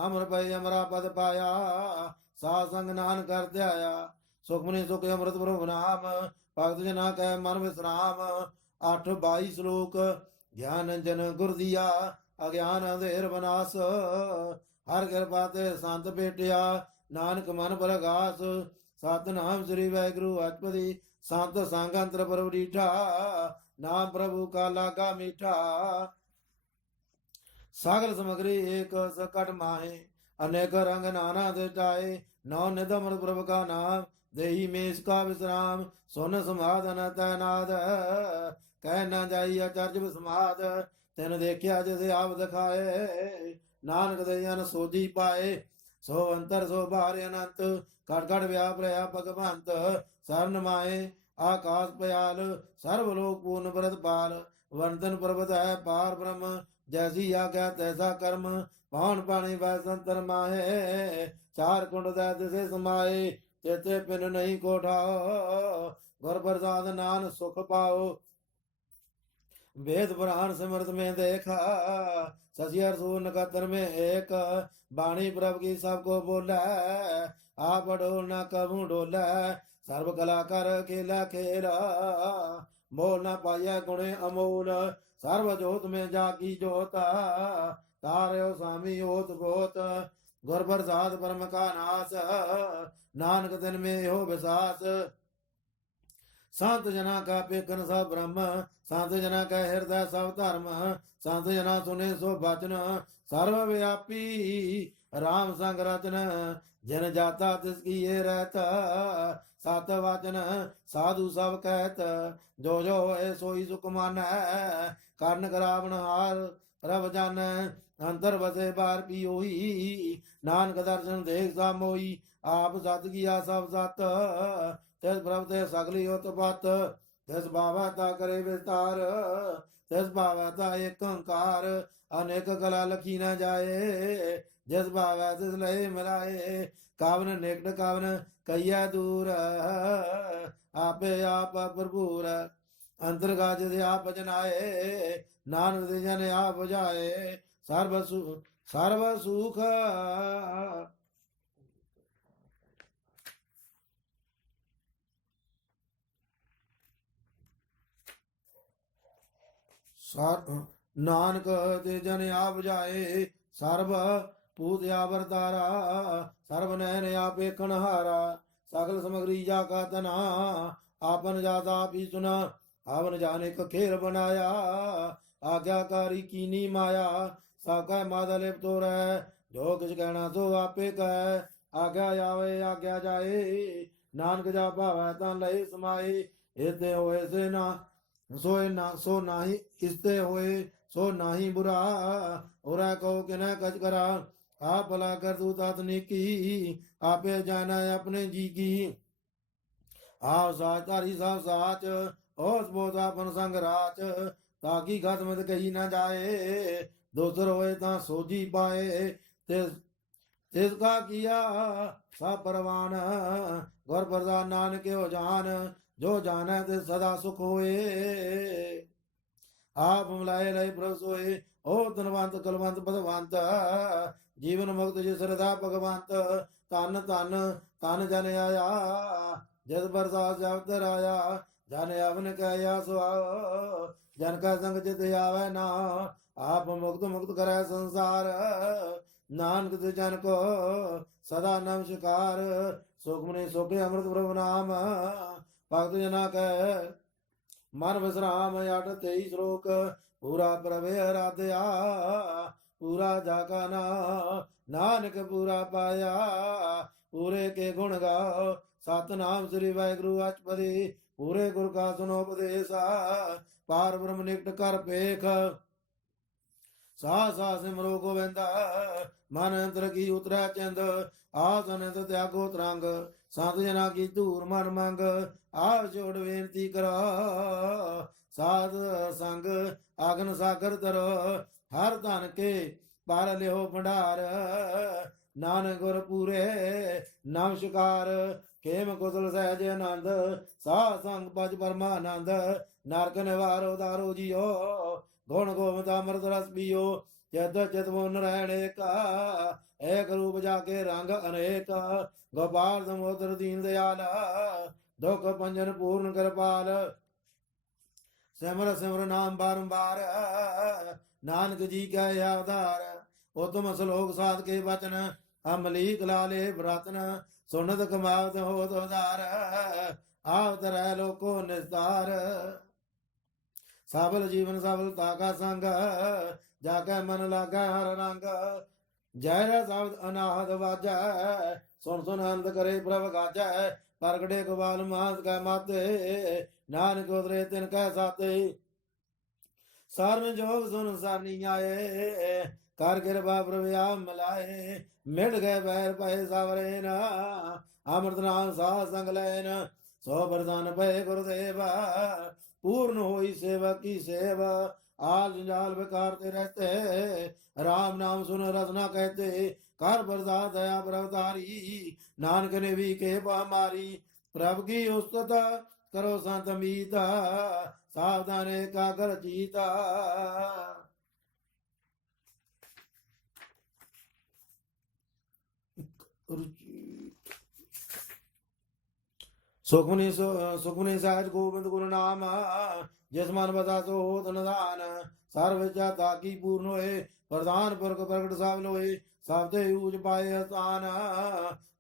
ਅਮਰ ਪਈ ਅਮਰਾ ਪਦ ਪਾਇਆ ਸਾਧ ਸੰਗ ਨਾਨ ਕਰ ਧਿਆਇਆ ਸੁਖਮਨੀ ਸੁਖ ਅੰਮ੍ਰਿਤ ਪ੍ਰਭ ਨਾਮ ਭਗਤ ਜਨਾ ਕੈ ਮਨ ਵਿਸਰਾਮ 8-22 ਸ਼ਲੋਕ ਗਿਆਨ ਜਨ ਗੁਰ ਦੀਆ ਅਗਿਆਨ ਅੰਧੇਰ ਬਨਾਸ ਹਰ ਕਿਰਪਾ ਤੇ ਸੰਤ ਭੇਟਿਆ ਨਾਨਕ ਮਨ ਪ੍ਰਗਾਸ ਸਤਿਨਾਮ ਸ੍ਰੀ ਵਾਹਿਗੁਰੂ ਅਜਪਦੀ ਸੰਤ ਸੰਗ ਅੰਤਰ ਪ੍ਰਭ ਡੀਠਾ ਨਾਮ ਪ੍ਰਭੂ ਕਾ ਲਾਗਾ ਮੀਠਾ ਸਾਗਰ ਸਮਗਰੀ ਏਕ ਸਕਟ ਮਾਹੇ ਅਨੇਕ ਰੰਗ ਨਾਨਾ ਦੇ ਚਾਏ ਨੌ ਨਿਧ ਅਮਰ ਪ੍ਰਭ ਕਾ ਨਾਮ ਦੇਹੀ ਮੇਸ ਕਾ ਵਿਸਰਾਮ ਸੁਨ ਸਮਾਧਨ ਤੈਨਾਦ ਕਹਿ ਨਾ ਜਾਈ ਅਚਰਜ ਵਿਸਮਾਦ ਤੈਨ ਦੇਖਿਆ ਜਿਸ ਆਪ ਦਿਖਾਏ ਨਾਨਕ ਦੇ ਜਨ ਸੋਜੀ ਪਾਏ ਸੋ ਅੰਤਰ ਸੋ ਬਾਹਰ ਅਨੰਤ ਘਟ ਘਟ ਵਿਆਪ ਰਿਹਾ ਭਗਵੰਤ ਸਰਨ ਮਾਏ ਆਕਾਸ਼ ਪਿਆਲ ਸਰਵ ਲੋਕ ਪੂਰਨ ਬਰਤ ਪਾਲ ਵੰਦਨ ਪਰਬਤ ਹੈ ਪਾਰ ਬ੍ਰਹਮ ਜੈਸੀ ਆਗਿਆ ਤੈਸਾ ਕਰਮ ਪਾਉਣ ਪਾਣੀ ਵੈ ਸੰਤਰ ਮਾਹੇ ਚਾਰ ਕੁੰਡ ਦਾ ਦਿਸੇ ਸਮਾਏ ਤੇਤੇ ਪਿੰਨ ਨਹੀਂ ਕੋਠਾਓ ਗੁਰ ਪ੍ਰਸਾਦ ਨਾਨ ਸੁਖ ਪਾਓ वेद पुराण सिमरत में देखा ससियर सूर नक्षत्र में एक बाणी प्रभ की सबको बोला आप डोल न कबू डोला सर्व कलाकार खेला खेला बोल न पाया गुणे अमोल सर्व जोत में जाकी जोता तारे स्वामी ओत बोत गुर प्रसाद परम का नाश नानक दिन में हो विसास संत जना का पेकन सब ब्रह्म संत जना का हृदय सब धर्म संत जना सुने सो बचन सर्व व्यापी राम संग रचन जिन जाता तिसकी ये रहता सत वचन साधु सब कहत जो जो है सोई सुख मान कर्ण करावण हार प्रभ जन अंतर बसे बार पी होई नानक दर्शन देख सा मोई आप सत किया सब सत ਤਿਸ ਪ੍ਰਭ ਤੇ ਸਗਲੀ ਉਤਪਤ ਤਿਸ ਭਾਵੈ ਤਾ ਕਰੇ ਵਿਸਤਾਰ ਤਿਸ ਭਾਵੈ ਤਾ ਏਕ ਓੰਕਾਰ ਅਨੇਕ ਕਲਾ ਲਖੀ ਨਾ ਜਾਏ ਜਿਸ ਭਾਵੈ ਤਿਸ ਲਏ ਮਿਲਾਏ ਕਾਵਨ ਨਿਕਟ ਕਾਵਨ ਕਈਆ ਦੂਰ ਆਪੇ ਆਪ ਭਰਪੂਰ ਅੰਤਰਗਤ ਜਿਸ ਆਪ ਜਨਾਏ ਨਾਨਕ ਦੇ ਜਨ ਆਪ ਬੁਝਾਏ ਸਰਬ ਸੁਖ नानक ते जन आप जाए सर्व पूत आवरतारा सर्व नयन आपेखन हारा सकल समग्री जा का तना आपन जाता भी सुना आपन जाने का खेल बनाया आज्ञाकारी कीनी माया साका मादा लिप तो रह जो किछ कहना सो आपे कह आज्ञा आवे आज्ञा जाए नानक जा भावै तां लय समाए इते होए से ना सोए ना सो नाही इसते होए सो नाही बुरा उरा को किना कच करा आप भला कर तू तनिकी आपे जाना अपने जी की आप साच तारी सब साच ओस बोत अपन संग राच ताकि खत्म कही ना जाए दोसर होए ता सोजी पाए तिसका किया सब परवान गुर प्रसाद नानक हो जान जो जाने ते सदा सुख होए आप मिलाए लय प्रभ सोए ओ धनवंत कलवंत पदवंत जीवन मुक्त जिस श्रद्धा भगवंत तन तन तन जन आया जस प्रसाद जब आया जन अवन कहया सुआओ जन का संग चित आवे ना आप मुक्त मुक्त करे संसार नानक ते जन को सदा नमस्कार सुखमनि सुखे अमृत प्रभु नाम भगत जना कह मन विश्राम 8-23 श्लोक पूरा प्रभे आराध्या पूरा जाका ना नानक पूरा पाया पूरे के गुण गाओ सतनाम श्री वाहिगुरु अष्टपदी पूरे गुर का सुनो उपदेशा पार ब्रह्म निकट कर पेख सा सा सिमरो गोविंदा मन अंतर की उतरा चंद आसन त्यागो तरंग संत जना की धूर मन मंग आप जोड़ बेनती करो साध संग आगन सागर तरो ਹਰ ਧਨ ਕੇ ਪਰ ਲਿਓ ਭੰਡਾਰ ਨਾਨਕ ਗੁਰ ਪੂਰੇ ਨਮਸਕਾਰ ਖੇਮ ਕੁਸਲ ਸਹਿਜ ਆਨੰਦ ਸਾਧ ਸੰਗ ਪਜ ਪਰਮਾਨੰਦ ਨਰਕ ਨਿਵਾਰੋ ਦਾਰੋ ਜੀਓ ਗੁਣ ਗੋਬਿੰਦ ਅੰਮ੍ਰਿਤ ਰਸ ਪੀਓ ਜਦ ਜਦ ਮਨ ਰਹਿਣੇ ਕਾ ਏਕ ਰੂਪ ਜਾ ਕੇ ਰੰਗ ਅਨੇਕ ਗੋਪਾਲ ਸਮੁਦਰ ਦੀਨ ਦਿਆਲ ਦੁਖ ਪੰਜਨ ਪੂਰਨ ਕਿਰਪਾਲ ਸਿਮਰ ਸਿਮਰ ਨਾਮ ਬਾਰੰਬਾਰ ਨਾਨਕ ਜੀ ਕਾ ਆਧਾਰ ਉਤਮ ਸ਼ਲੋਕ ਸਾਧ ਕੇ ਬਚਨ ਅਮਲੀਕ ਲਾਲੇ ਬ੍ਰਤਨ ਸੁਨਤ ਕਮਾਵਤ ਹੋਤ ਉਦਾਰ ਆਪ ਤਰੈ ਲੋਕੋ ਨਿਸਤਾਰ ਸਫਲ ਜੀਵਨ ਸਫਲਤਾ ਕਾ ਸੰਗ ਜਾ ਕੇ ਮਨ ਲਾਗਾ ਹਰ ਰੰਗ ਜੈ ਸ਼ਬਦ ਅਨਾਹਦ ਵਾਜੈ ਸੁਨ ਸੁਨ ਆਨੰਦ ਕਰੇ ਪ੍ਰਭ ਗਾਜੈ ਪ੍ਰਗਟੇ ਗੋਪਾਲ ਮਾਸ ਕੈ ਮਾਤੇ ਨਾਨਕ ਉਤਰੇ ਤਿਨ ਕੈ ਸਾਤੇ ਸਰਮ ਜੋਗ ਸੁਨ ਸਰਨੀ ਆਏ ਕਰ ਕਿਰਪਾ ਪ੍ਰਭਿਆ ਮਿਲਾਏ ਮਿਟ ਗਏ ਬੈਰ ਪਏ ਸਾਵਰੇ ਨਾ ਅੰਮ੍ਰਿਤ ਨਾਮ ਸਾਧ ਸੰਗ ਲੈਨ ਸੋ ਵਰਦਾਨ ਪਏ ਗੁਰਦੇਵਾ पूर्ण होई सेवा की सेवा आल जंजाल बेकार ते रहते राम नाम सुन रसना कहते कर बरसात दया प्रभतारी नानक ने भी के मारी प्रभु की उस्तत करो संत मीता सावधान का कर जीता सुखमनी सहज गोविंद गुरु नाम जिस मन बता सो होत निदान सर्व इच्छा ताकी पूर्ण होए प्रधान पुरख प्रगट सब लोए सबते ऊज पाए स्थान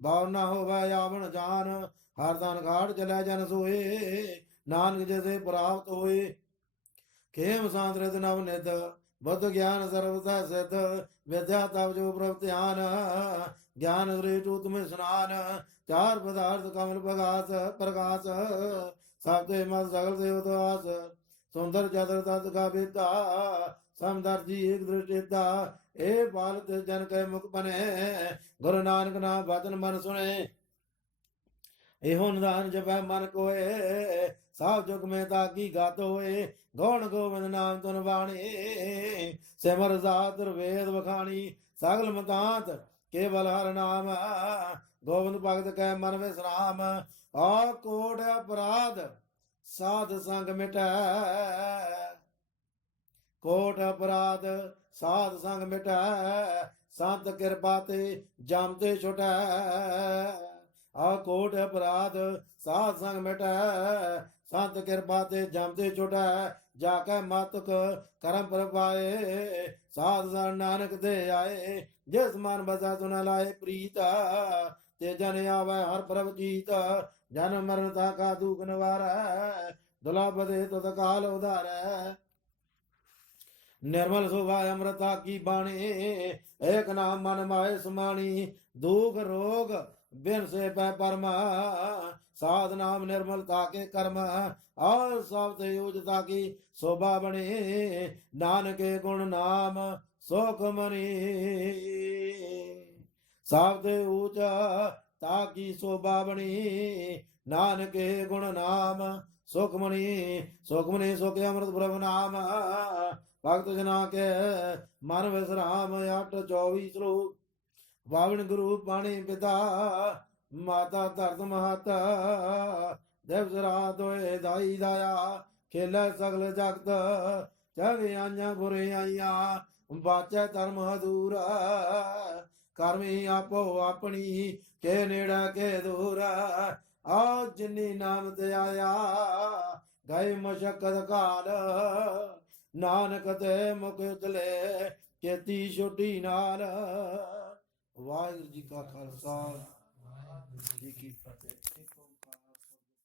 भाव न हो यावन जान हर दान घाट चले जन सोए नानक जैसे प्राप्त होए खेम सांद्रित नव निध बुद्ध ज्ञान सर्वथा सिद्ध विद्या तब जो प्रभ ध्यान ज्ञान श्रेष्ठ उत्तम स्नान चार पदार्थ कमल प्रकाश सबते मत सगल देवदास सुंदर चतुर तत् का विद्या समदर्शी एक दृष्टिता ए पालत जन के मुख बने गुरु नानक नाम वचन मन सुने एहो निदान जपै मन कोए साव जुग में ताकी गात होए गौण गोविंद नाम तुन बाणी सिमर सातर वेद बखानी सगल मतांत केवल हर नाम गोविंद भगत कै मन विश्राम आ कोट अपराध साध संग मिटै कोट अपराध साध संग मिटै संत कृपा ते जम ते छुटै आ कोट अपराध साध संग मिटै संत कृपा ते जम ते छुटै जाकै मातुक करम प्रभाए साध संग नानक दे आए जिस मन बसा सुन लाए प्रीता ते जन आवे हर प्रभ जीत जन्म मरणता का दुख निवार दुर्लभ दे तत काल उधार निर्मल शोभा अमृता की बाणी एक नाम मन माए समानी दुख रोग बिन से पै परमा साध नाम निर्मलता के कर्म और सब युजता की शोभा बने नानक के गुण नाम सुख मनी शब्द ऊंचा ताकि शोभा बनी नानक के गुण नाम सुखमणि सुखमणि सुख अमृत प्रभु नाम भक्त जना के मन विश्राम 8-24 श्लोक पावन गुरु पाणी पिता माता धरत महता देव रात होए दाई दाया खेले सगल जगत चवे आइया बुरे आइया बाचे धर्म अधूरा ਕਰਮੀ ਆਪੋ ਆਪਣੀ ਕੇ ਨੇੜਾ ਕੇ ਦੂਰ ਆ ਜਿਨੀ ਨਾਮ ਤੇ ਆਇਆ ਗਏ ਮਸ਼ਕਤ ਕਾਲ ਨਾਨਕ ਤੇ ਮੁਖ ਉਤਲੇ ਕੀਤੀ ਛੋਟੀ ਨਾਲ ਵਾਹਿਗੁਰੂ ਜੀ ਕਾ ਖਾਲਸਾ ਵਾਹਿਗੁਰੂ ਜੀ ਕੀ ਫਤਿਹ।